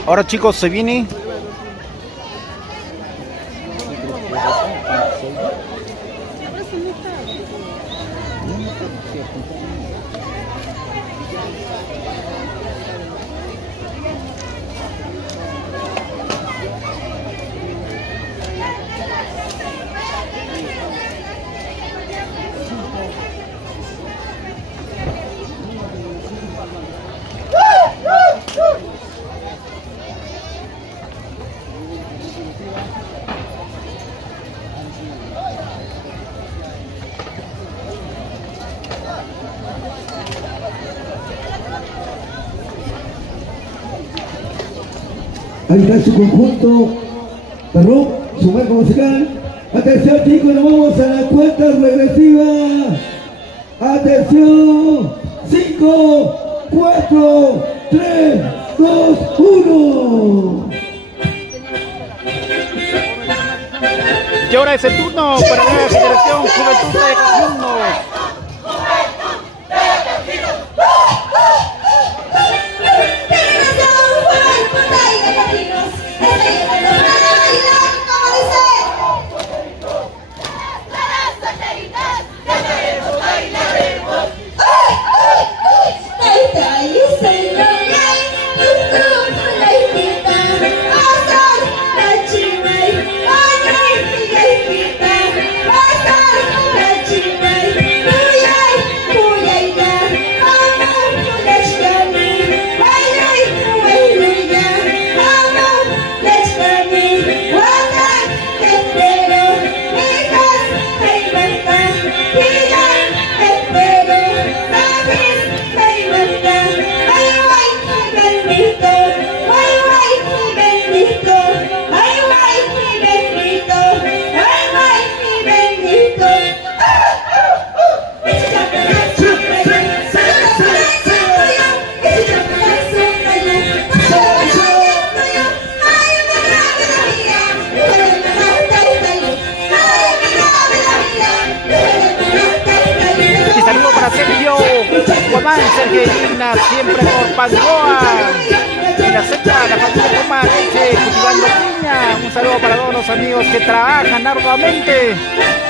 Ahora, chicos, se viene Ahí está su conjunto, Perro, su marco musical. Atención, chicos, nos vamos a la cuenta regresiva. Atención, 5, 4, 3, 2, 1. y ahora es el turno para la nueva generación Juventud de Cajinos. Sergio Igna, siempre por Pangoa. En la secta, la familia toma leche, cultivando piña. Un saludo para todos los amigos que trabajan arduamente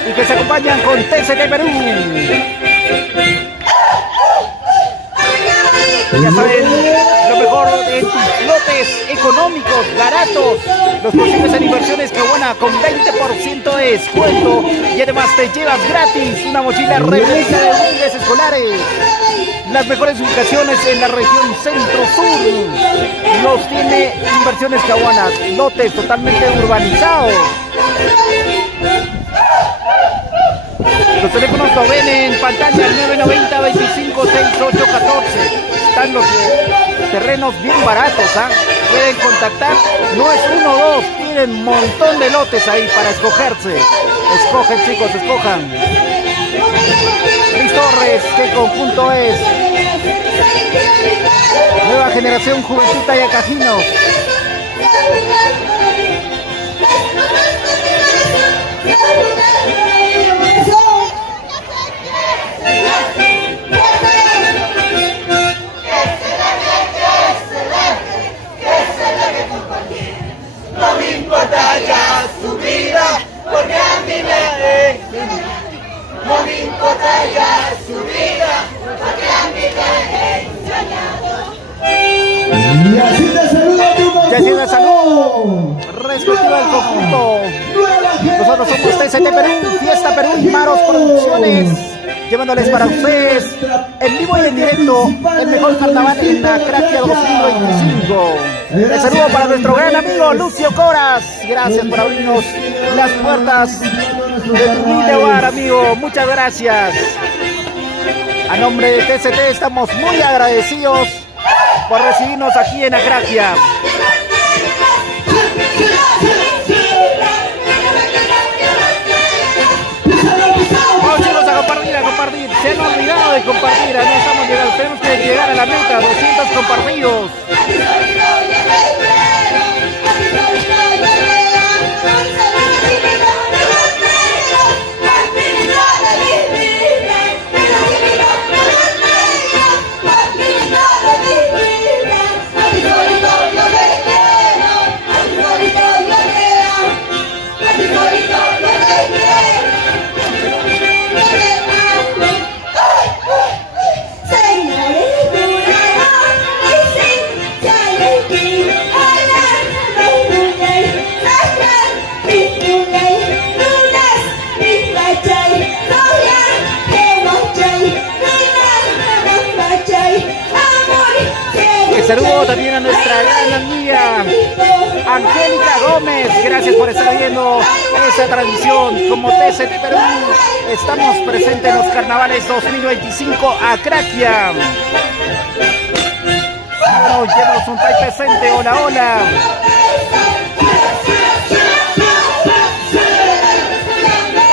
y que se acompañan con TCT Perú. Ya saben, lo mejor en tus lotes económicos, baratos, los posibles en inversiones Caguana con 20% de descuento y además te llevas gratis una mochila repleta de útiles escolares. Las mejores ubicaciones en la región centro-sur los tiene Inversiones Caguanas, lotes totalmente urbanizados. Los teléfonos lo ven en pantalla, el 990 25 68 14. Están los terrenos bien baratos, ¿ah? Pueden contactar, no es uno o dos, tienen un montón de lotes ahí para escogerse. Escogen, chicos, escojan. Luis Torres, ¿qué conjunto es? Nueva generación Juventud Talla Cajinos. No me importa ya su vida, porque a mí me no me importa ya su vida, porque a mí me he engañado. Y así te saluda tu conjunto. Y así te saludo. Respectiva del conjunto. Nosotros somos TCT Perú, Fiesta Perú y Maros Producciones, llevándoles para ustedes en vivo y en directo el mejor carnaval en la Craquia 2025. El saludo para nuestro gran amigo Lucio Coras. Gracias por abrirnos las puertas de tu humilde hogar, amigo. Muchas gracias. A nombre de TCT estamos muy agradecidos por recibirnos aquí en Acraquia. compartir. Se han olvidado de compartir. No estamos llegando. Tenemos que llegar a la meta. 200 compartidos. Saludo también a nuestra gran amiga Angélica Gómez. Gracias por estar viendo esta transmisión. Como TCT Perú, estamos presentes en los carnavales 2025 Akrakia. Bueno, llevamos un país presente. Hola, hola.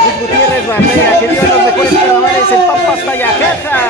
Luis Gutiérrez Barrera, que dio los mejores carnavales en Pampas, Tayacaja.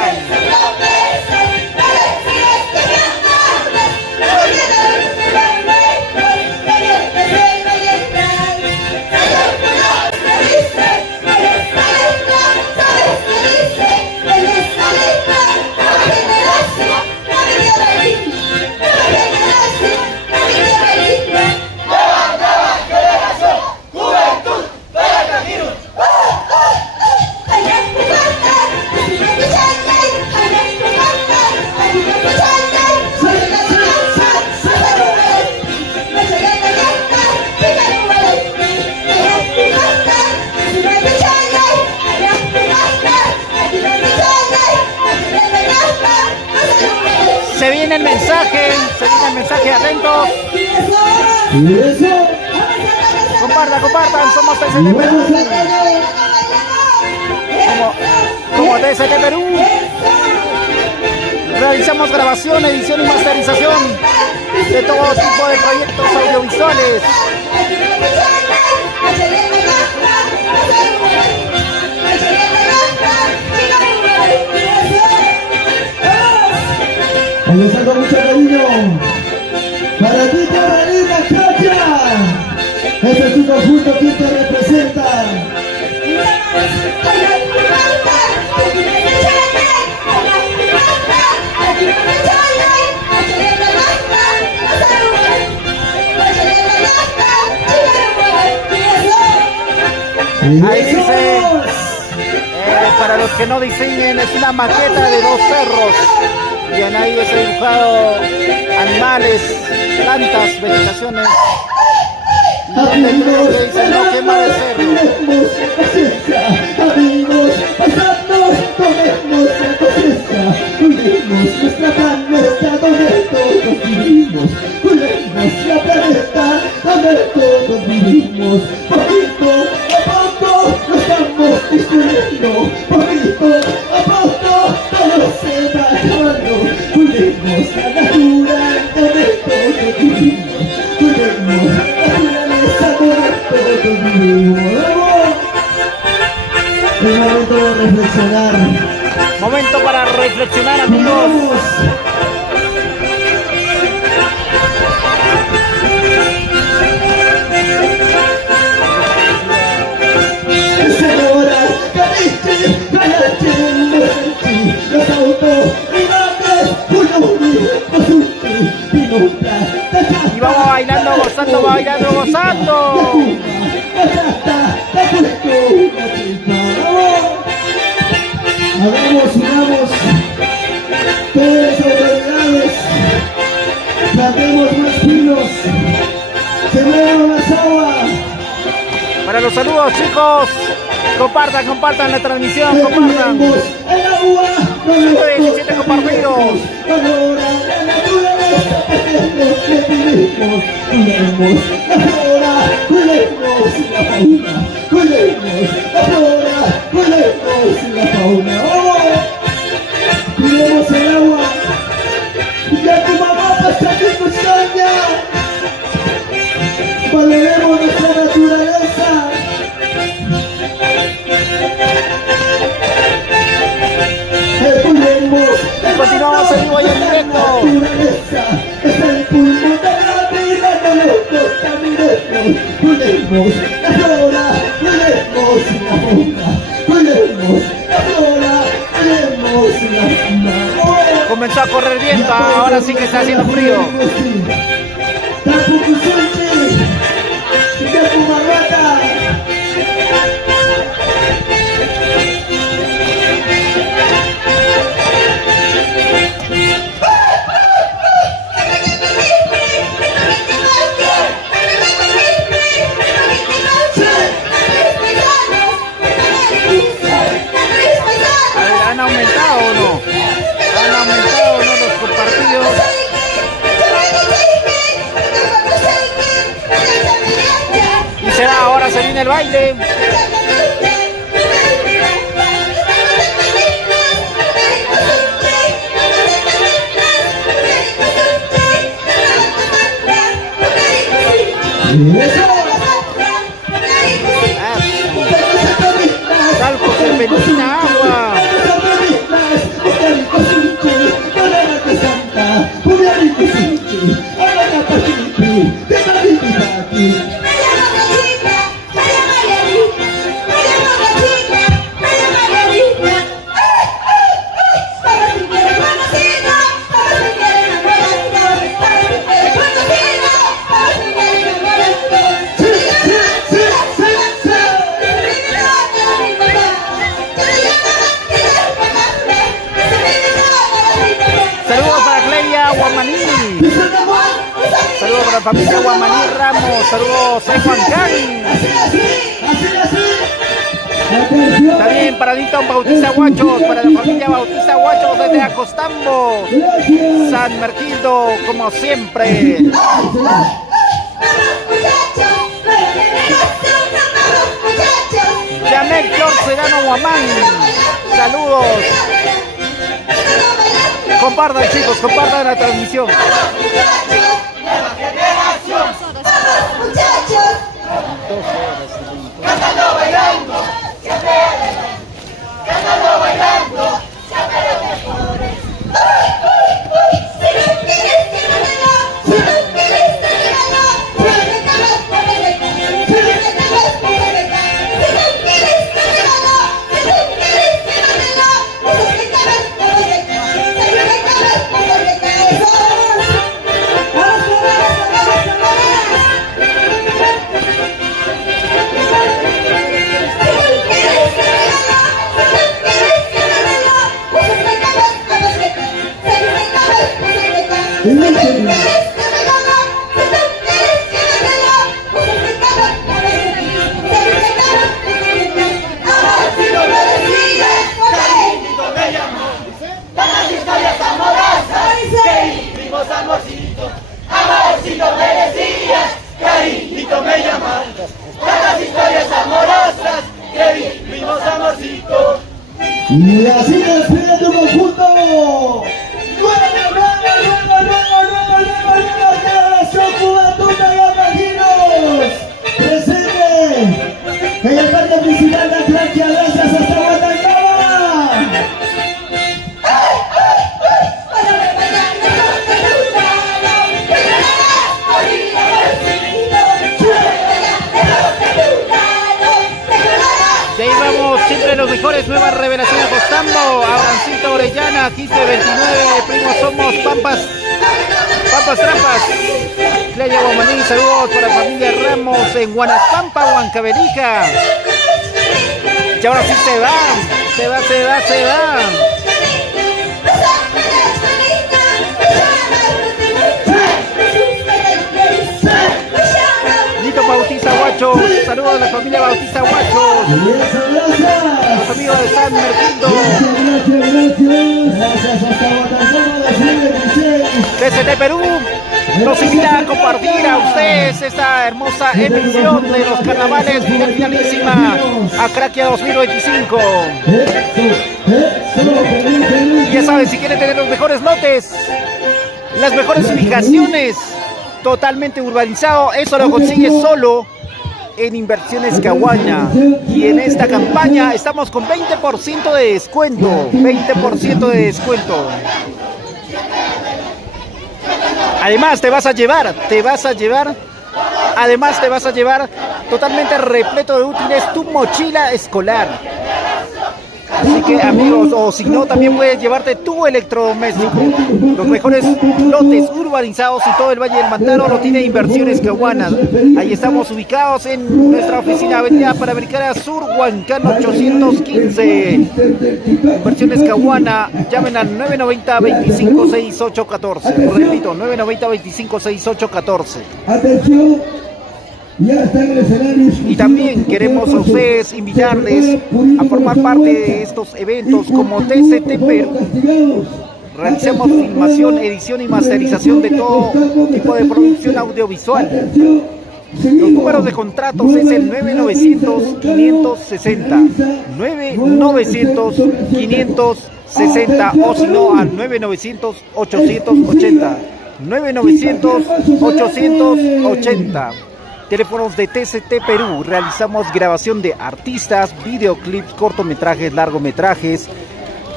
Se viene el mensaje, atentos. Compartan, somos TCT Perú. Como TCT Perú. Realizamos grabación, edición y masterización de todo tipo de proyectos audiovisuales. Les saco mucho cariño para ti, Carolina Akrakia. Este es tu conjunto que te representa. Ahí dice, para los que no diseñen, es una maqueta de 2 cerros. Y en ahí se ha dibujado animales, plantas, vegetaciones. Dice no quemar el cerro. Amigos, paisanos, tomemos la cosecha. Cuidemos nuestra planeta donde todos vivimos. Cuidemos la planeta donde todos vivimos. Poquito a poco lo estamos destruyendo. Poquito a poco todo se va acabando. Cuidemos la natura donde todos vivimos. Cuidemos la naturaleza donde todos vivimos. Es momento de reflexionar. Momento para reflexionar, amigos. Señoras, cariche, calache, mosanchi, los autos, ribantes, pulumi, cosuchi, pinupla, tachata. Y vamos bailando, gozando, bailando, gozando. Tachata, tapueco, machita, vamos. Unamos todas las autoridades, plantemos más pinos, sembremos más agua. Para los saludos, chicos, compartan la transmisión, compartan. El agua, 117 compartidos. Valora la naturaleza, porque vivimos. Cuidemos la flora, cuidemos la fauna. Cuidemos la flora, cuidemos la fauna. ¡Vamos! Cuidemos el agua. Ya tu mamá pasa aquí con caña. Valoremos nuestra naturaleza. comenzó a correr viento, ahora sí que está haciendo frío. ¿Han aumentado o no? ¿Han aumentado o no los compartidos? Y será, ahora se viene el baile. Talco, serpentina, agua. Saludos para Clelia Guamaní. Saludos para la familia Guamaní Ramos. Saludos a Juan Can. También para Nito Bautista Guachos, para la familia Bautista Guachos desde Acostambo, San Merquildo, como siempre. Yamek George Serrano Guamán. Saludos. Compartan, chicos, compartan la transmisión. Cantando, bailando, siempre adelante. Cantando, bailando, siempre los mejores. Si no quieres que no me va, si no quieres que me va, ponete más, si no quieres que me va, si no quieres que me va, amorcito, amorcito me decías, cariñito me llamas, tantas historias amorosas que vivimos, amorcito. Y así despide tu conjunto. Juventud de los Vecinos. Presente en el parque principal de Atraquia, gracias hasta Guatemala. Y ahí vamos, siempre los mejores, nuevas revelaciones Acostambo, Abrancito Orellana, 1529, primos somos Pampas Trampas. Clelia Guamaní, saludos para la familia Ramos en Guanaspampa, Huancavelica. Y ahora sí se va. Nito Bautista Guachos, saludos a la familia Bautista Guachos. Los amigos de San Merquildo. Gracias hasta Guatemala 2026. Desde Perú nos invita a compartir a ustedes esta hermosa emisión de los carnavales finalísima Atraquia 2025. Y ya saben, si quieren tener los mejores lotes, las mejores ubicaciones, totalmente urbanizado, eso lo consigue solo en Inversiones Caguaña. Y en esta campaña estamos con 20% de descuento. 20% de descuento. Además te vas a llevar totalmente repleto de útiles tu mochila escolar. Así que amigos, o si no, también puedes llevarte tu electrodoméstico. Los mejores lotes urbanizados y todo el Valle del Mantaro lo tiene Inversiones Caguana. Ahí estamos ubicados en nuestra oficina Avenida Panamericana Sur, Huancano 815. Inversiones Caguana, llamen al 990-256814. Repito, 990-256814. Atención, ya está en el escenario. Y también queremos a ustedes invitarles a formar parte de estos eventos como TCT Perú. Realizamos filmación, edición y masterización de todo tipo de producción audiovisual. Los números de contratos es el 9900-560, 9900-560 o si no al 9900-880, 9900-880. Teléfonos de TCT Perú. Realizamos grabación de artistas, videoclips, cortometrajes, largometrajes,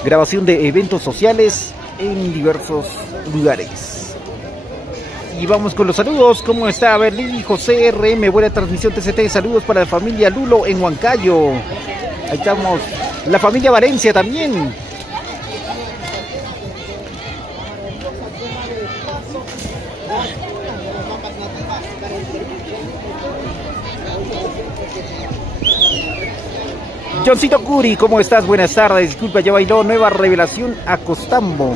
grabación de eventos sociales en diversos lugares. Y vamos con los saludos. ¿Cómo está? A ver, Lili José RM, buena transmisión TCT. Saludos para la familia Lulo en Huancayo. Ahí estamos. La familia Valencia también. Johncito Curi, ¿cómo estás? Buenas tardes. Disculpa, ya bailó Nueva Revelación a Costambo.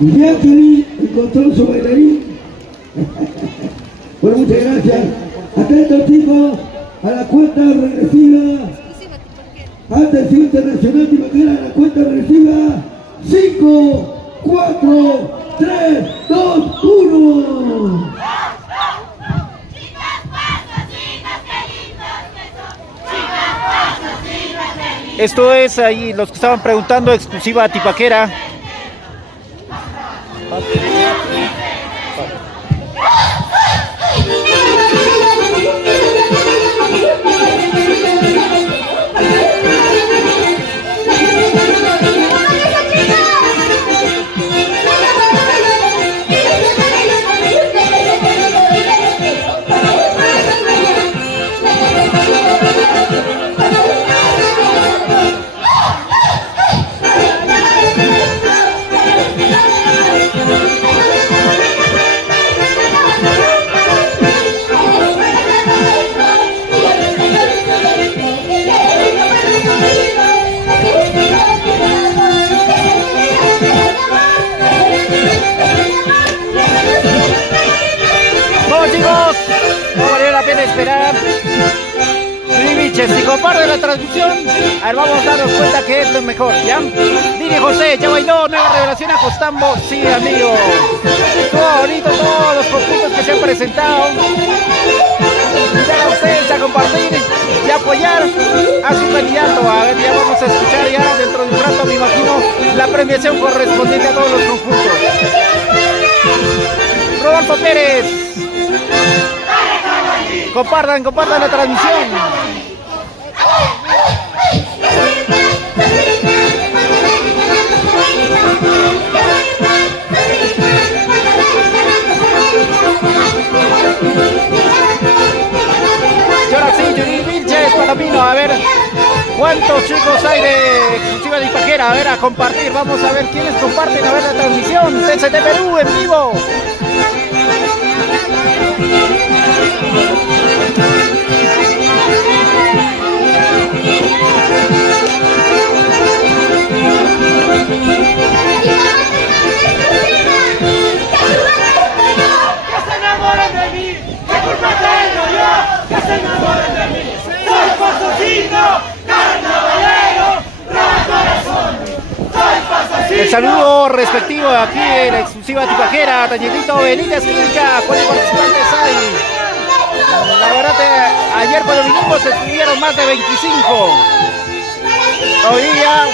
Jacqueline encontró su bailarín. Bueno, muchas gracias. Atentos chicos, a la cuenta regresiva. Atención internacional, Tibaquera, a la cuenta regresiva. 5, 4, 3, 2, 1. Esto es ahí, los que estaban preguntando, exclusiva a Tipaquera. Esperar. Si comparten la transmisión, a ver, vamos a darnos cuenta que es lo mejor, ¿ya? Dile José, ya bailó Nueva Revelación a Costambo. Sí, amigo. Todo bonito, todos los conjuntos que se han presentado. Invitar a ustedes a compartir y apoyar a su candidato. A ver, ya vamos a escuchar ya dentro de un rato, me imagino, la premiación correspondiente a todos los conjuntos. Rodolfo Pérez. Compartan la transmisión. Y ahora sí, Yuri Vilches, Palomino, a ver cuántos chicos hay de exclusiva de Tipaquera. A ver, a compartir, vamos a ver quiénes comparten, a ver la transmisión. TCT Perú en vivo. El saludo respectivo aquí en la exclusiva Tipaquera, Tallerito Benítez Química, ¿cuántos participantes hay? La verdad, ayer cuando vinimos se estuvieron más de 25. Hoy día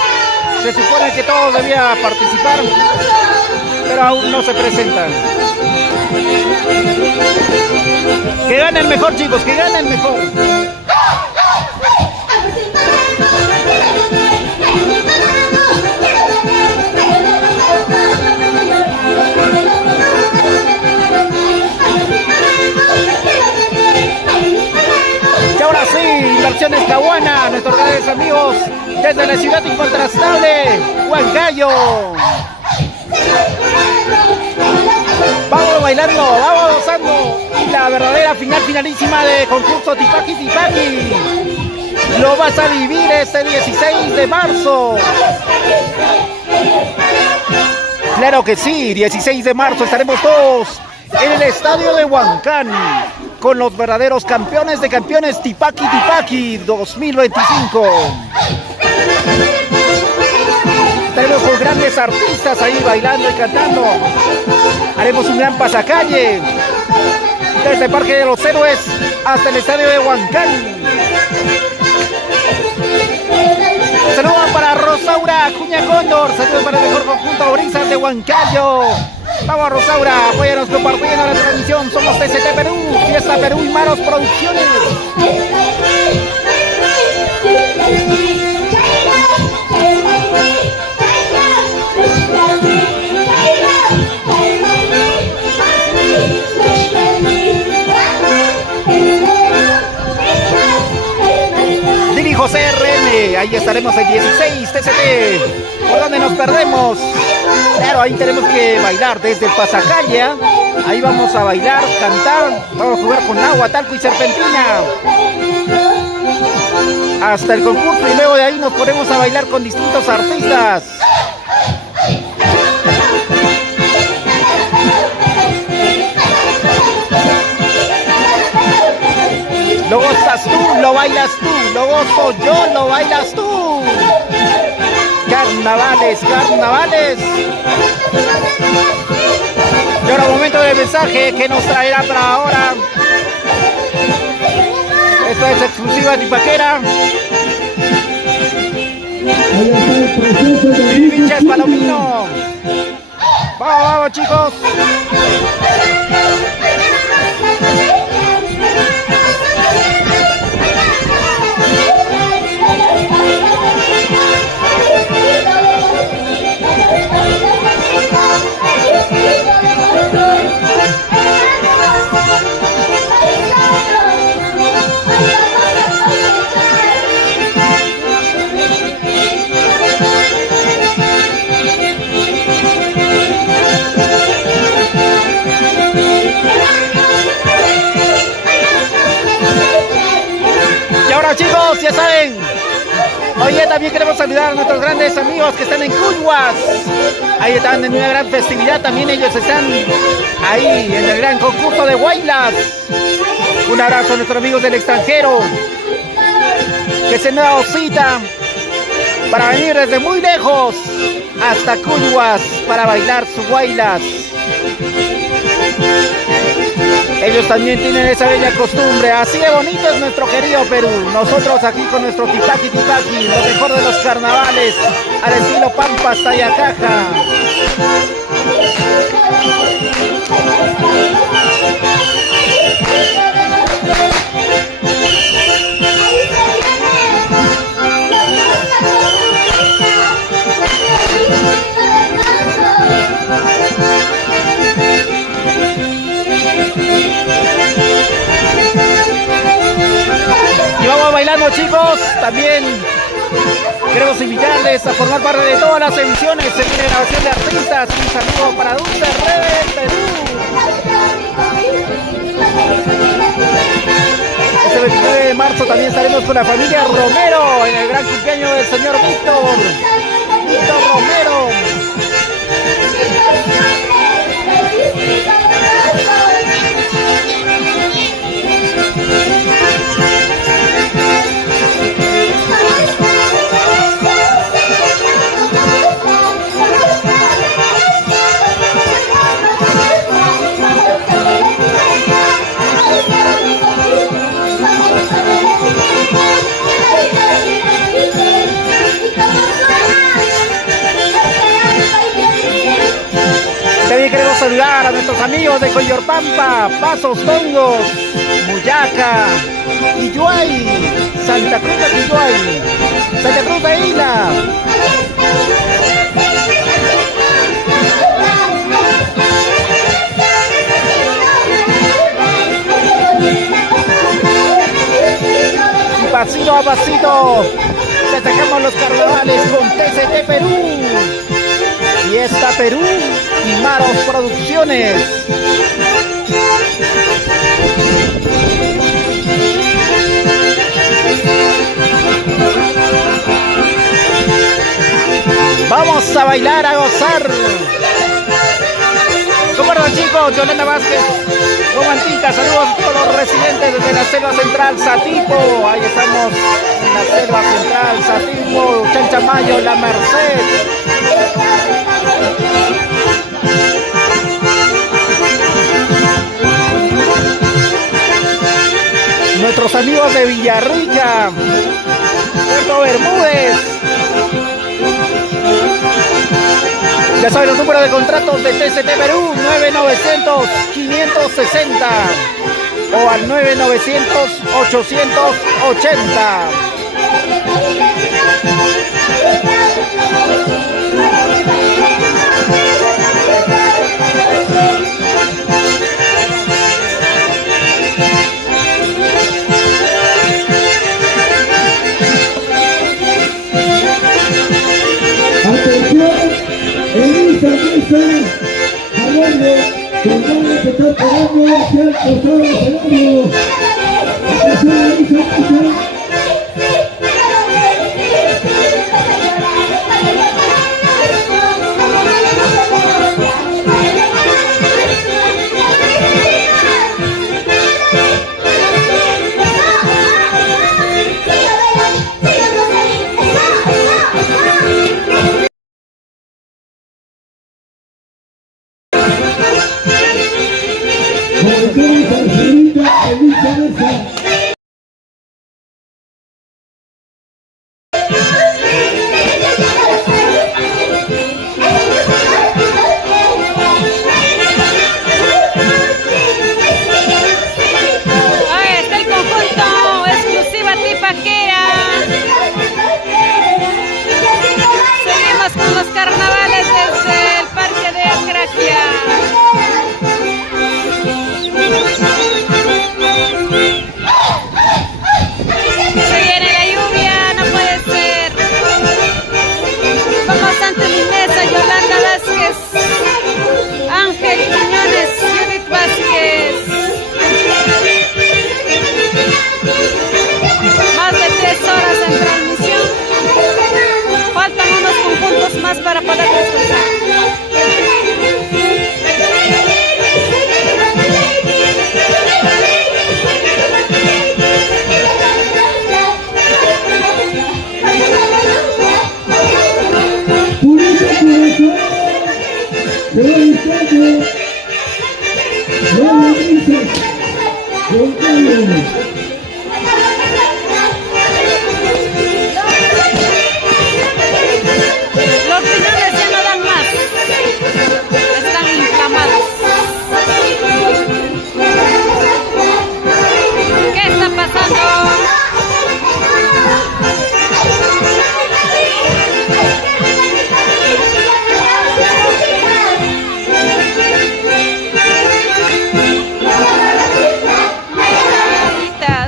se supone que todos debían participar, pero aún no se presentan. Que gane el mejor, chicos, que gane el mejor. Y ahora sí, Inversiones Caguana, nuestros grandes amigos la ciudad incontrastable, Huancayo. Vamos bailando, vamos gozando. Y la verdadera finalísima de concurso Tipaqui Tipaqui lo vas a vivir este 16 de marzo. Claro que sí, 16 de marzo estaremos todos en el estadio de Huancán con los verdaderos campeones de campeones Tipaqui Tipaqui 2025. Estaremos con grandes artistas ahí bailando y cantando. Haremos un gran pasacalle desde el Parque de los Héroes hasta el estadio de Huancán. Saludos para Rosaura Acuña Cóndor. Saludos para el mejor conjunto Brisas de Huancayo. Vamos Rosaura, apóyanos compartiendo la transmisión. Somos TCT Perú, Fiesta Perú y Maros Producciones. Dirijo CRM, ahí estaremos el 16 TCT. ¿Por dónde nos perdemos? Claro, ahí tenemos que bailar desde el pasacalle. Ahí vamos a bailar, cantar, vamos a jugar con agua, talco y serpentina. Hasta el concurso y luego de ahí nos ponemos a bailar con distintos artistas. Lo gozas tú, lo bailas tú, lo gozo yo, lo bailas tú. Carnavales, carnavales. Y ahora momento del mensaje que nos traerá para ahora. Esto es exclusiva tipaquera. Pinches Palomino. Vamos, vamos chicos. Chicos, ya saben, hoy también queremos saludar a nuestros grandes amigos que están en Cuyhuas. Ahí están en una gran festividad, también ellos están ahí en el gran concurso de Huaylas. Un abrazo a nuestros amigos del extranjero que se han dado cita para venir desde muy lejos hasta Cuyhuas para bailar su Huaylas. Ellos también tienen esa bella costumbre. Así de bonito es nuestro querido Perú. Nosotros aquí con nuestro Tipaqui Tipaqui, lo mejor de los carnavales, al estilo Pampas Tayacaja. Y vamos bailando chicos, también queremos invitarles a formar parte de todas las emisiones en grabación de artistas. Un saludo para Dulce Red Perú. Este 29 de marzo también estaremos con la familia Romero en el gran cumpleaños del señor Víctor Romero. También queremos saludar a nuestros amigos de Coyorpampa, Pasos Tongos, Muyaca, Quilluay, Santa Cruz de Quilluay, Santa Cruz de Ila. Y pasito a pasito, destacamos los carnavales con TCT Perú. Fiesta Perú y Maros Producciones. Vamos a bailar, a gozar. ¿Cómo están, chicos? Yolanda Vázquez, Romantica, saludos a todos los residentes desde la selva central, Satipo. Ahí estamos en la selva central, Satipo, Chanchamayo, La Merced. Nuestros amigos de Villarrica, Puerto Bermúdez. Ya saben los números de contratos de TCT Perú, 9900-560 o al 9900-880. Atención, Elisa Mesa, hablando, con ganas de estar pegando hacia el costado del escenario. Atención, Elisa Mesa. Para poder descansar. Purita corazón, se va buscando, no lo dices, con calma. Los riñones ya no dan más, están inflamados. ¿Qué está pasando? Ahorita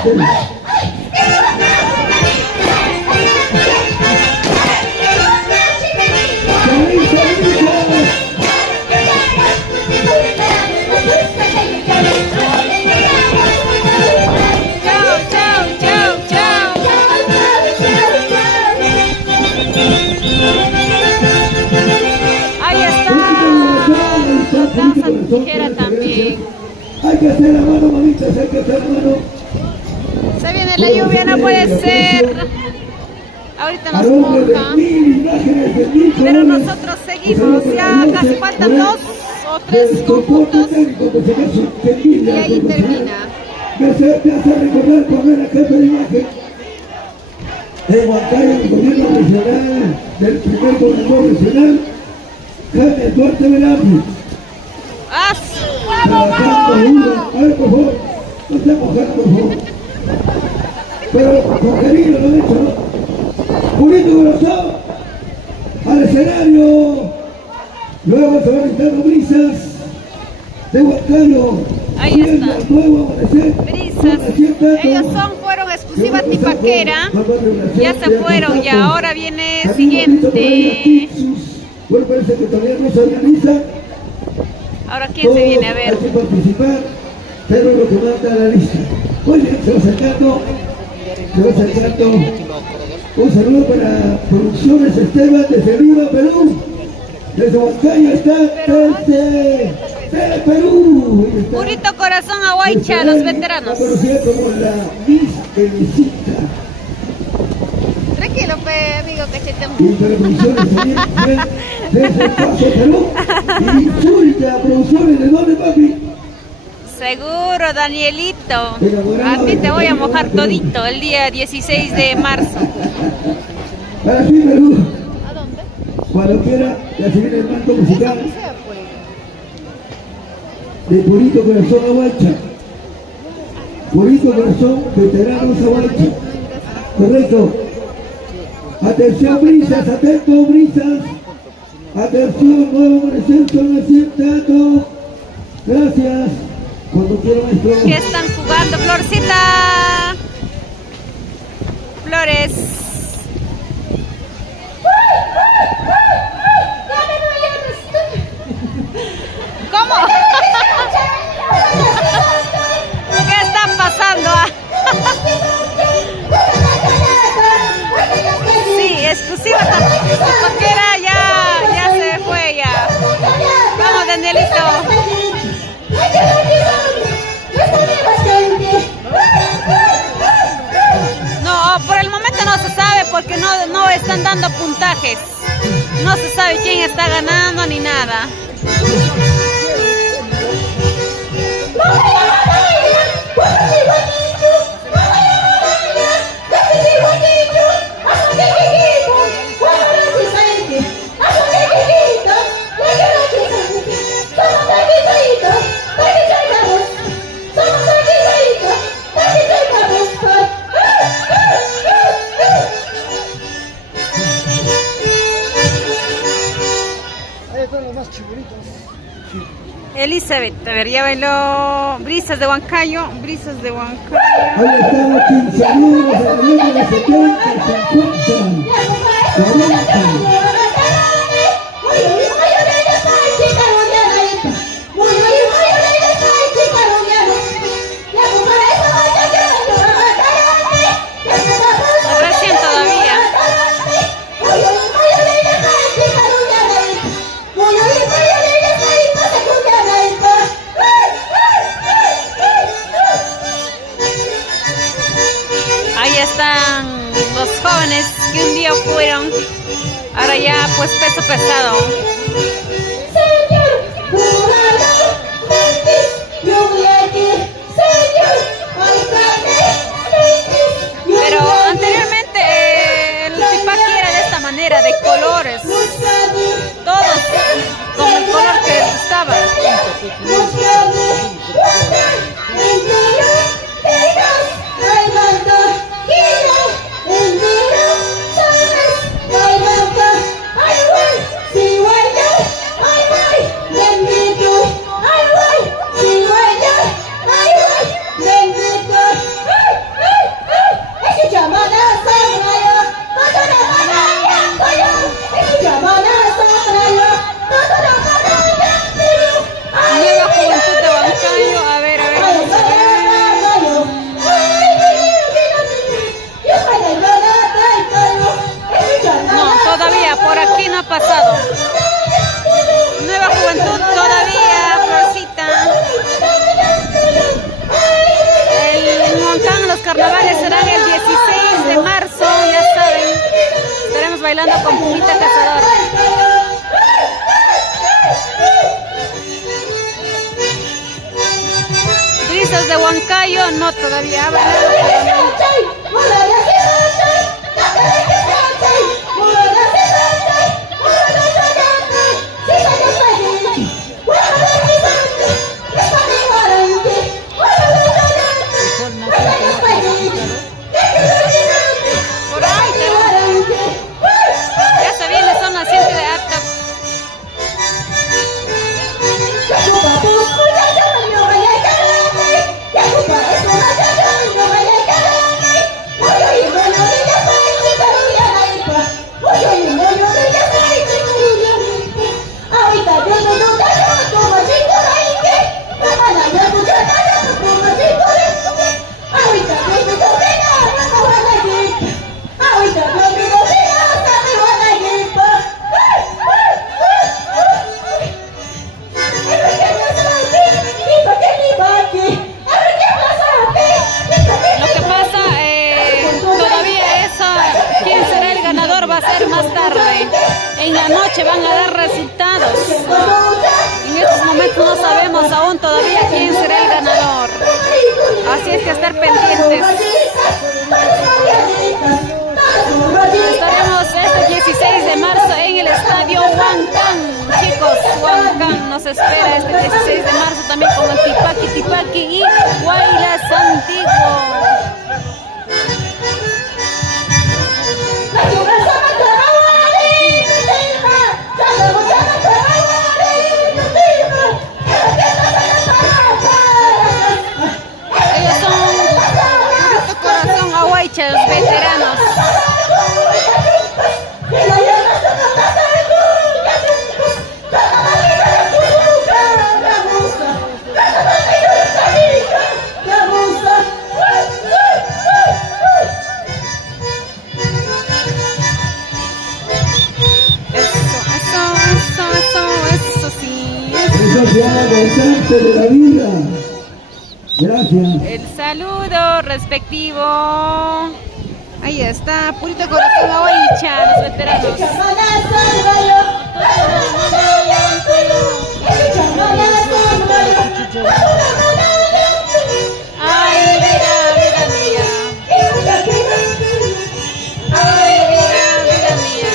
Chao, chao, chao, chao. Ahí está. Danza tijera también. Hay que hacer la mano, mamitas, hay que hacer la mano. Se viene la lluvia, no puede ser. Ahorita nos Al hombre de moja. 1000 imágenes, de 1000 Pero colores. nosotros seguimos. Ya casi faltan 2 o 3 conjuntos. Y ahí termina. Me hace recordar cuando era jefe de imagen en Huancayo, el gobierno regional, del primer gobernador regional, Jaime Duarte Velarde. ¡Ah! Trabajando duro. A ver, por favor, no se mojando, por favor. Pero con cariño lo he hecho, ¿no? Purito corazón, al escenario. Luego se van entrando brisas de Huancayo. Ahí está. Nuevo amanecer. Brisas. Ellos fueron exclusiva tipaquera. Ya se fueron y ahora viene siguiente. Bueno, parece que todavía no se organiza. Ahora quién se viene a ver. Hay que participar, pero lo que manda la lista. Muy bien, se va acercando. Se va acercando. Un saludo para Producciones Esteban desde Lima, Perú. Desde Huancayo está desde Perú. Ahí está. Purito corazón a Huaycha, los veteranos. Conocida como la Miss Elisita. Tranquilo, amigo, que se te... Y para Producciones también desde el Paso, Perú. Y Zurita Producciones, ¿de dónde, papi? Seguro, Danielito. A ti te voy a mojar todito el día 16 de marzo. Para ti, Perú. ¿A dónde? Cuando quiera, ya se viene el manto musical de Purito Corazón Aguacha. Purito Corazón, veteranos Aguacha. Correcto. Atención, brisas, atento, brisas. Atención, nuevo amanecer, son las 100 datos. Gracias. Cuando quiera, maestro. ¿Qué están jugando, Florcita? Flores. ¿Cómo? ¿Qué está pasando? Sí, exclusiva tapaquera ya se fue ya. Vamos, Danielito. No, por el momento no se sabe porque no están dando puntajes. No se sabe quién está ganando ni nada. Elizabeth, a ver, ya bailó Brisas de Huancayo, Brisas de Huancayo. Ahí están 15 años, de 70, 50, 40. Recién todavía. Ahí están los jóvenes que un día fueron, ahora ya pues peso pesado. Pero anteriormente el tipaki era de esta manera, de colores, todos con el color que les gustaba. Huancayo no todavía ha bailado. Por ahí ya se viene son las 7 de acta. Lo que pasa, todavía eso, quién será el ganador va a ser más tarde. En la noche van a dar resultados. En estos momentos no sabemos aún todavía quién será el ganador. Así es que estar pendientes. Estaremos este 16 de marzo en el estadio Huancán. Chicos, Huancán nos espera este 16 de marzo también con el Tipaqui y Huaylas Antiguo. Ellos son de corazón ahuaycha, los veteranos. Eso sí. Eso se llama gozarte de la vida. Gracias. El saludo respectivo. Ahí está, purito corazón ahuaycha, los veteranos. Ay, mira, mira mía. Ay, mira mía.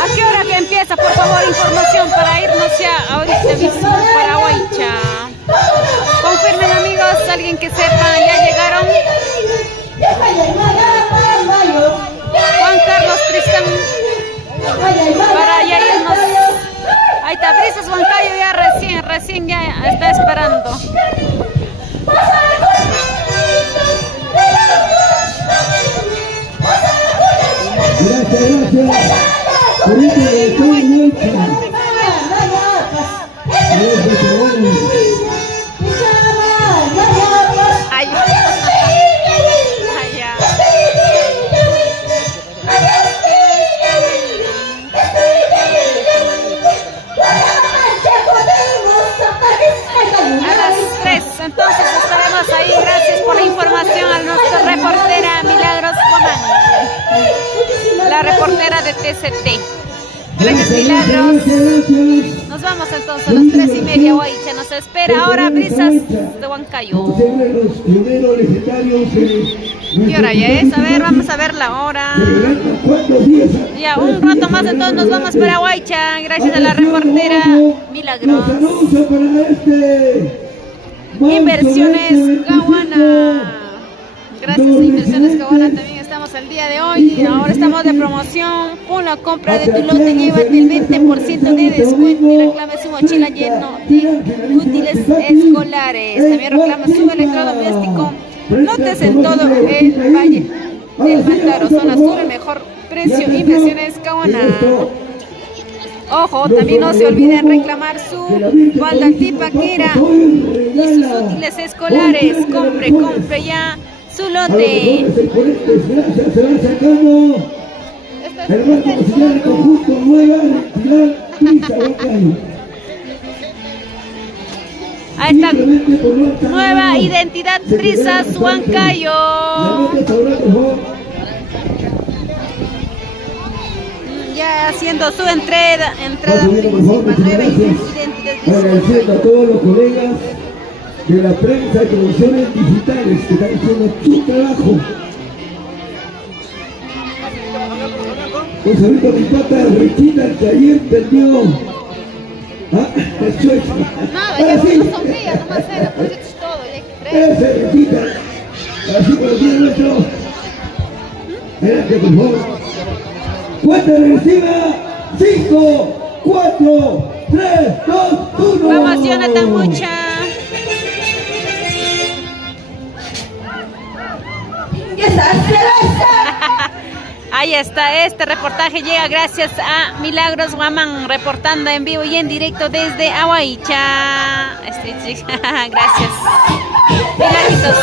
¿A qué hora que empieza? Por favor, información para irnos ya ahorita mismo para Huaycha. Confirmen, amigos, alguien que sepa, ya llegaron. Juan Carlos Tristán para ya irnos. Ahí está, Brisas Huancayo ya recién ya está esperando. Gracias. Ahorita estoy muerta. Ay, ay, ya. A las 3, entonces estaremos ahí. Gracias por la información a nuestra reportera Milagros Comán, la reportera de TCT. Gracias, Milagros. Nos vamos entonces a las 3:30. Huaycha nos espera ahora Brisas de Huancayo. ¿Qué hora ya es? A ver, vamos a ver la hora. Ya, un rato más entonces nos vamos para Huaycha. Gracias a la reportera Milagros. Inversiones Caguana. Gracias a Inversiones Caguana también estamos al día de hoy. Ahora estamos de promoción. Con la compra de tu lote llévate el 20% de descuento y reclame su mochila lleno de útiles escolares. También reclama su electrodoméstico. Lotes en todo el Valle del Mantaro, zona sur, el mejor precio. Inversiones Caguana. Ojo, también no se olviden reclamar su falda tipaquera y sus útiles escolares. Compre ya su lote. Ahí está, nueva identidad Brisas Huancayo. ya haciendo su entrada Va subiendo, por favor, principal. muchas gracias. Agradeciendo a todos los colegas de la prensa y producciones digitales que están haciendo su trabajo. Un saludo a mi pata Richita, que ayer perdió. El chueco. Ahora sí. Ese Richita. Así por el día nuestro. Adelante, por favor. Cuenta regresiva. 5, 4, 3, 2, 1. Vamos, Jonathan Mucha. ¡Y esa cerveza! Ahí está, este reportaje llega gracias a Milagros Guamán, reportando en vivo y en directo desde Aguaicha. Gracias. Milagritos.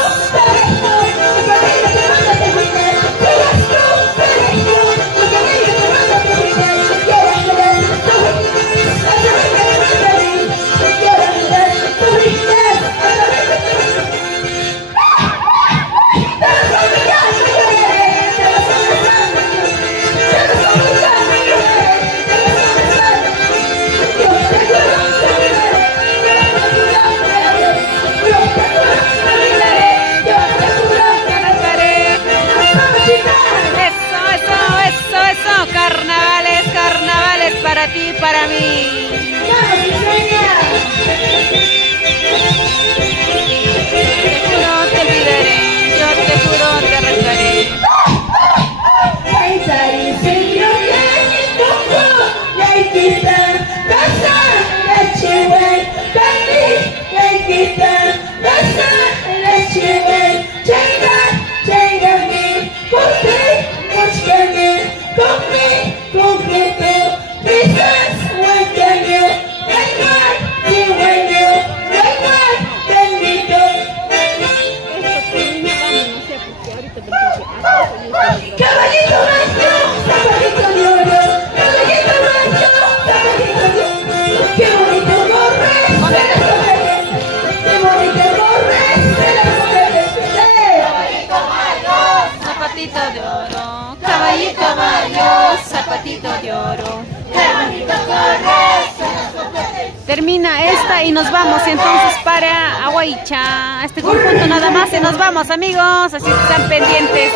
Carnavales para ti, para mí. No te olvidaré, yo te juro te rezaré. Caballito blanco, zapatito de oro. Caballito blanco, zapatito de oro. Qué bonito corres, se las corres. Qué bonito corres, se las corres. Caballito Mario, Zapatito de oro, caballito Mario, zapatito de oro. qué bonito corres. Termina esta y nos vamos entonces para Aguaicha. Este conjunto nada más y nos vamos, amigos, así que están pendientes.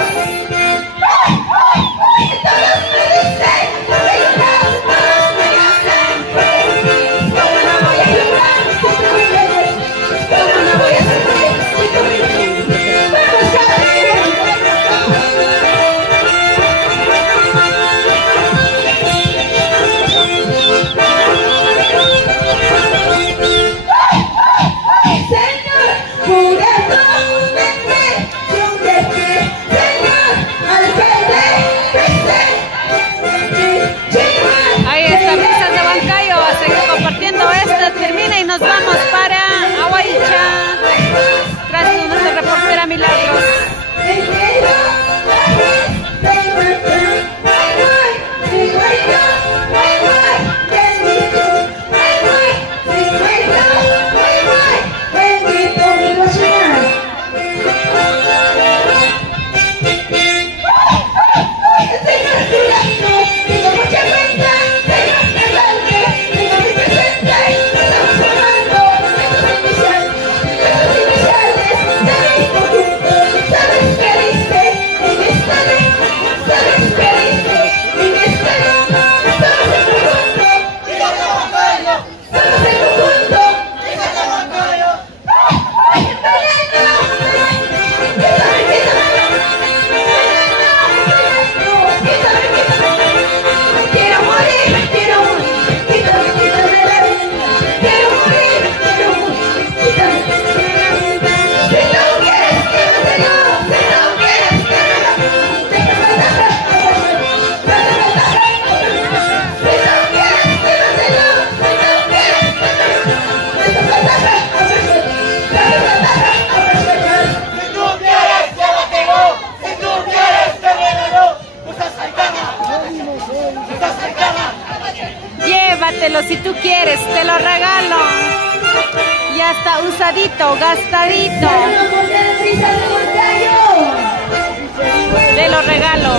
Ahí está, Brisas de Huancayo, a seguir compartiendo esto. Termina y nos vamos para Aguaicha. Gracias a nuestra reportera Milagros. Llévatelo si tú quieres, te lo regalo. Ya está usadito, gastadito. Te lo regalo.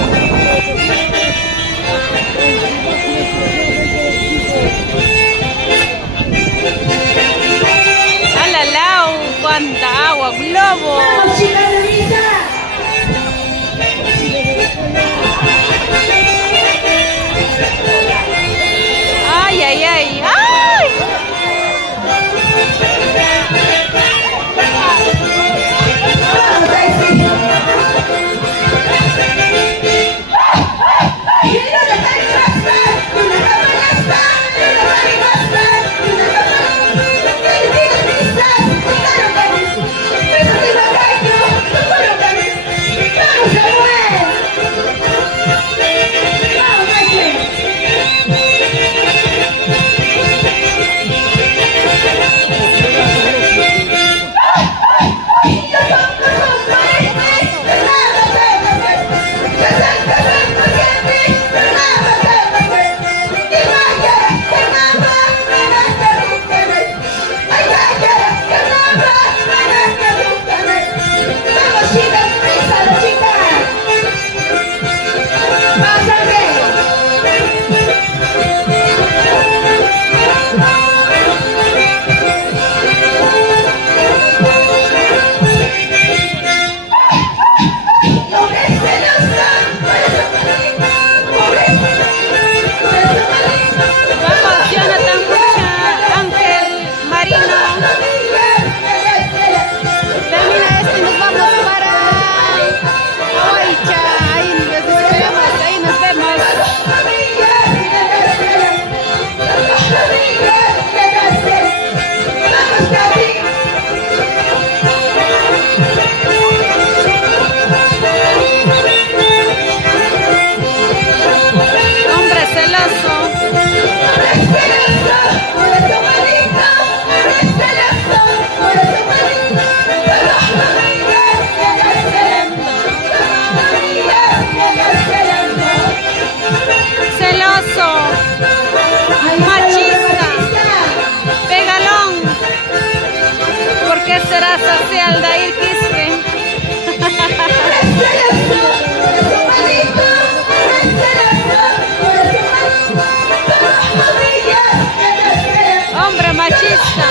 Aldair Quispe. Hombre machista.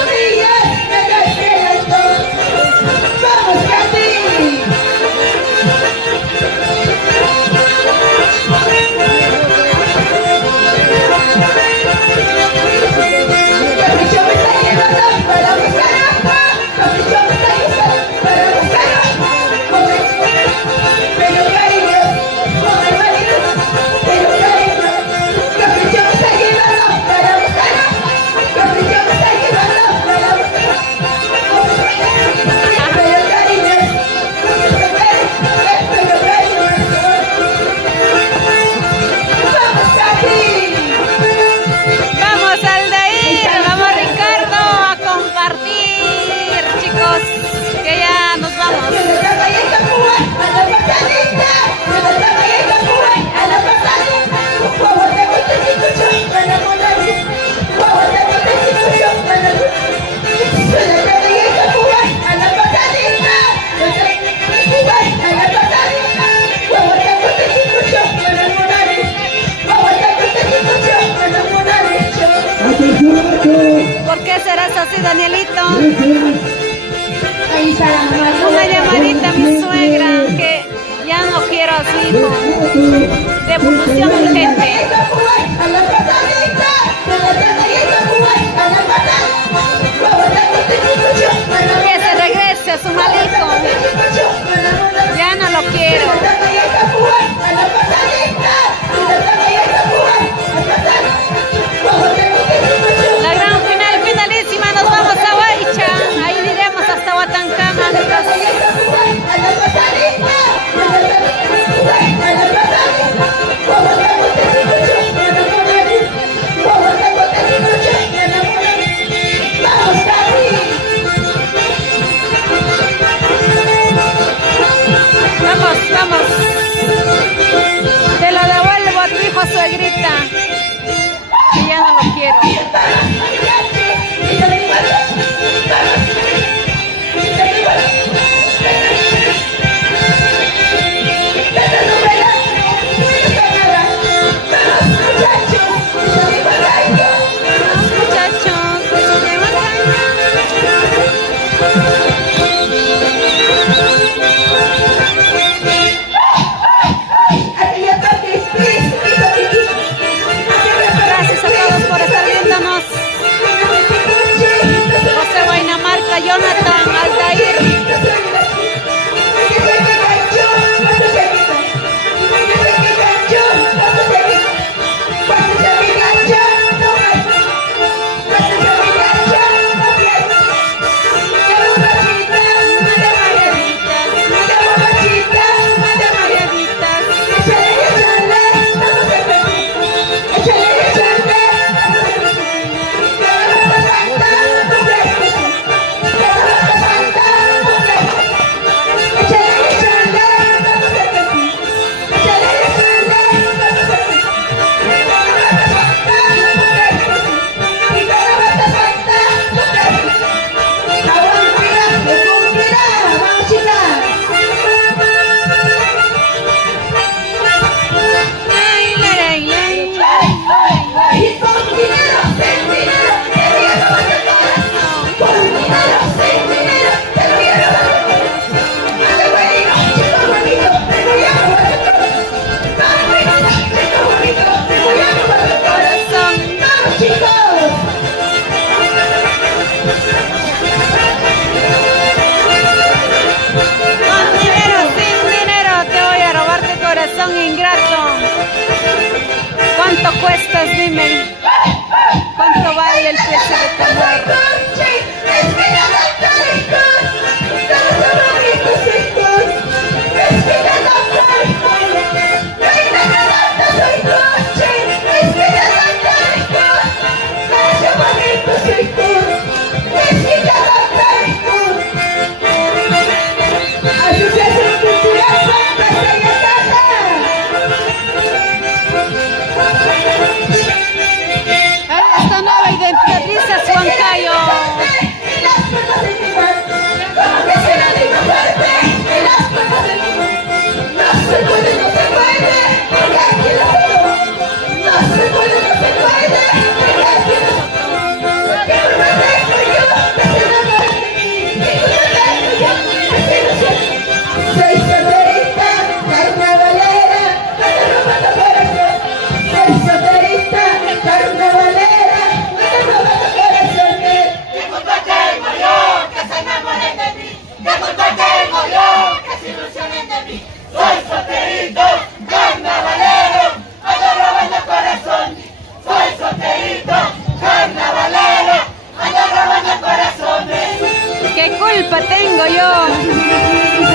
Vamos Aldair, vamos Ricardo a compartir, chicos, que ya nos vamos. ¡Atención, macho! ¿Por qué serás así, Danielito? Ahí está la mamá. Una llamadita a mi suegra, que ya no quiero así, con devolución urgente. Que se regrese a su malico. Ya no lo quiero. La gran final, finalísima, nos vamos a Huaycha. Ahí diremos hasta Huatancama. Vamos, vamos. Te lo devuelvo a tu hijo, suegrita. Que ya no lo quiero. Muchachos, eso me Gracias a todos por estar viéndonos. José Guainamarca, Jonathan, Aldair. Ingrato, ¿cuánto cuestas? Dime, ¿cuánto vale el precio de tu amor? Esta nueva identidad dice Huancayo. tengo yo.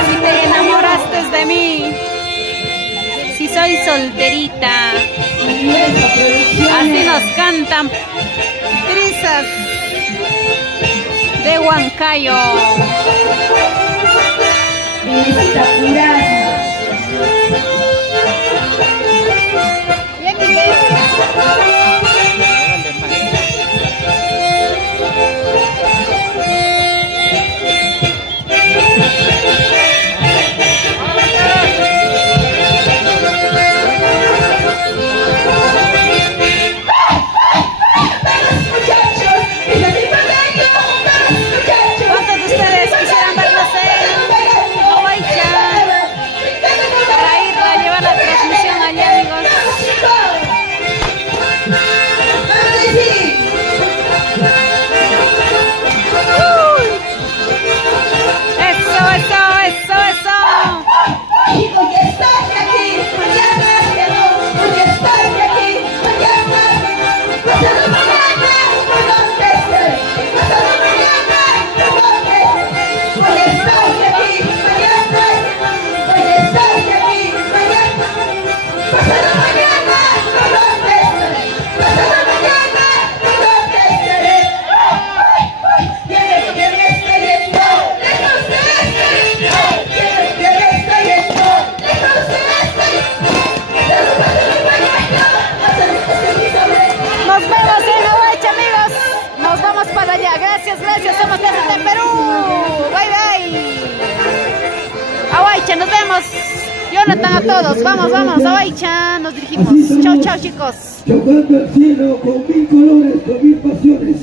Si te enamoraste de mí. Si soy solterita. Así nos cantan trizas de Huancayo. Esta pura. ¿Cuántos de ustedes quisieran vernos en Hawaiian para ir a llevar la transmisión allá, amigos? Eso, eso, eso, eso. Hoy estás aquí, mañana no. Hoy estás aquí, mañana no. Pasado mañana no contestes. Pasado mañana no contestes. Hoy estás aquí, mañana no. Hoy estás aquí, mañana no. Pasado mañana no contestes. Pasado mañana no contestaré. Que me está yendo lejos de este ritmo. Que me está yendo lejos de este ritmo. Nos vemos en Hawaiian, amigos. Nos vamos para allá. Gracias, gracias. Somos desde Perú. Bye, bye. Hawaiian, nos vemos. Jonathan, a todos. Vamos, vamos. Hawaiian, nos dirigimos. Chao, chao, chicos. Chocando el cielo con mil colores, con mil pasiones.